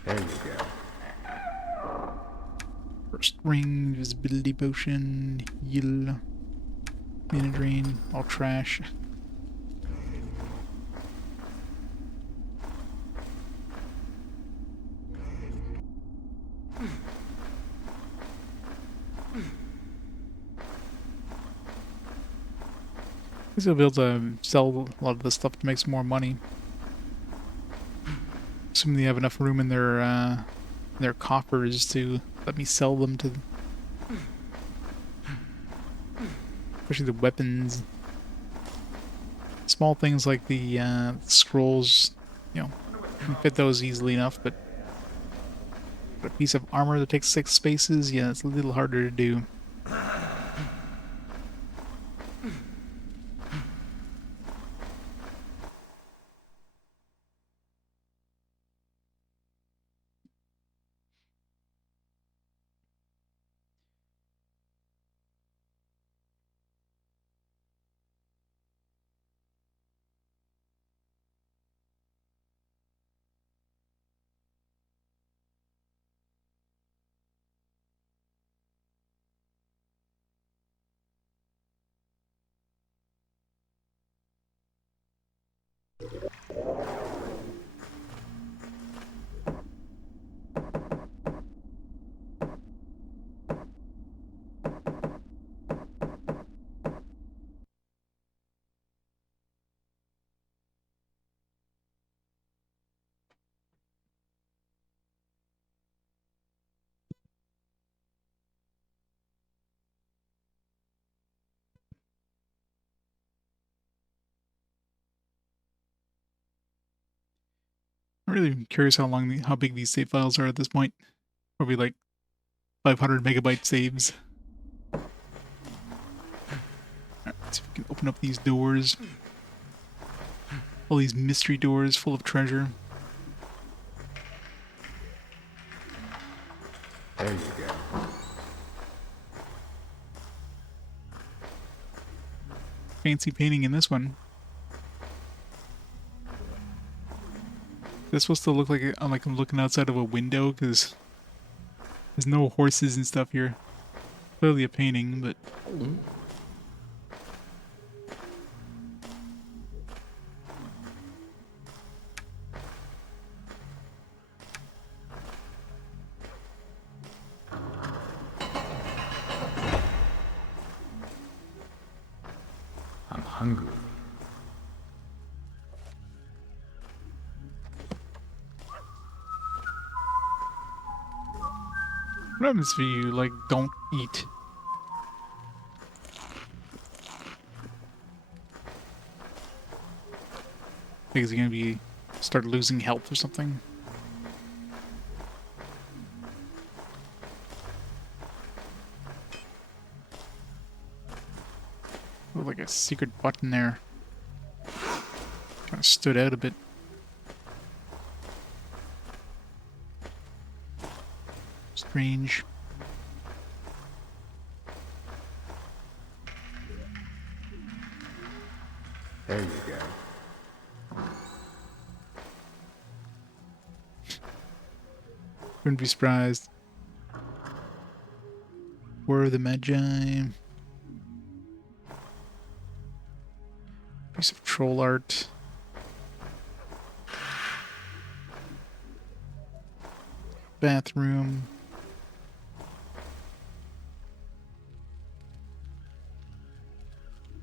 There you go. First ring, invisibility potion, heal, mana drain, all trash. guess they'll be able to sell a lot of this stuff to make some more money. Assuming they have enough room in their coffers to let me sell them to, especially the weapons. Small things like the scrolls, you can fit those easily enough, but a piece of armor that takes 6 spaces, yeah, it's a little harder to do. I'm really curious how big these save files are at this point. Probably like 500 megabyte saves. Alright, let's see if we can open up these doors. All these mystery doors full of treasure. There you go. Fancy painting in this one. Is this supposed to look like I'm looking outside of a window? Because there's no horses and stuff here. Clearly a painting, but... I'm hungry. What happens if you, like, don't eat? Like, is he gonna start losing health or something? Looked like a secret button there. Kind of stood out a bit. Strange. There you go. Wouldn't be surprised. Where are the Magi? Piece of troll art. Bathroom.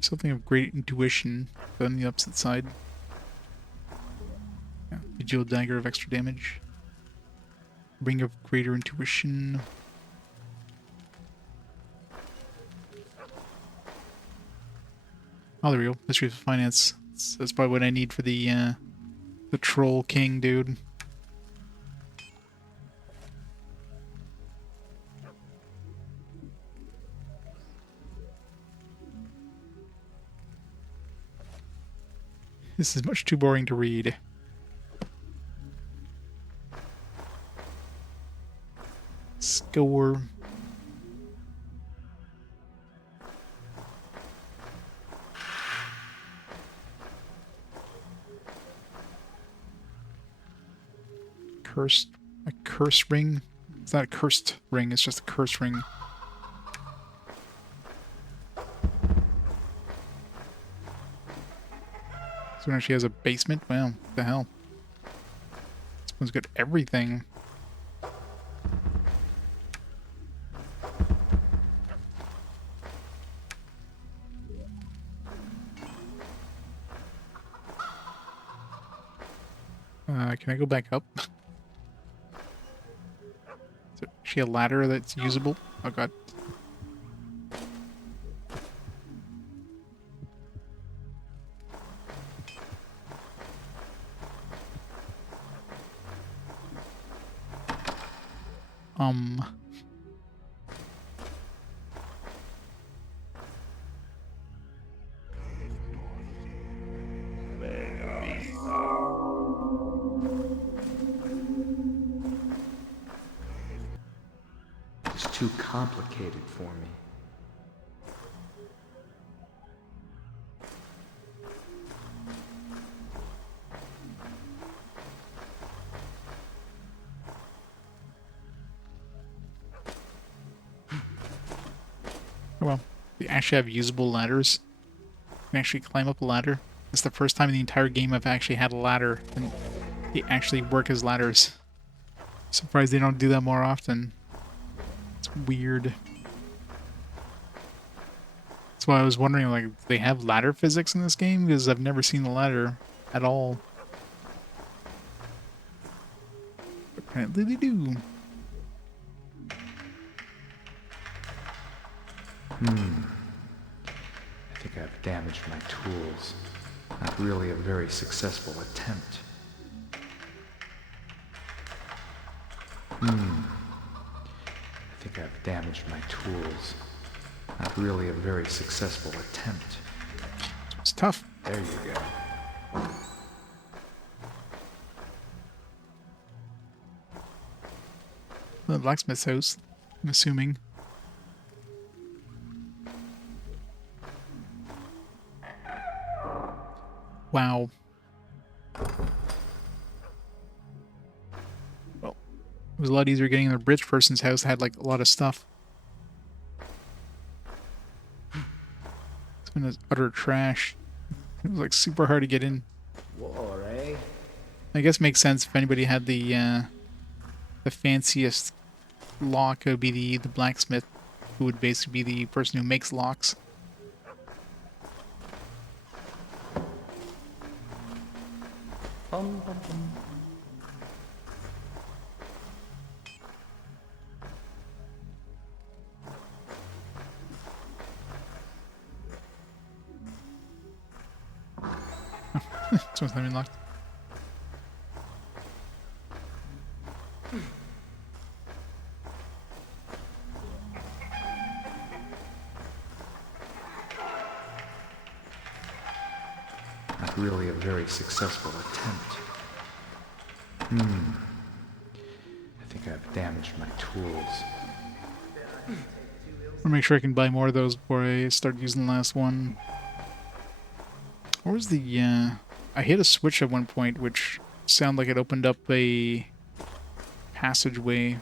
Something of great intuition, but on the opposite side. Yeah, Digital dagger of extra damage. Ring of greater intuition. Oh, there we go. Mystery of Finance. That's probably what I need for the Troll King dude. This is much too boring to read. Score. A curse ring? It's not a cursed ring, it's just a curse ring. This one actually has a basement? Wow, what the hell? This one's got everything. Can I go back up? Is there actually a ladder that's usable? Oh god. Um... It's too complicated for me. Oh well. They actually have usable ladders. You can actually climb up a ladder. It's the first time in the entire game I've actually had a ladder, and they actually work as ladders. Surprised they don't do that more often. It's weird. That's why I was wondering, like, do they have ladder physics in this game? Because I've never seen the ladder at all. Apparently they do. I think I've damaged my tools. Not really a very successful attempt. I think I've damaged my tools. Not really a very successful attempt. It's tough. There you go. The blacksmith's house, I'm assuming. Wow. Well, it was a lot easier getting in the rich person's house that had like a lot of stuff. It's been utter trash. It was like super hard to get in. War, eh? I guess it makes sense if anybody had the fanciest lock, it would be the blacksmith, who would basically be the person who makes locks. Bum, bum, bum. This one's not even locked. Not really a very successful attempt. I think I've damaged my tools. I'll make sure I can buy more of those before I start using the last one. What was the, I hit a switch at one point, which sounded like it opened up a passageway.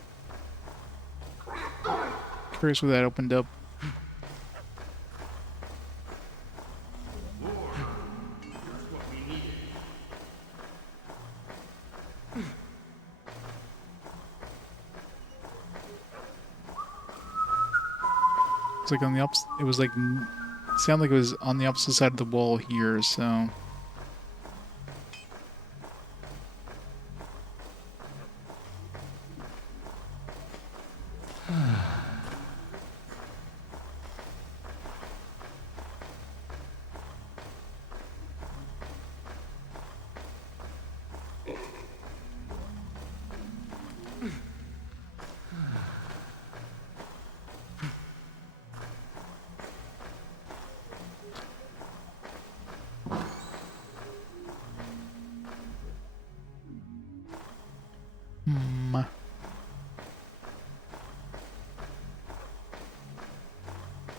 Curious what that opened up. It's like on the opposite, it was like, it sounded like it was on the opposite side of the wall here, so.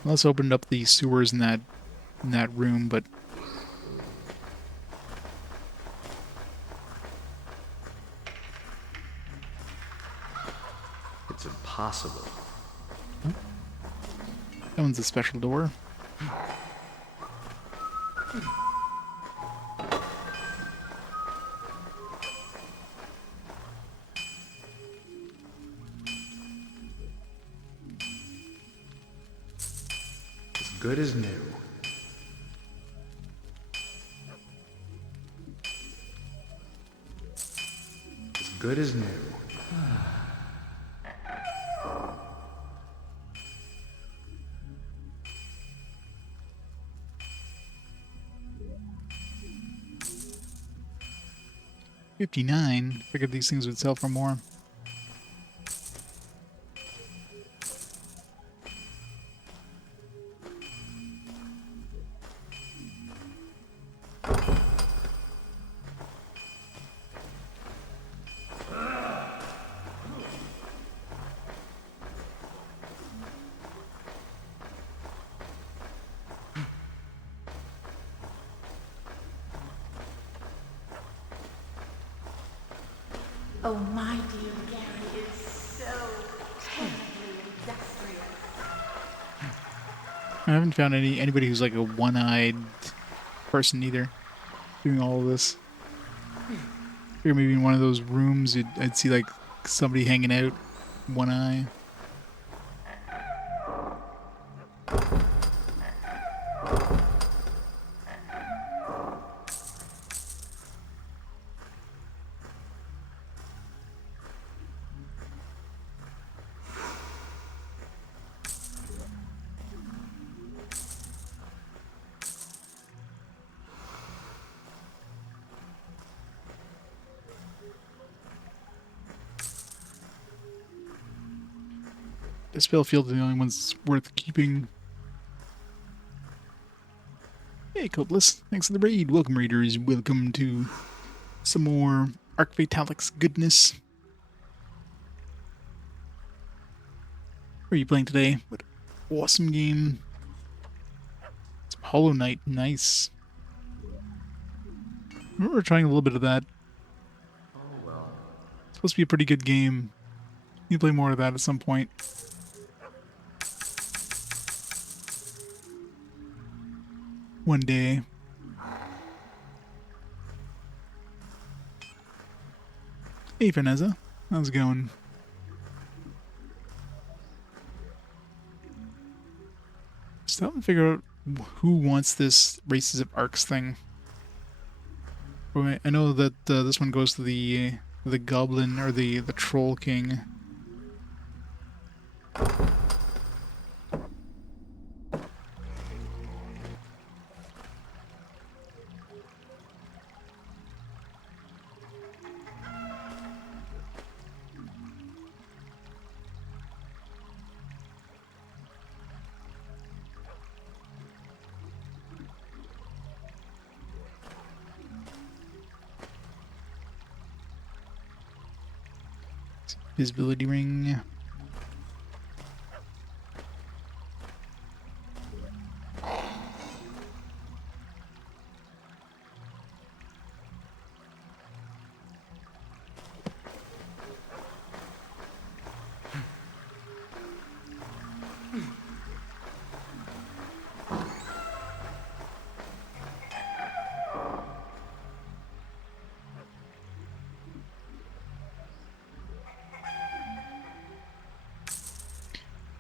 Let's open up the sewers in that room, but It's impossible. that one's a special door. As good as new. Good as new. 59. Figured these things would sell for more. Oh, my dear Gary is so terribly industrious. I haven't found anybody who's like a one-eyed person either doing all of this. Or maybe in one of those rooms I'd see like somebody hanging out, one eye. The spell field's the only one's worth keeping. Hey, Copeless. Thanks for the raid. Welcome, raiders. Welcome to some more Arx Fatalis goodness. What are you playing today? What an awesome game. Some Hollow Knight. Nice. I remember trying a little bit of that. Oh well. It's supposed to be a pretty good game. You play more of that at some point. One day. Hey, Vanessa. How's it going? Still haven't figured out who wants this Races of Arx thing. I know that this one goes to the Goblin or the Troll King. Visibility ring.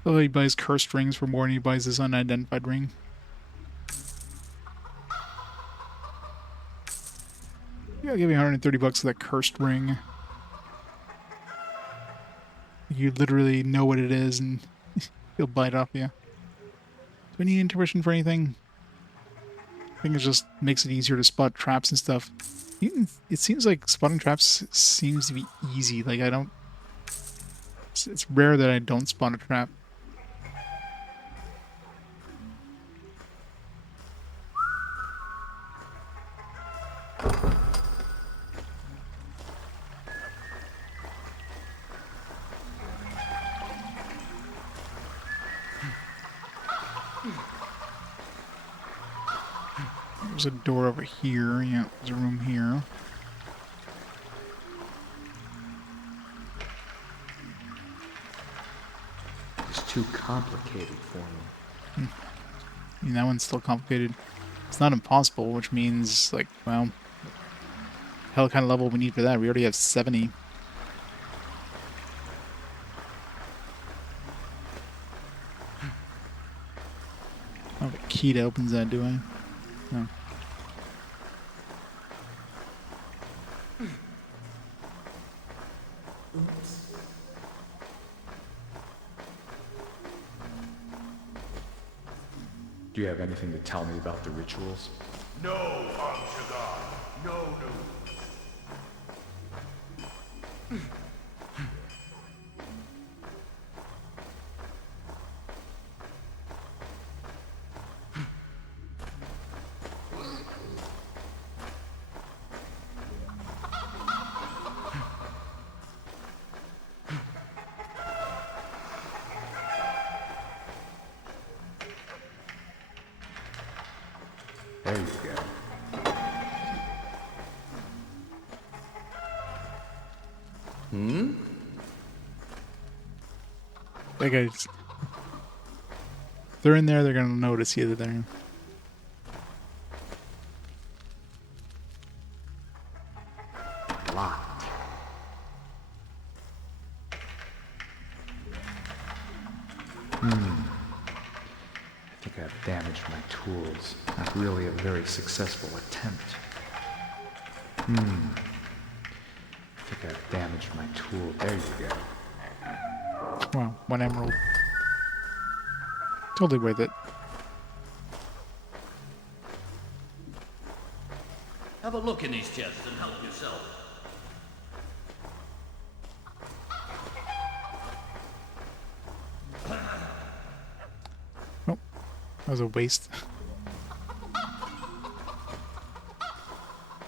Oh, he buys cursed rings for more than he buys this unidentified ring. Yeah, I'll give me 130 bucks for that cursed ring. You literally know what it is and he'll buy it off you. Do I need intuition for anything? I think it just makes it easier to spot traps and stuff. It seems like spotting traps seems to be easy. Like, I don't... It's rare that I don't spot a trap. There's a door over here. Yeah, there's a room here. It's too complicated for me. I mean, that one's still complicated. It's not impossible, which means, like, well, hell kind of level we need for that. We already have 70. I don't have a key that opens that, do I? No. Do you have anything to tell me about the rituals? No, Arx. No news. There you go. That guy's... If they're in there, they're gonna notice you there. Locked. I think I've damaged my tools. Not really a very successful attempt. I think I've damaged my tool. There you go. Wow, 1 emerald. Totally worth it. Have a look in these chests and help yourself. Oh, that was a waste.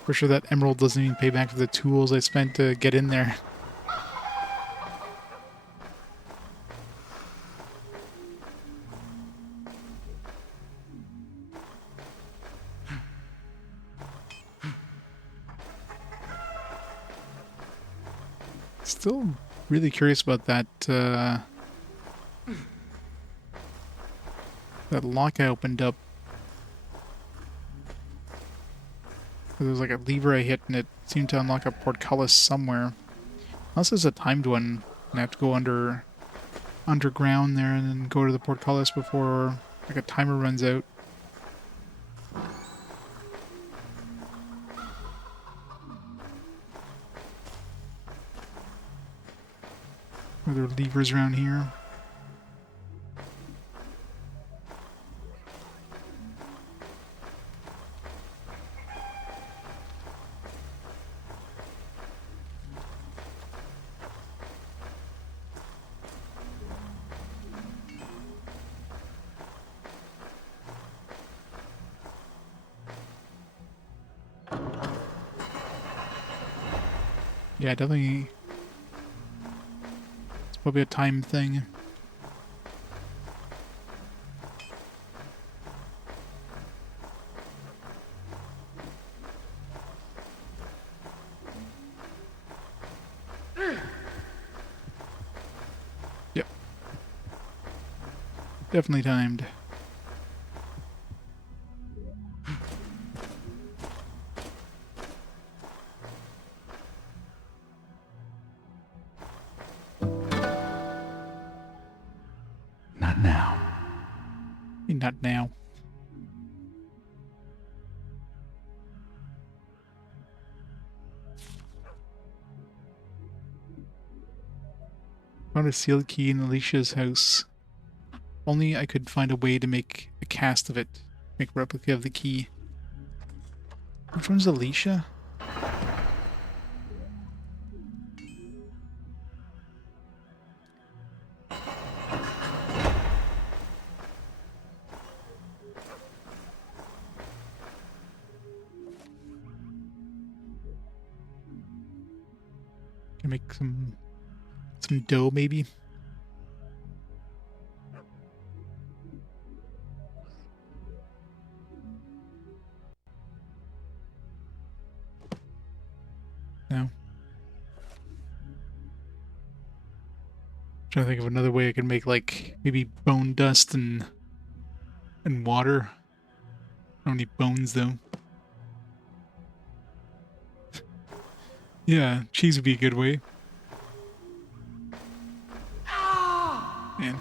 For sure that emerald doesn't even pay back for the tools I spent to get in there. Still really curious about that that lock I opened up. There was like a lever I hit and it seemed to unlock a portcullis somewhere. Unless it's a timed one and I have to go underground there and then go to the portcullis before like a timer runs out. Are there levers around here? Yeah, definitely. It's probably a time thing. Yep. Definitely timed. Not now. Not now. Found a sealed key in Alicia's house. Only I could find a way to make a cast of it. Make a replica of the key. Which one's Alicia? Can make some dough maybe. No. Trying to think of another way I could make like maybe bone dust and water. I don't need bones though. Yeah, cheese would be a good way. Man.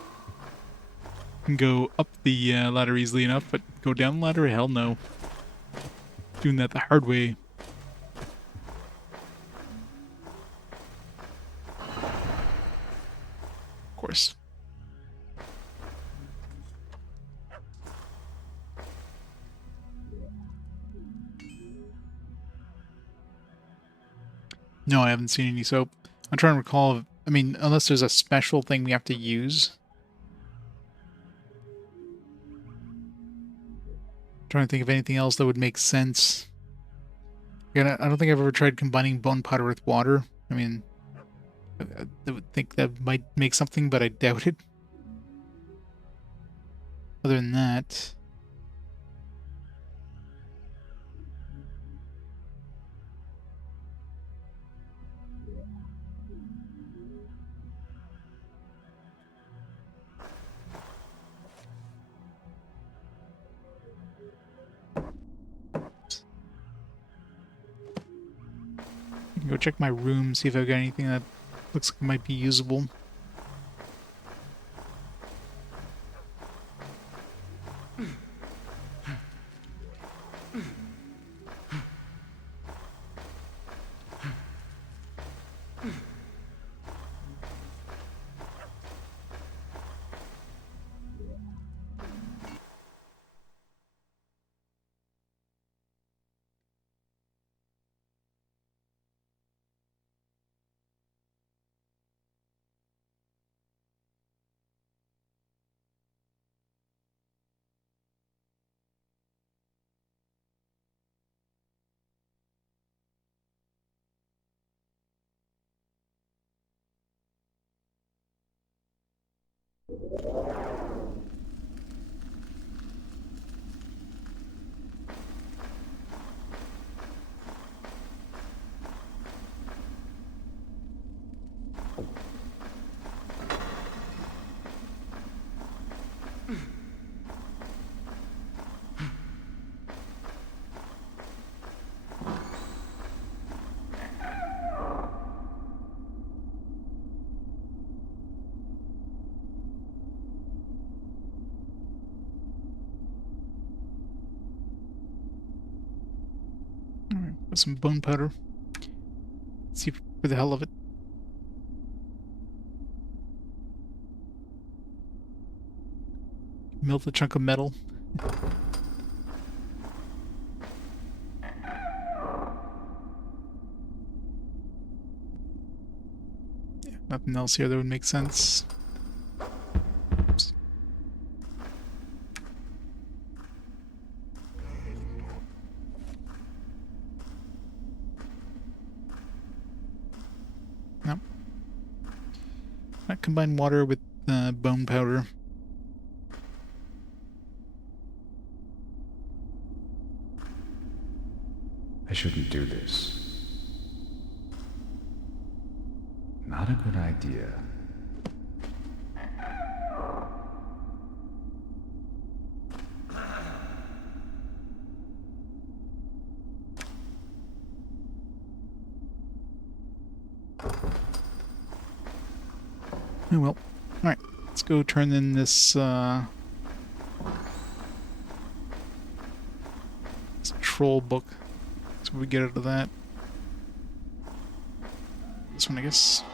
Can go up the ladder easily enough, but go down the ladder? Hell no. Doing that the hard way. course. No, I haven't seen any soap. I'm trying to recall. I mean, unless there's a special thing we have to use. I'm trying to think of anything else that would make sense. Again, I don't think I've ever tried combining bone powder with water. I mean, I would think that might make something, but I doubt it. Other than that... I can go check my room, see if I've got anything that looks like it might be usable. Alright, put some bone powder. See if, for the hell of it. Melt a chunk of metal. Yeah, nothing else here that would make sense. Oops. No. Not combine water with bone powder. I shouldn't do this. Not a good idea. Oh well. Alright, let's go turn in this, this troll book. So we get out of that. This one, I guess.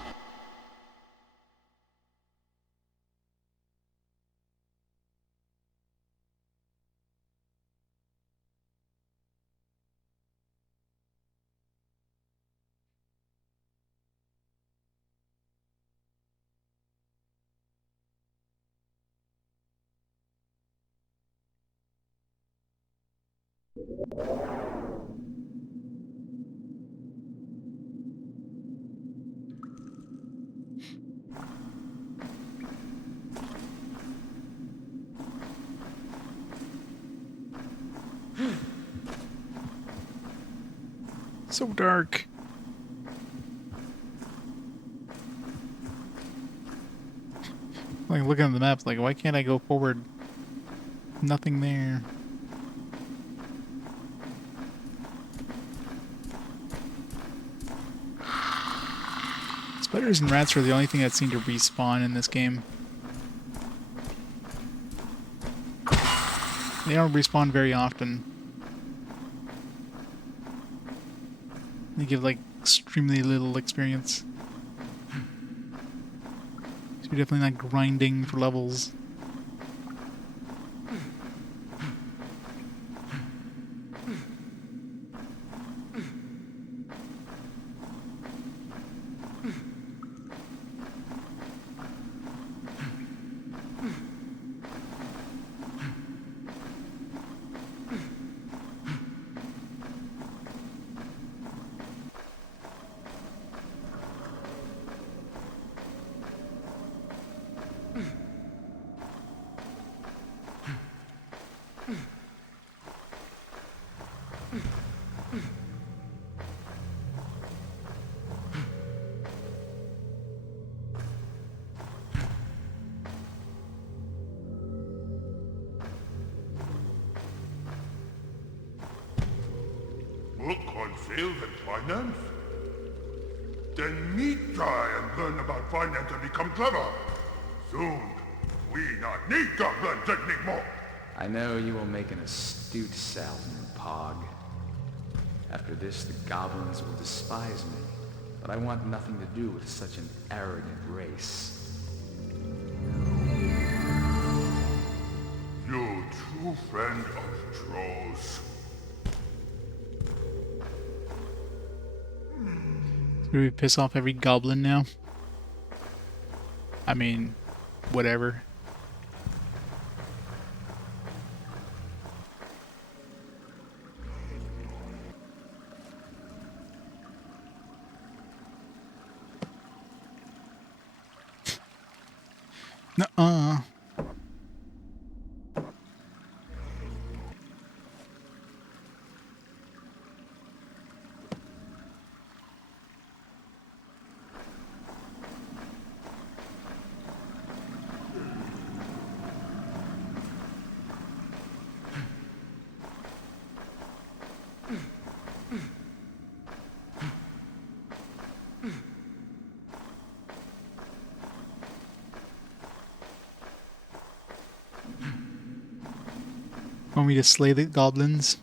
So dark. Like looking at the map, like why can't I go forward? Nothing there. Spiders and rats are the only thing that seem to respawn in this game. They don't respawn very often. They give like extremely little experience. So you're definitely not grinding for levels. Book on sales and finance? Then meet try and learn about finance and become clever. Soon, we not need goblins anymore. I know you will make an astute salesman, Pog. After this, the goblins will despise me, but I want nothing to do with such an arrogant race. You true friend of trolls. Do we piss off every goblin now? I mean, whatever. Nuh-uh. Want me to slay the goblins?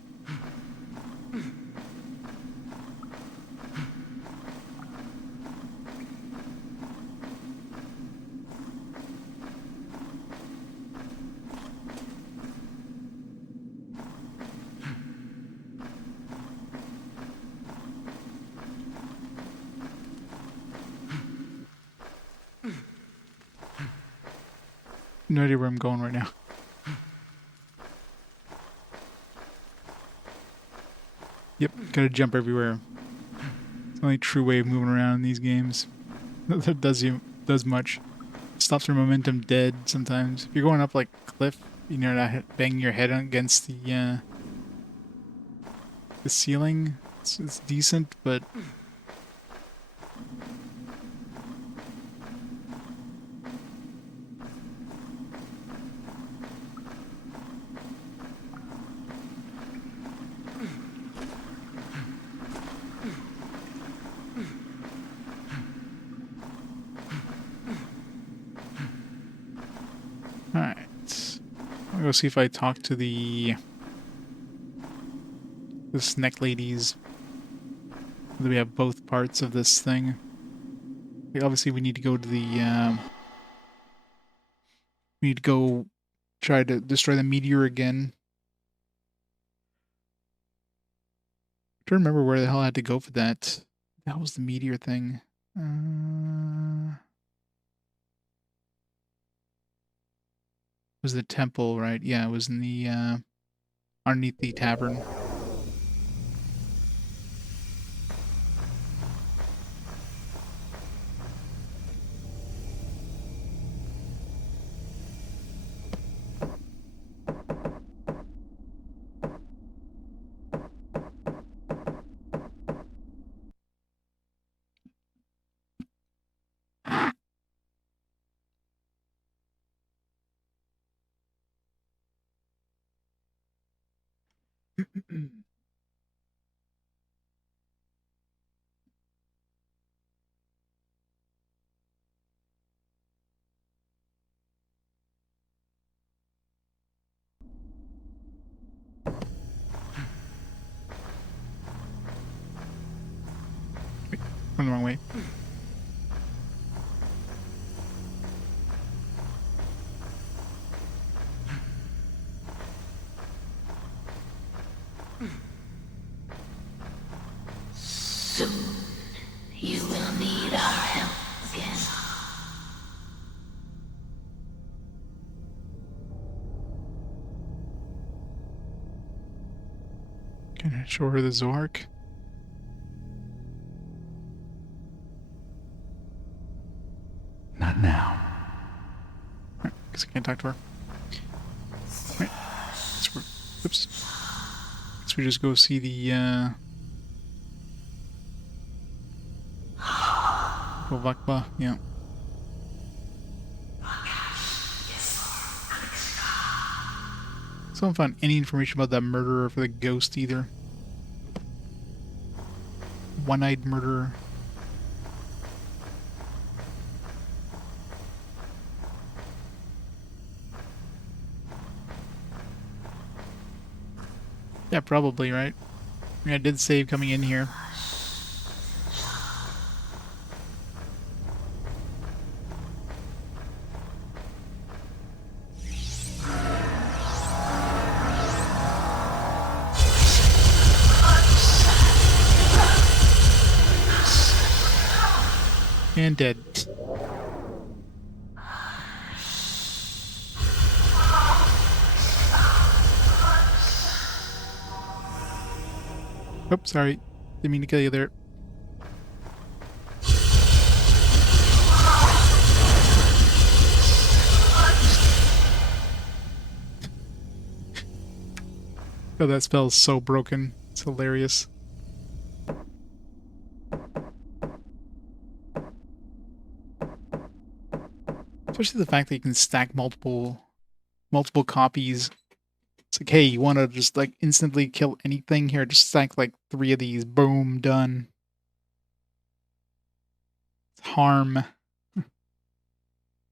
No idea where I'm going right now. Yep, gotta jump everywhere. It's the only true way of moving around in these games. That does much. Stops your momentum dead sometimes. If you're going up like a cliff, you know, not banging your head against the ceiling. It's decent, but alright. I'll go see if I talk to the snack ladies. Whether we have both parts of this thing. Like, obviously we need to go to the we need to go try to destroy the meteor again. I don't remember where the hell I had to go for that. That was the meteor thing. It was the temple, right? Yeah, it was in the underneath the tavern. Went the wrong way. Can I show her the Zork? Not now. Alright, guess I can't talk to her. Alright. Oops. Guess we just go see the, Vakba, yeah. Still haven't found any information about that murderer for the ghost either. One-eyed murderer. Yeah, probably, right? I mean, I did save coming in here. And dead. Oops, sorry. Didn't mean to kill you there. Oh, that spell's so broken. It's hilarious. Especially the fact that you can stack multiple copies. It's like, hey, you want to just like instantly kill anything here? Just stack like 3 of these. Boom, done. Harm.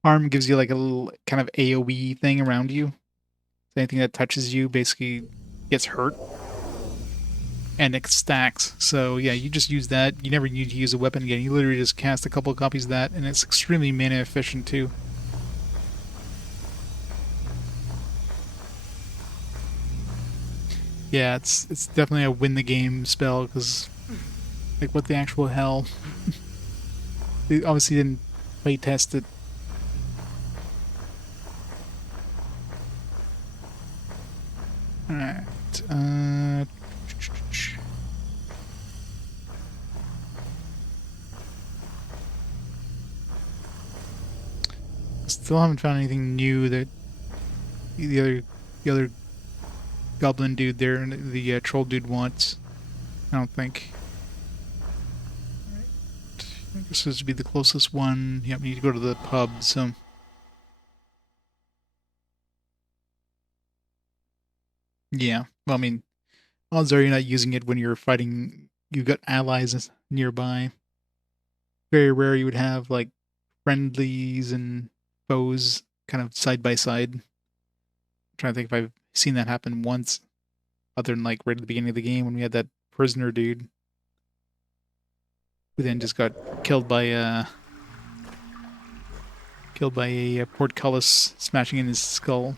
Harm gives you like a little kind of AoE thing around you. So anything that touches you basically gets hurt. And it stacks. So yeah, you just use that. You never need to use a weapon again. You literally just cast a couple of copies of that, and it's extremely mana efficient too. Yeah, it's definitely a win the game spell, because like what the actual hell? They obviously didn't play test it. Alright. Still haven't found anything new that the other goblin dude there and the troll dude wants. I don't think. I guess this would be the closest one. Yep, we need to go to the pub, so. Yeah, well, I mean, odds are you're not using it when you're fighting, you've got allies nearby. Very rare you would have, like, friendlies and foes kind of side by side. I'm trying to think if I've seen that happen once, other than, like, right at the beginning of the game when we had that prisoner dude who then just got killed by a portcullis smashing in his skull.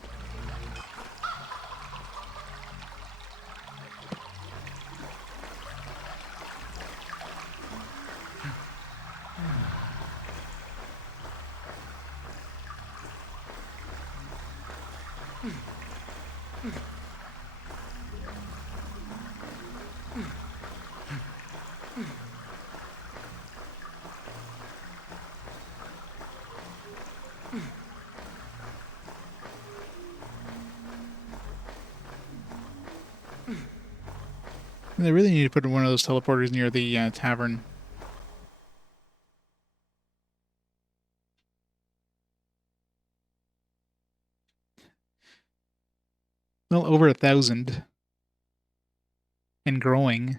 They really need to put one of those teleporters near the tavern. Well, over 1,000 and growing. If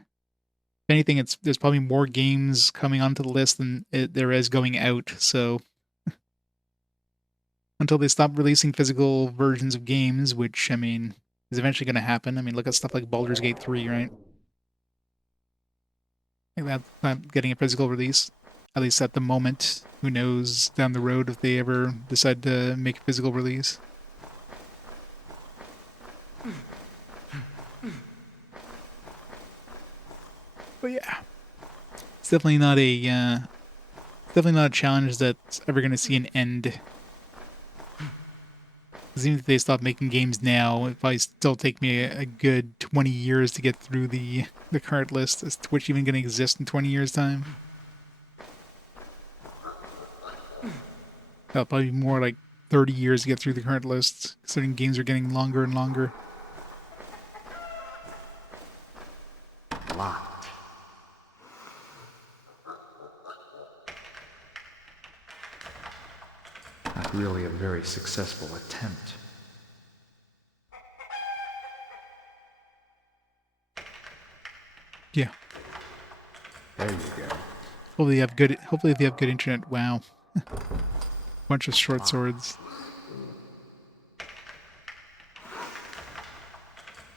anything, there's probably more games coming onto the list than there is going out. So until they stop releasing physical versions of games, which I mean is eventually going to happen. I mean, look at stuff like Baldur's Gate 3, right? Like that's not getting a physical release, at least at the moment. Who knows down the road if they ever decide to make a physical release. But yeah, it's definitely not a challenge that's ever going to see an end. 'Cause even if they stop making games now, it probably still take me a good 20 years to get through the current list. Is Twitch even going to exist in 20 years' time? That'll probably be more like 30 years to get through the current list, considering games are getting longer and longer. Locked. Not really a very successful attempt. Yeah. There you go. Hopefully they have good. Hopefully they have good internet. Wow. Bunch of short swords.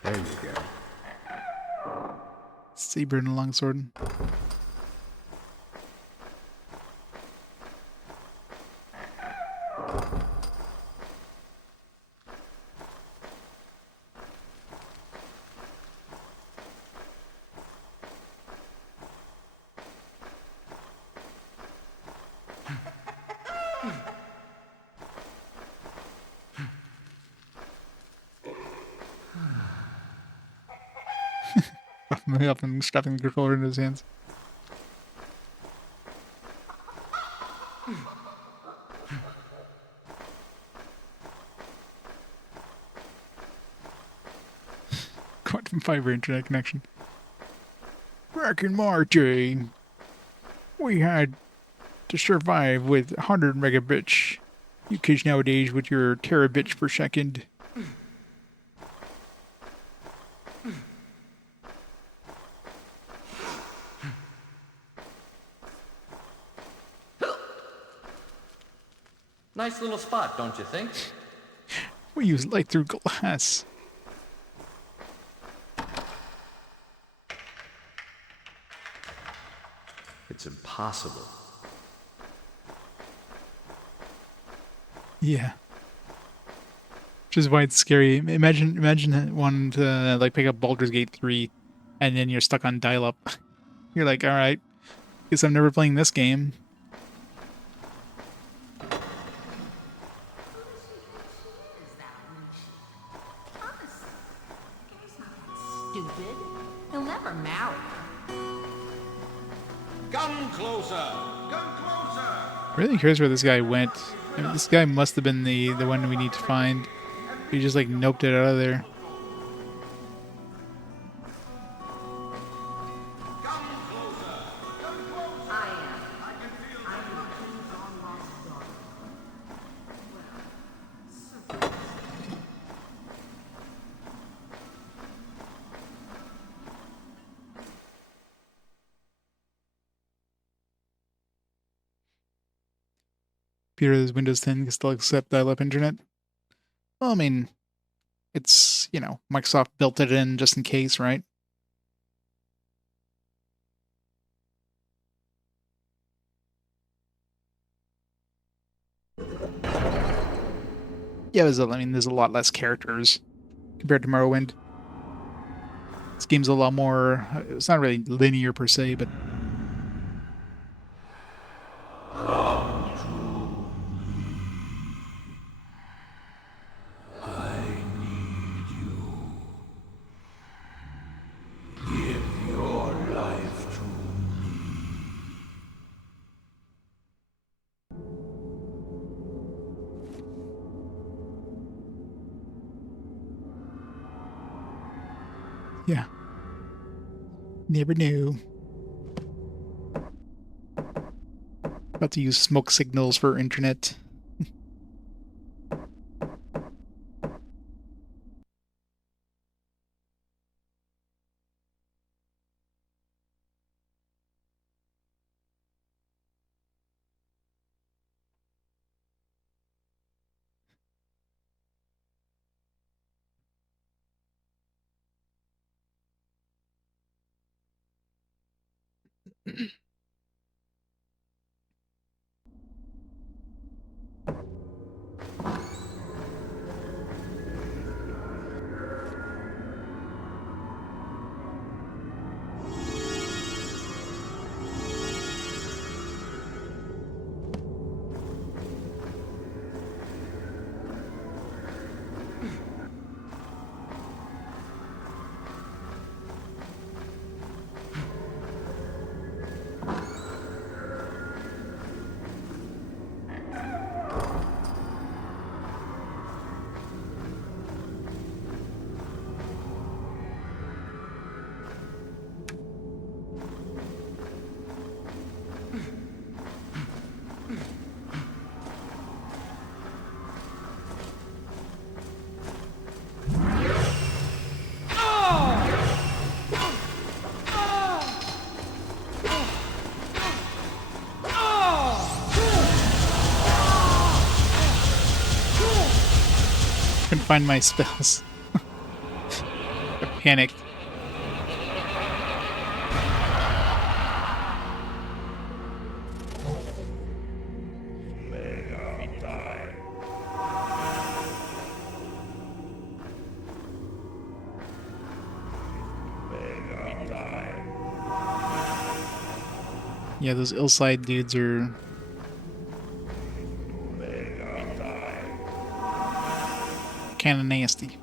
There you go. Saber and a longsword. Up and strapping the controller into his hands. Quantum fiber internet connection. Back in March, we had to survive with 100 megabits. You kids nowadays with your terabits per second. Nice little spot, don't you think? We use light through glass. It's impossible. Yeah. Which is why it's scary. Imagine wanting to like pick up Baldur's Gate 3 and then you're stuck on dial-up. You're like, alright, guess I'm never playing this game. Stupid. He'll never marry. Come closer! Come closer! Really curious where this guy went. I mean, this guy must have been the one we need to find. He just like noped it out of there. Computer's Windows 10 can still accept dial-up internet. Well, I mean, it's, you know, Microsoft built it in just in case, right? Yeah, I mean, there's a lot less characters compared to Morrowind. This game's a lot more, it's not really linear per se, but yeah. Never knew. About to use smoke signals for internet. Couldn't find my spells. I panicked. Yeah, those Illside dudes are kind of nasty.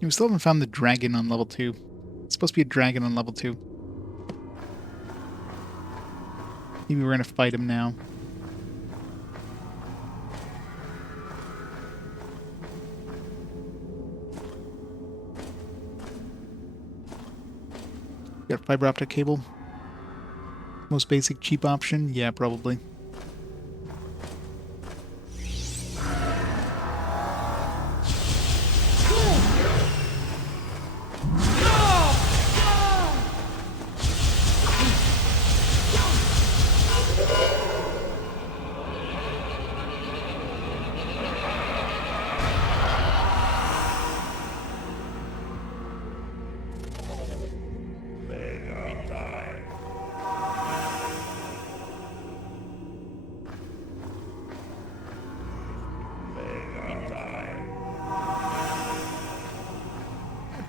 We still haven't found the dragon on level 2. It's supposed to be a dragon on level 2. Maybe we're gonna fight him now. Got a fiber optic cable. Most basic cheap option? Yeah, probably.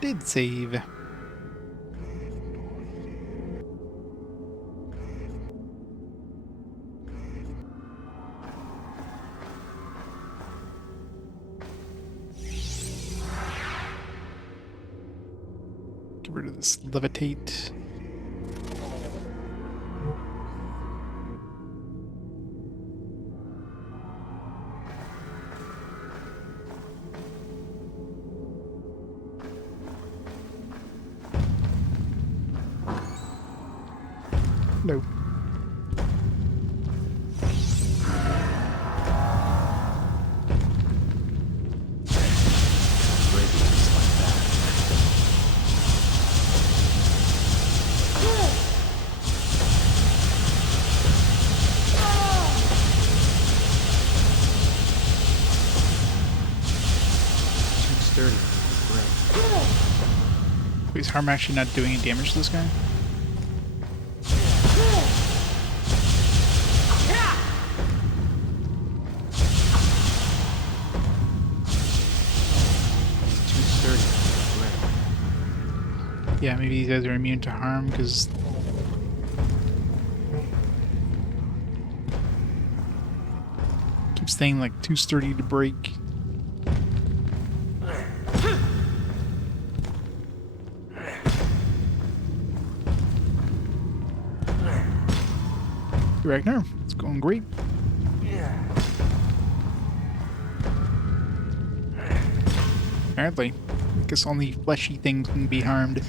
Did save. Get rid of this levitate. No. Wait, is Harm actually not doing any damage to this guy? Yeah, maybe these guys are immune to harm because keeps staying like too sturdy to break. Ragnar, it's going great. Apparently. I guess only fleshy things can be harmed.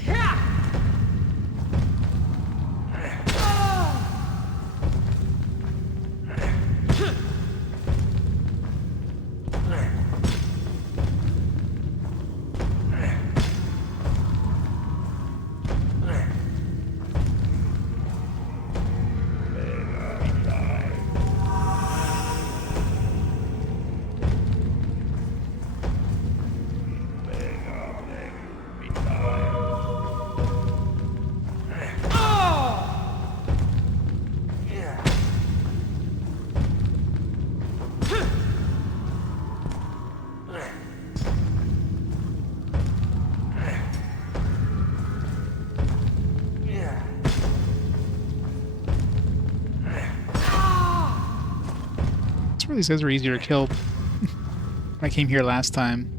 These guys are easier to kill. When I came here last time,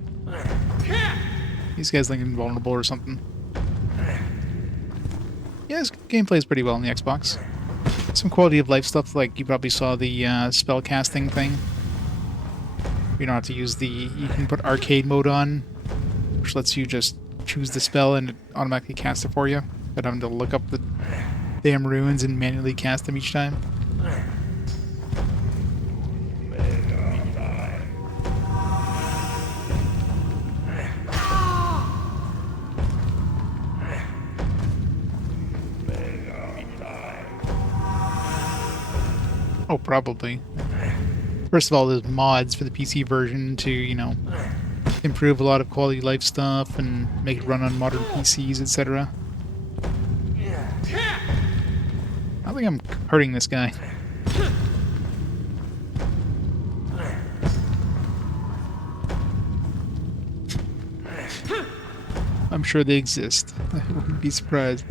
these guys like invulnerable or something. Yeah, this game plays pretty well on the Xbox. Some quality of life stuff, like you probably saw the spell casting thing. You don't have to use the... You can put arcade mode on, which lets you just choose the spell and it automatically casts it for you, without having to look up the damn runes and manually cast them each time. Oh, probably. First of all, there's mods for the PC version to, you know, improve a lot of quality of life stuff and make it run on modern PCs, etc. I think I'm hurting this guy. I'm sure they exist. I wouldn't be surprised.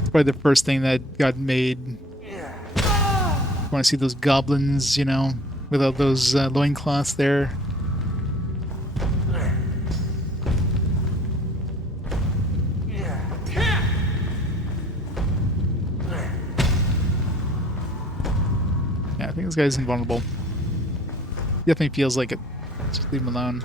It's probably the first thing that got made. Want to see those goblins, you know, without those loincloths there. Yeah, I think this guy's invulnerable. Definitely feels like it. Just leave him alone.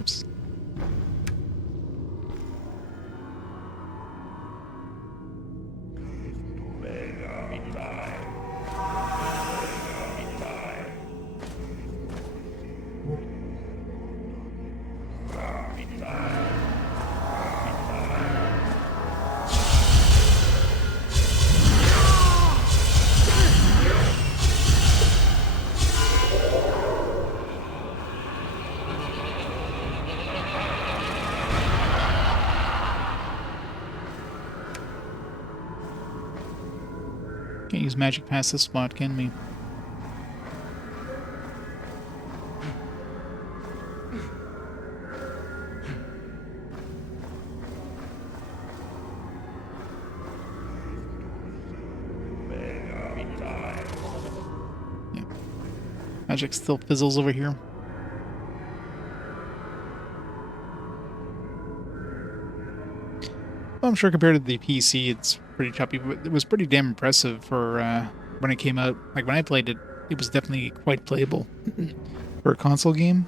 Oops. Can't use magic past this spot, can we? Yeah. Magic still fizzles over here. Well, I'm sure compared to the PC, it's pretty choppy, but it was pretty damn impressive for when it came out. Like, when I played it, it was definitely quite playable for a console game.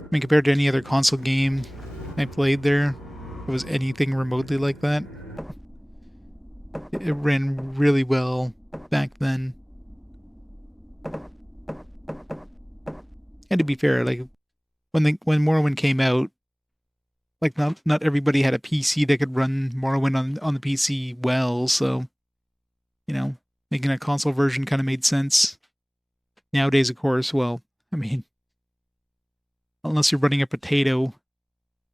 I mean, compared to any other console game I played there, it was anything remotely like that. It ran really well back then. And to be fair, like, when Morrowind came out, like, not everybody had a PC that could run Morrowind on the PC well, so, you know, making a console version kind of made sense. Nowadays, of course, well, I mean, unless you're running a potato,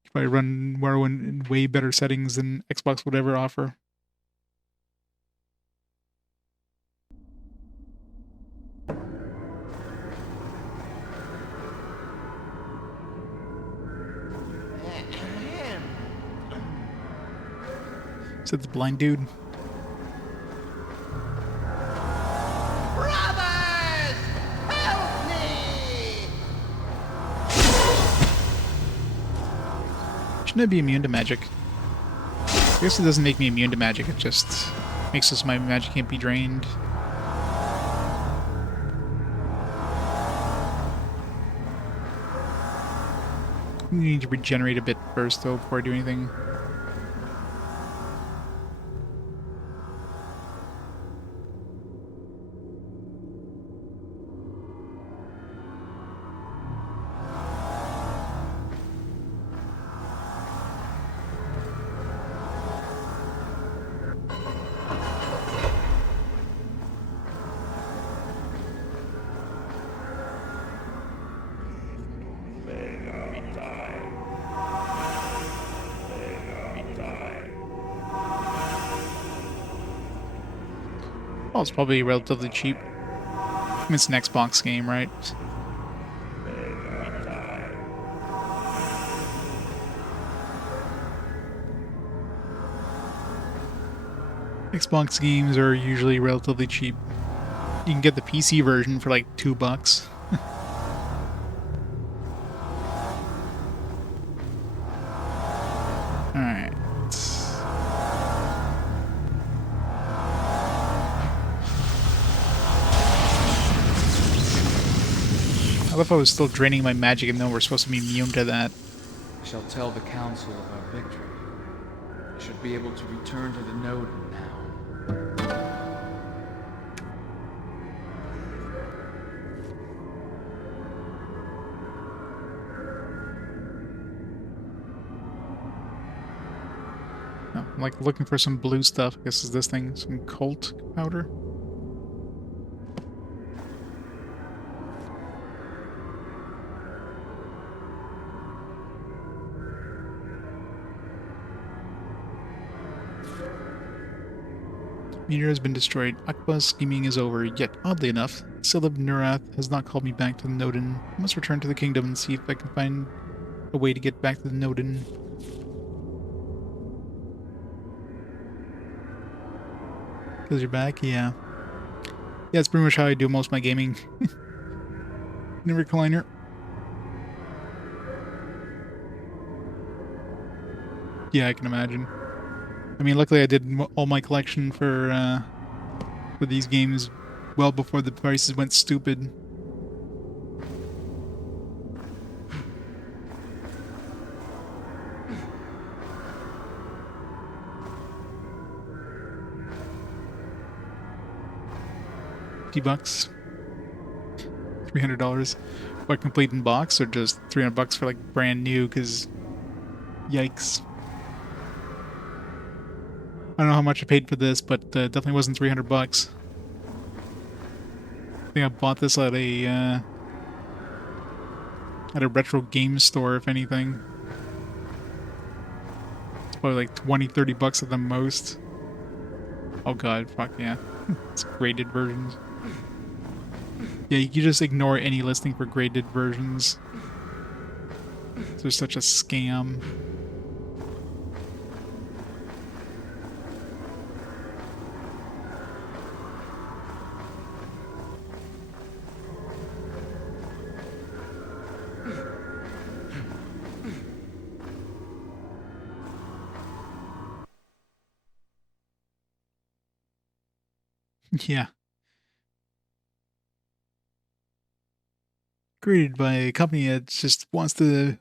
you probably run Morrowind in way better settings than Xbox would ever offer. Is that the blind dude? Brothers! Help me! Shouldn't I be immune to magic? I guess it doesn't make me immune to magic, it just makes it so my magic can't be drained. I need to regenerate a bit first, though, before I do anything. Well, it's probably relatively cheap. I mean, it's an Xbox game, right? Xbox games are usually relatively cheap. You can get the PC version for like $2. Alright. I love how I was still draining my magic and then we're supposed to be immune to that. I shall tell the council of our victory. I should be able to return to the node now. I'm like looking for some blue stuff. I guess is this thing some Colt powder? Meteor has been destroyed. Akba's scheming is over, yet oddly enough, Silib Nurath has not called me back to the Nodin. I must return to the kingdom and see if I can find a way to get back to the Nodin. Because you're back? Yeah. Yeah, it's pretty much how I do most of my gaming. In a recliner. Yeah, I can imagine. I mean, luckily I did all my collection for these games well before the prices went stupid. $50, $300. What, complete in box, or just $300 for like brand new? Because yikes. I don't know how much I paid for this, but definitely wasn't $300. I think I bought this at a retro game store, if anything. It's probably like 20, $30 at the most. Oh god, fuck yeah. It's graded versions. Yeah, you can just ignore any listing for graded versions. They're such a scam. Yeah. Created by a company that just wants to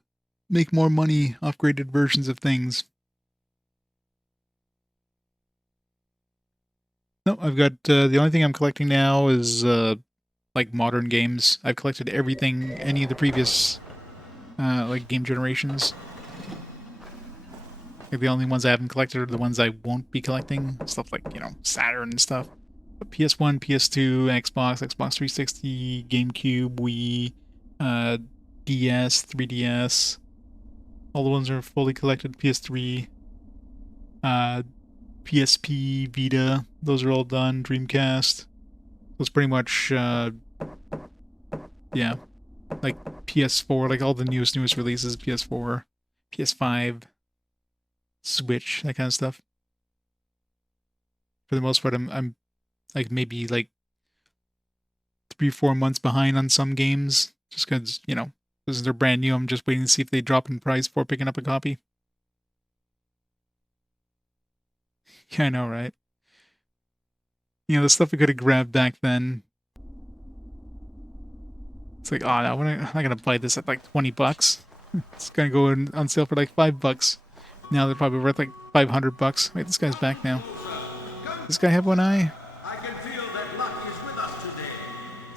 make more money off graded versions of things. No, I've got the only thing I'm collecting now is like modern games. I've collected everything, any of the previous like game generations. Like the only ones I haven't collected are the ones I won't be collecting. Stuff like, you know, Saturn and stuff. But PS1, PS2, Xbox, Xbox 360, GameCube, Wii, DS, 3DS. All the ones are fully collected. PS3, PSP, Vita, those are all done. Dreamcast. It's pretty much, yeah, like PS4, like all the newest releases, PS4, PS5, Switch, that kind of stuff. For the most part, I'm like maybe like 3-4 months behind on some games, just because, you know, because they're brand new. I'm just waiting to see if they drop in price before picking up a copy. Yeah, I know, right? You know, the stuff we could have grabbed back then. It's like, oh, no, I'm not gonna buy this at like $20. It's gonna go on sale for like $5. Now they're probably worth like $500. Wait, this guy's back now. Does this guy have one eye? I can feel that luck is with us today.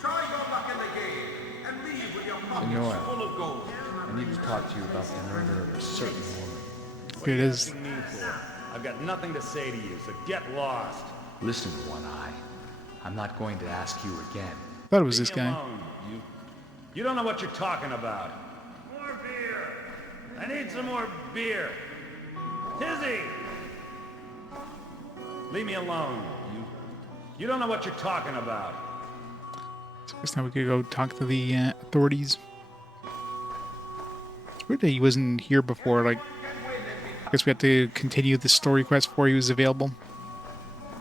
Try your luck in the game and leave with your pockets full of gold. I need to talk to you about the murder of a certain woman. Here it is. Asking me for? I've got nothing to say to you, so get lost. Listen, One Eye. I'm not going to ask you again. Thought it was this Leave me guy. alone, you don't know what you're talking about. More beer. I need some more beer. Tizzy! Leave me alone. You don't know what you're talking about. So this time we could go talk to the authorities. It's weird that he wasn't here before. Like, I guess we had to continue the story quest before he was available.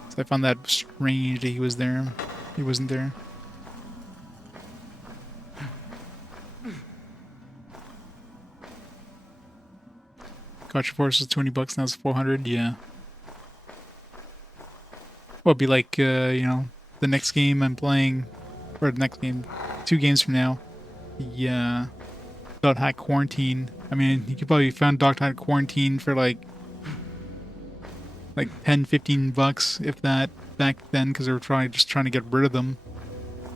So I found that strange that he was there. He wasn't there. Gotcha Force is $20, now it's $400. Yeah. Well, it'd be like, you know, the next game I'm playing, or the next game, 2 games from now. The Dot Hack Quarantine. I mean, you could probably find Dot Hack Quarantine for like 10-15 if that, back then, because they were just trying to get rid of them.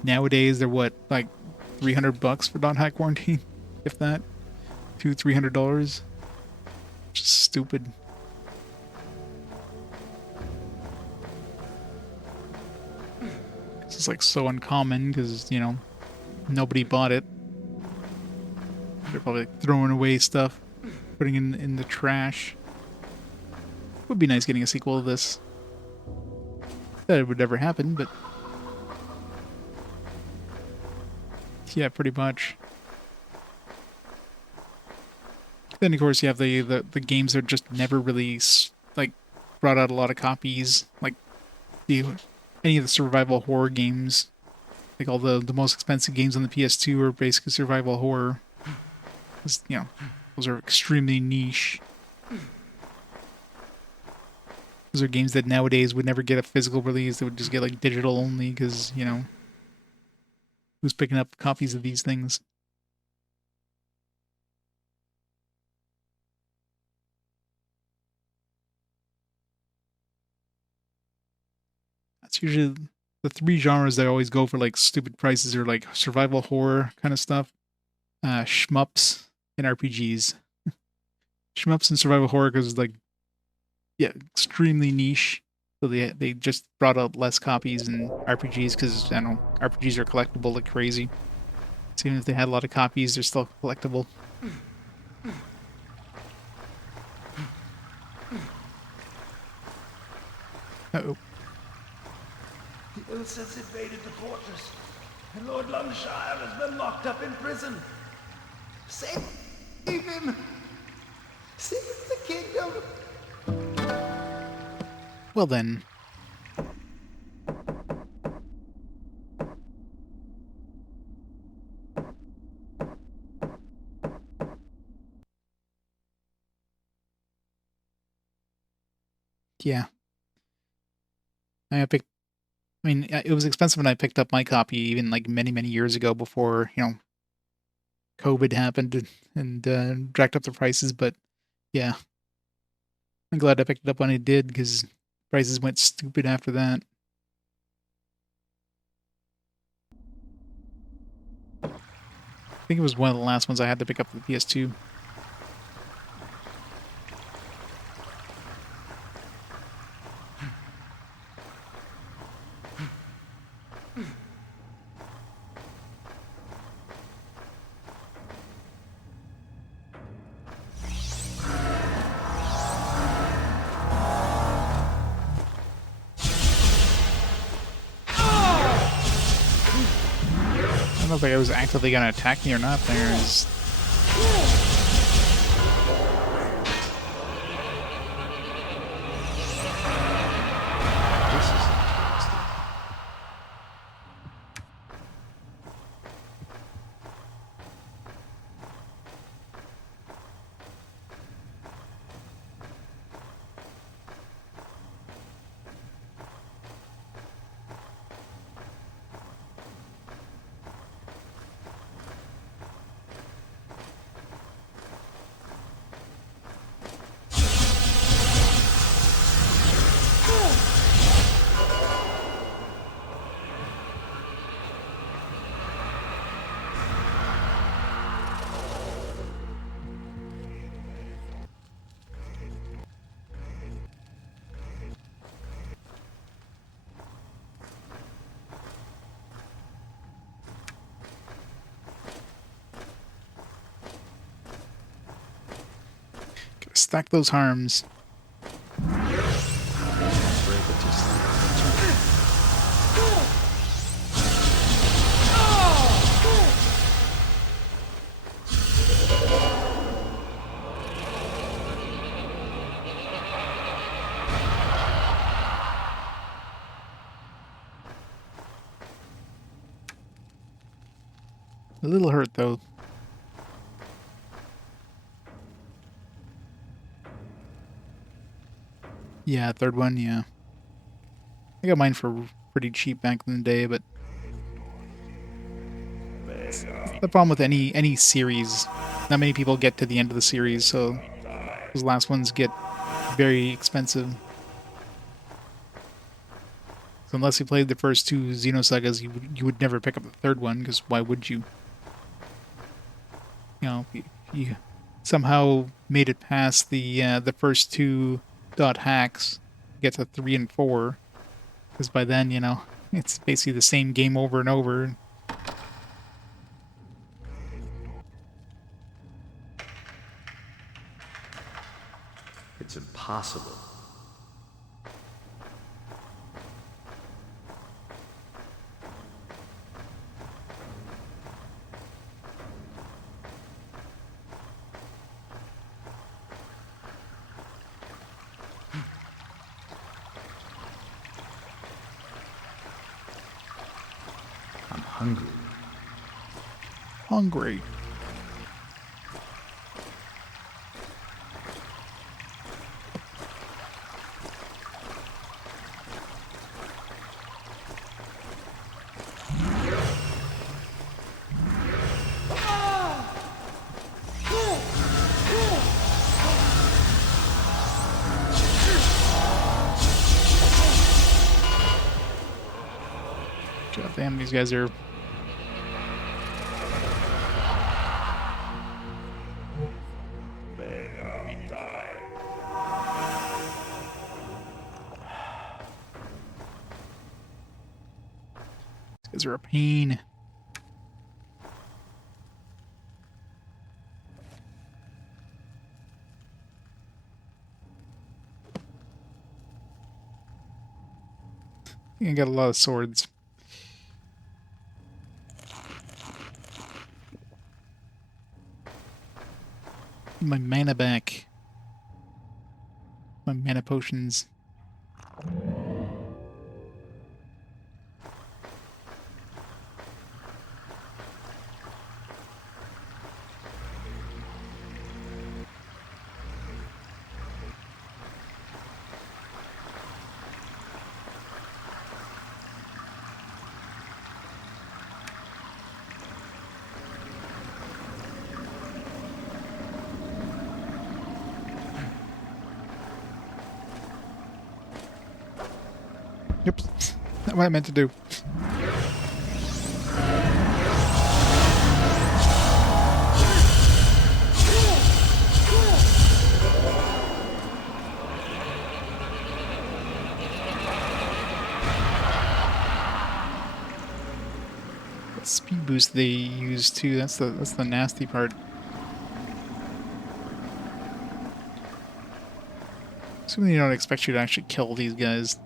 Nowadays they're what, like $300 for Dot Hack Quarantine, if that. $200-$300. Just stupid. It's like so uncommon because, you know, nobody bought it. They're probably like, throwing away stuff, putting in the trash. Would be nice getting a sequel of this. That it would never happen, but yeah, pretty much. Then of course you have the games that just never really like brought out a lot of copies, like any of the survival horror games. Like all the most expensive games on the PS2 are basically survival horror. 'Cause, you know, those are extremely niche. Those are games that nowadays would never get a physical release. They would just get like digital only because, you know, who's picking up copies of these things? That's usually the three genres that always go for like stupid prices are like survival horror kind of stuff, shmups, and RPGs. Shmups and survival horror because like, yeah, extremely niche. So they just brought out less copies and RPGs because I don't know, RPGs are collectible like crazy. So even if they had a lot of copies, they're still collectible. Uh-oh. The Ilse has invaded the fortress, and Lord Longshire has been locked up in prison. Save him! Save the kingdom! Well then. Yeah. I mean, it was expensive when I picked up my copy, even like many, many years ago before, you know, COVID happened and jacked up the prices. But yeah, I'm glad I picked it up when I did because prices went stupid after that. I think it was one of the last ones I had to pick up for the PS2. I don't know if I was actively gonna attack me or not. There's stack those harms. A little hurt though. Yeah, third one, yeah. I got mine for pretty cheap back in the day, but the problem with any series, not many people get to the end of the series, so those last ones get very expensive. So unless you played the first two Xenosagas, you would never pick up the third one, because why would you? You know, you somehow made it past the first two dot hacks, get to 3 and 4, because by then, you know, It's basically the same game over and over. It's impossible. I'm hungry. Hungry. God damn, these guys are... These guys are a pain. I got a lot of swords. My mana back. My mana potions. Yep, not what I meant to do. The speed boost they use too. That's the nasty part. Assuming they don't expect you to actually kill these guys.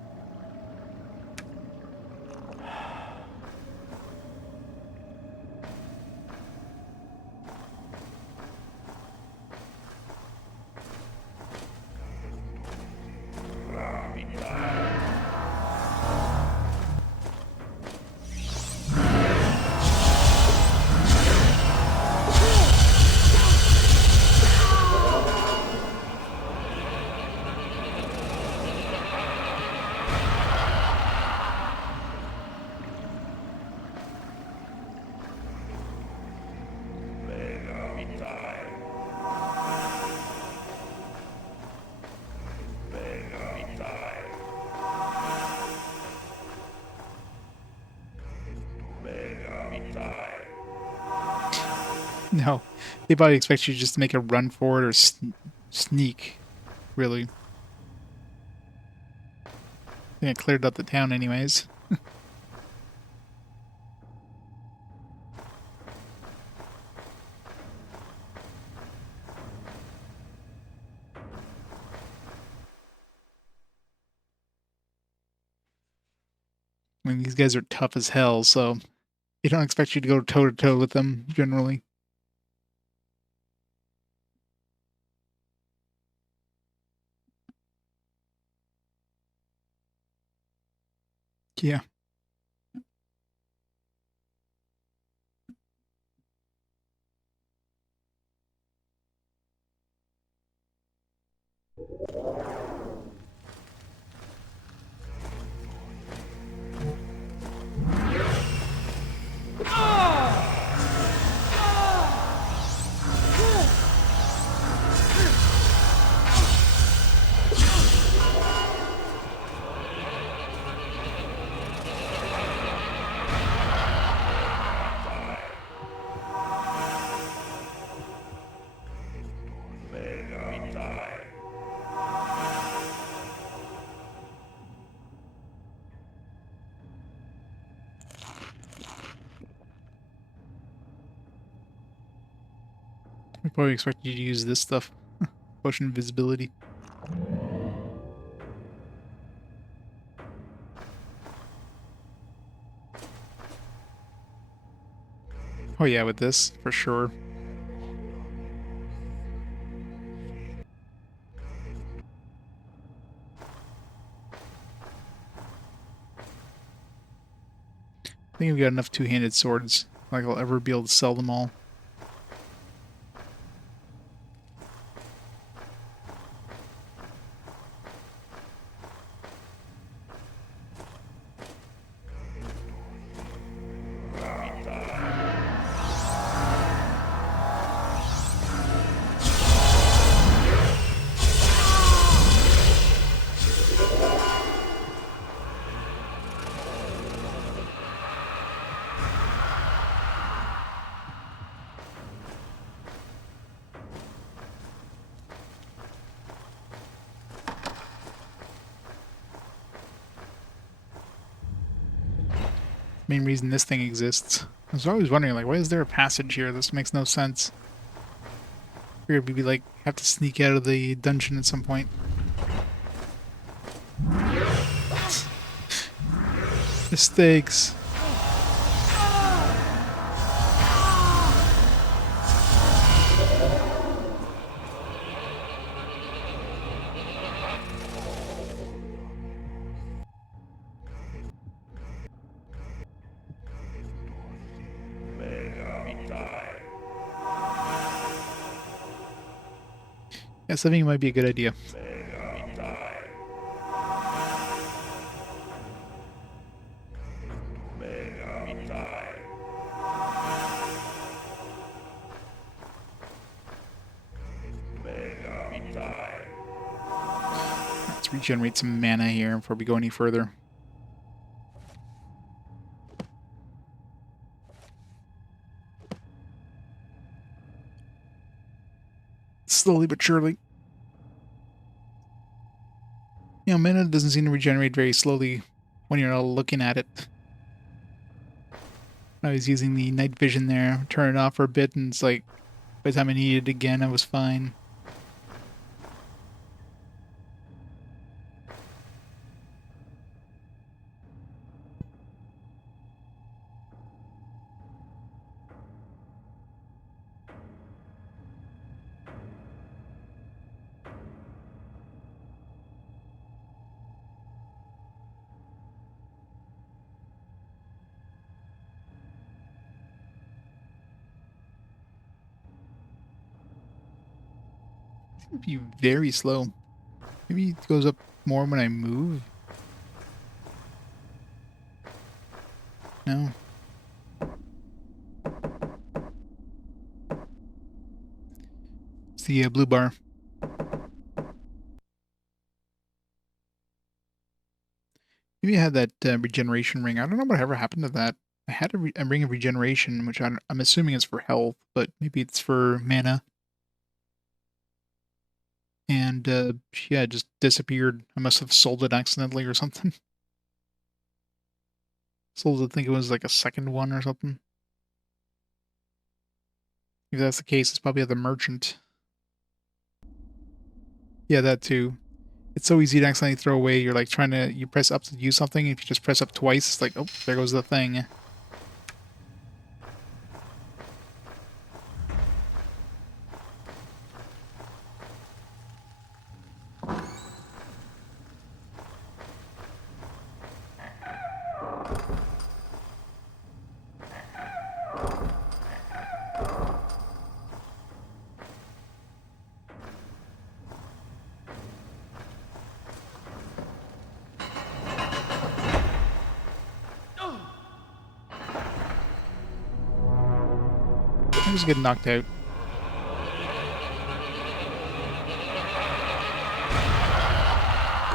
No, they probably expect you just to make a run for it or sneak, really. I think I cleared up the town anyways. I mean, these guys are tough as hell, so they don't expect you to go toe-to-toe with them, generally. Yeah. I probably expect you to use this stuff. Potion invisibility. Oh yeah, with this, for sure. I think we've got enough two-handed swords. Like I'll ever be able to sell them all. Main reason this thing exists. I was always wondering, like, why is there a passage here? This makes no sense. Figured we'd be like, have to sneak out of the dungeon at some point. Mistakes. Yes, I think it might be a good idea. Let's regenerate some mana here before we go any further. Slowly but surely. You know, mana doesn't seem to regenerate very slowly when you're not looking at it. I was using the night vision there, turn it off for a bit, and it's like, by the time I needed it again, I was fine. It'd be very slow. Maybe it goes up more when I move. No. It's the blue bar. Maybe I had that regeneration ring. I don't know whatever happened to that. I had a ring of regeneration, which I'm assuming is for health, but maybe it's for mana. And yeah, it just disappeared. I must have sold it accidentally or something. Sold it, I think it was like a second one or something. If that's the case, it's probably at the merchant. Yeah, that too. It's so easy to accidentally throw away. You're like you press up to use something. If you just press up twice, it's like, oh, there goes the thing. I was getting knocked out.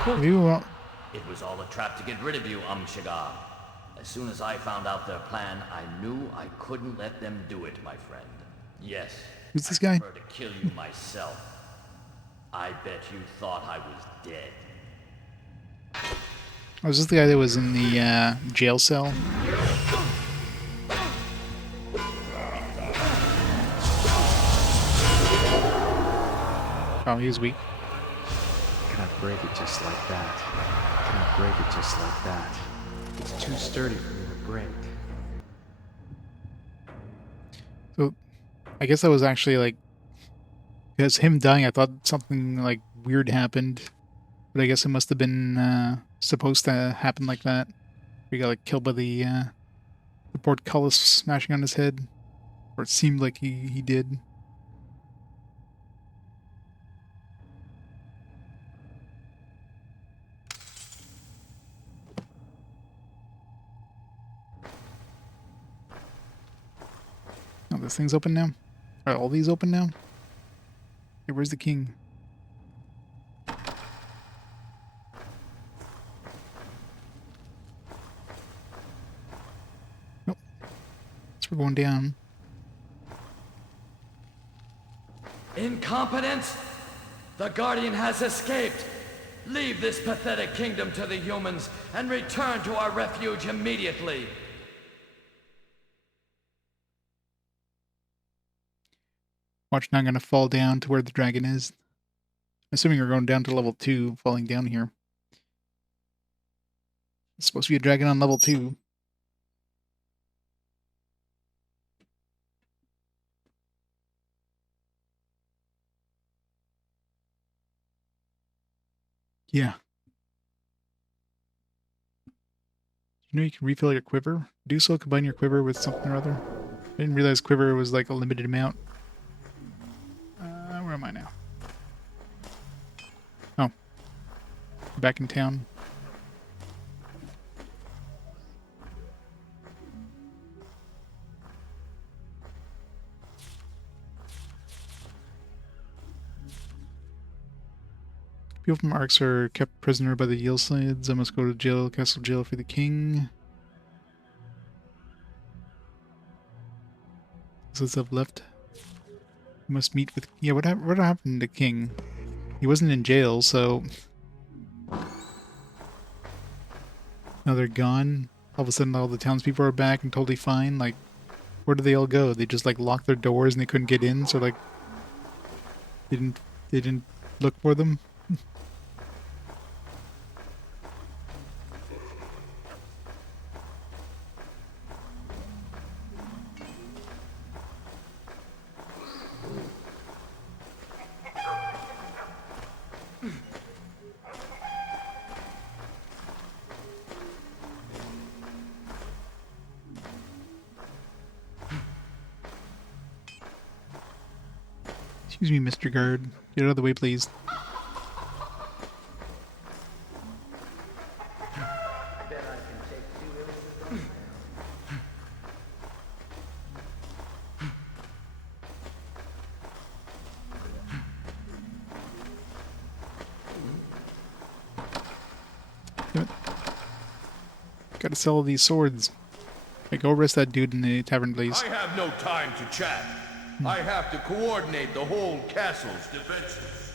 Maybe we won't. It was all a trap to get rid of you, Shagar. As soon as I found out their plan, I knew I couldn't let them do it, my friend. Yes. Who's this guy? I prefer to kill you myself. I bet you thought I was dead. Was this the guy that was in the jail cell? Oh, he was weak. Cannot break it just like that. Cannot break it just like that. It's too sturdy for me to break. So, I guess that was actually like, because him dying, I thought something like weird happened, but I guess it must have been supposed to happen like that. He got like killed by the portcullis smashing on his head, or it seemed like he did. Oh, this thing's open now? Are all these open now? Hey, where's the king? Nope. So we're going down. Incompetence! The Guardian has escaped! Leave this pathetic kingdom to the humans and return to our refuge immediately! Watch, now I'm gonna fall down to where the dragon is. Assuming we're going down to level 2, falling down here. It's supposed to be a dragon on level 2. Yeah. You know you can refill your quiver? Do so, combine your quiver with something or other. I didn't realize quiver was like a limited amount. Where am I now? Oh. Back in town. People from Arx are kept prisoner by the Yilesides. I must go to jail, castle jail for the king. Says I've left. Must meet with... Yeah, what happened to King? He wasn't in jail, so... Now they're gone. All of a sudden all the townspeople are back and totally fine. Like, where did they all go? They just like locked their doors and they couldn't get in, so like... They didn't look for them? Excuse me, Mr. Guard. Get out of the way, please. Damn it. Gotta sell these swords. Okay, go arrest that dude in the tavern, please. I have no time to chat. I have to coordinate the whole castle's defenses.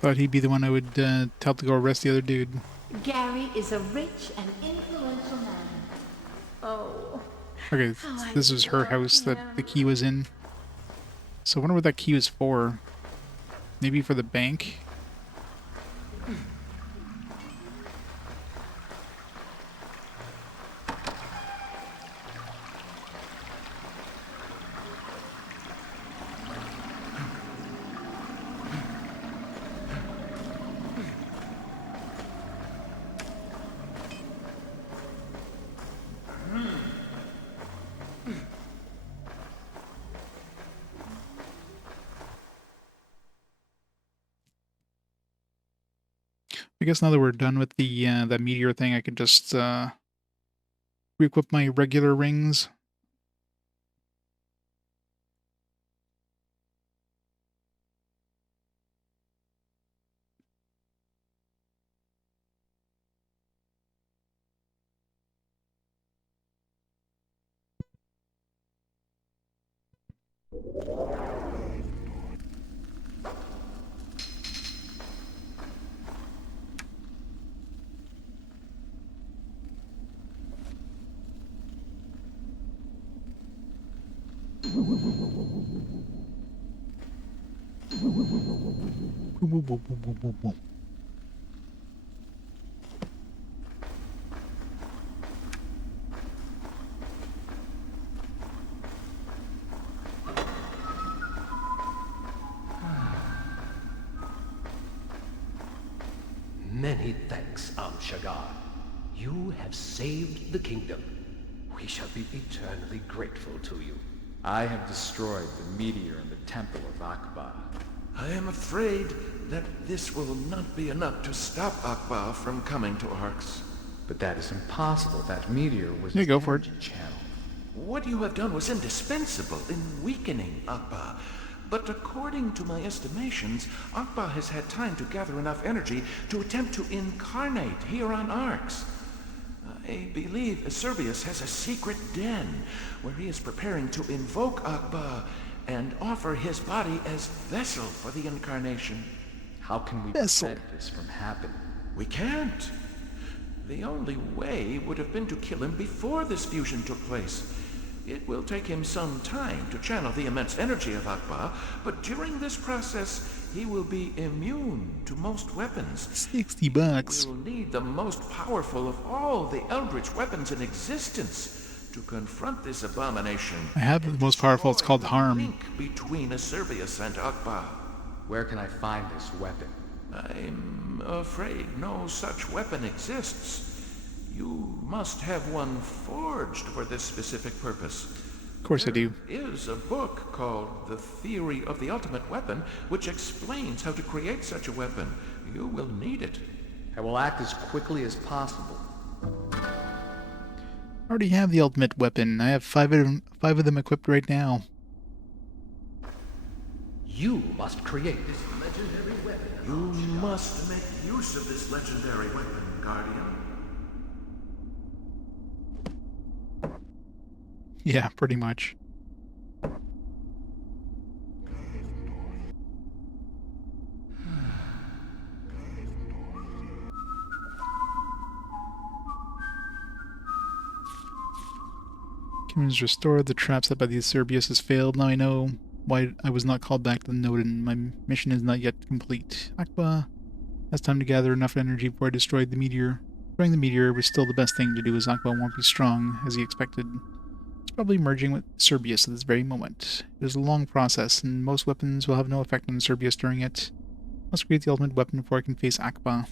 Thought he'd be the one I would tell to go arrest the other dude. Gary is a rich and influential man. Oh. Okay, this is her house that the key was in. So I wonder what that key was for. Maybe for the bank? I guess now that we're done with the that meteor thing, I can just re-equip my regular rings. Boom, boom, boom, boom, boom, boom, boom. Many thanks, Amshagar. You have saved the kingdom. We shall be eternally grateful to you. I have destroyed the meteor in the temple of Akbar. I am afraid that this will not be enough to stop Akbar from coming to Arx. But that is impossible. That meteor was Yeah, an go for it. energy channel. What you have done was indispensable in weakening Akbar. But according to my estimations, Akbar has had time to gather enough energy to attempt to incarnate here on Arx. I believe Acerbius has a secret den where he is preparing to invoke Akbar and offer his body as vessel for the incarnation. How can we Vessel. prevent this from happening? We can't. The only way would have been to kill him before this fusion took place. It will take him some time to channel the immense energy of Akbar, but during this process, he will be immune to most weapons. $60. We'll need the most powerful of all the eldritch weapons in existence to confront this abomination. I have the most powerful. It's called Harm. Link between Acerbius and Akbar. Where can I find this weapon? I'm afraid no such weapon exists. You must have one forged for this specific purpose. Of course I do. There is a book called The Theory of the Ultimate Weapon, which explains how to create such a weapon. You will need it. I will act as quickly as possible. I already have the ultimate weapon. I have five of them equipped right now. You must create this legendary weapon. You must make use of this legendary weapon, Guardian. Yeah, pretty much. Caverns restored. The trap set by the Acerbius has failed. Now I know why I was not called back to the node, and my mission is not yet complete. Akbar has time to gather enough energy before I destroyed the meteor. Destroying the meteor was still the best thing to do, as Akbar won't be strong as he expected. It's probably merging with Acerbius at this very moment. It is a long process, and most weapons will have no effect on Acerbius during it. I must create the ultimate weapon before I can face Akbar.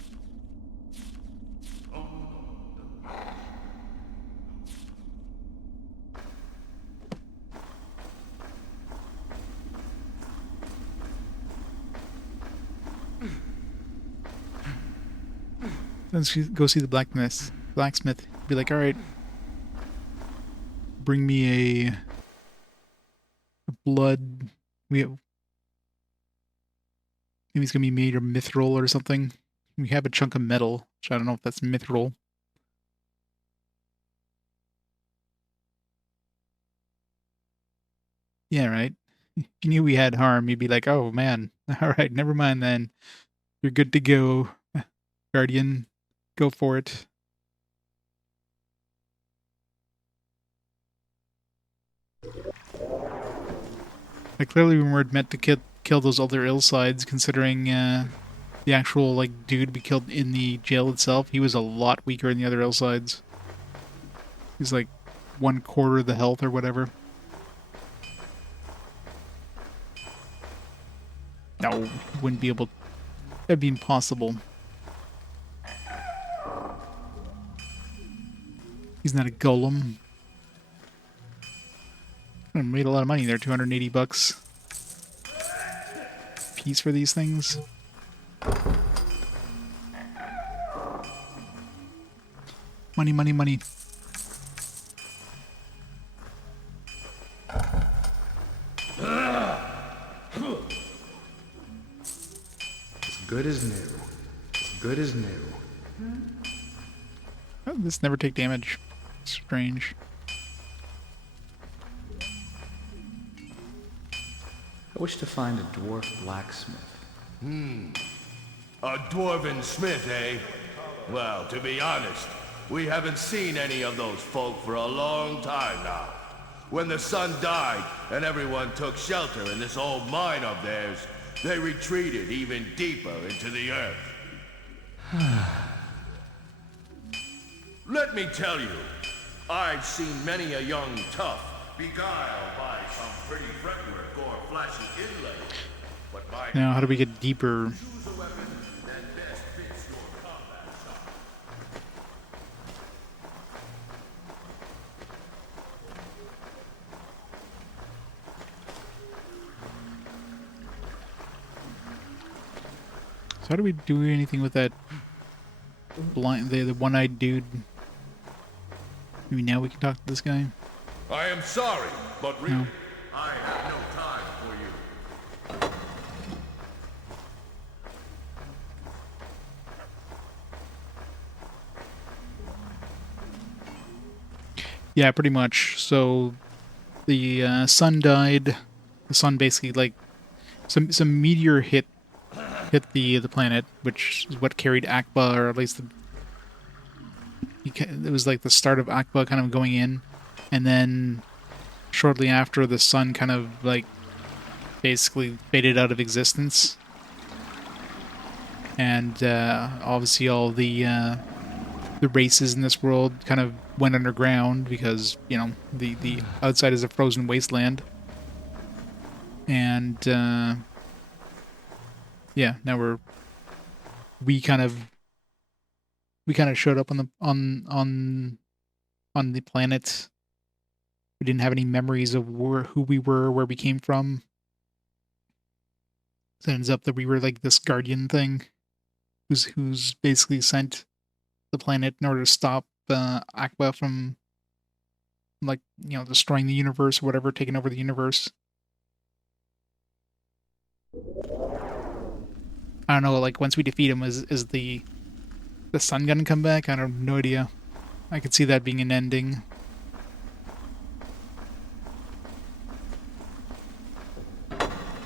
Let's go see the blacksmith. Be like, all right, bring me a blood. Maybe it's gonna be made of mithril or something. We have a chunk of metal, which I don't know if that's mithril. Yeah, right. If you knew we had harm, you'd be like, oh man, all right, never mind then. You're good to go, Guardian. Go for it. Clearly we weren't meant to kill those other ill sides, considering the actual dude we killed in the jail itself. He was a lot weaker than the other ill sides. He's like 1/4 the health or whatever. No, wouldn't be able. That'd be impossible. He's not a golem. I made a lot of money there, $280 piece for these things. Money, money, money. As good as new. As good as new. Oh, this never take damage. Strange. I wish to find a dwarf blacksmith. A dwarven smith, eh? Well, to be honest, we haven't seen any of those folk for a long time now. When the sun died and everyone took shelter in this old mine of theirs, they retreated even deeper into the earth. Let me tell you, I've seen many a young tough beguiled by some pretty fretwork or flashy inlay. But my Now, how do we get deeper? choose a weapon that best fits your combat style. So how do we do anything with that blind, the one-eyed dude? Maybe now we can talk to this guy? I am sorry, but really, No. I have no time for you. Yeah, pretty much. So the sun died. The sun basically, like, some meteor hit the planet, which is what carried Akba, or at least it was like the start of Akba kind of going in, and then shortly after, the sun kind of like basically faded out of existence, and obviously all the races in this world kind of went underground because, you know, the outside is a frozen wasteland, and yeah, now we kind of showed up on the planet. We didn't have any memories of who we were, where we came from. So it ends up that we were like this guardian thing, who's basically sent the planet in order to stop Aqua from, like, you know, destroying the universe or whatever, taking over the universe. I don't know, like, once we defeat him, is the sun gonna come back? I have no idea. I could see that being an ending.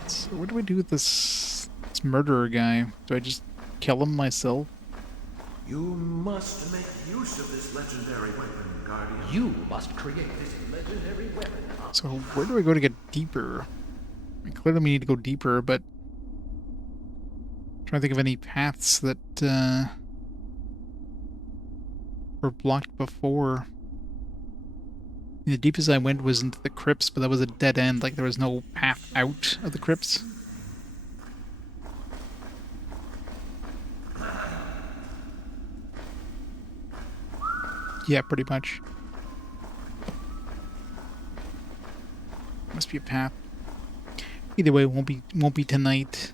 So what do I do with this murderer guy? Do I just kill him myself? You must make use of this legendary weapon, Guardian. You must create this legendary weapon. So where do I go to get deeper? I mean, clearly we need to go deeper, but I'm trying to think of any paths that were blocked before. The deepest I went was into the crypts, but that was a dead end. Like, there was no path out of the crypts. Yeah, pretty much. Must be a path. Either way, it won't be tonight.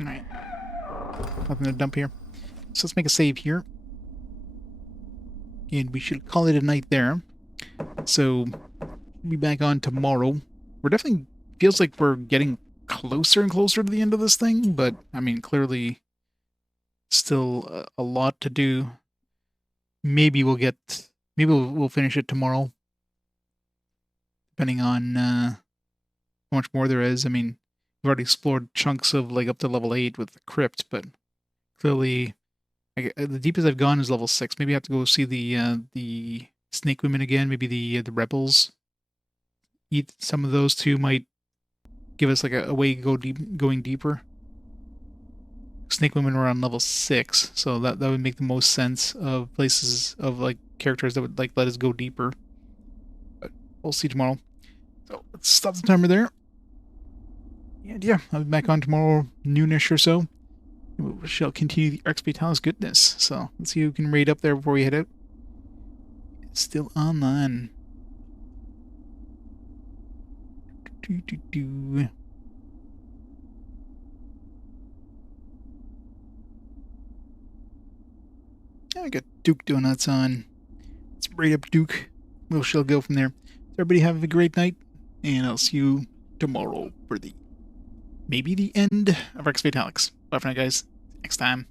Alright. Nothing to dump here. So let's make a save here. And we should call it a night there. So, we'll be back on tomorrow. We're definitely, feels like we're getting closer and closer to the end of this thing, but, I mean, clearly still a lot to do. Maybe we'll finish it tomorrow. Depending on how much more there is. I mean, we've already explored chunks of, like, up to level 8 with the crypt, but clearly the deepest I've gone is level 6. Maybe I have to go see the snake women again. Maybe the rebels. Eat some of those too might give us like a way to going deeper. Snake women were on level 6, so that would make the most sense of places of, like, characters that would, like, let us go deeper. But we'll see tomorrow. So let's stop the timer there. And yeah, I'll be back on tomorrow, noonish or so. We shall continue the Arx Fatalis goodness. So let's see who can raid up there before we head out. It's still online. I got Duke Donuts on. Let's raid up Duke. We shall go from there. Everybody have a great night, and I'll see you tomorrow for maybe the end of Arx Fatalis. Bye for now, guys. Next time.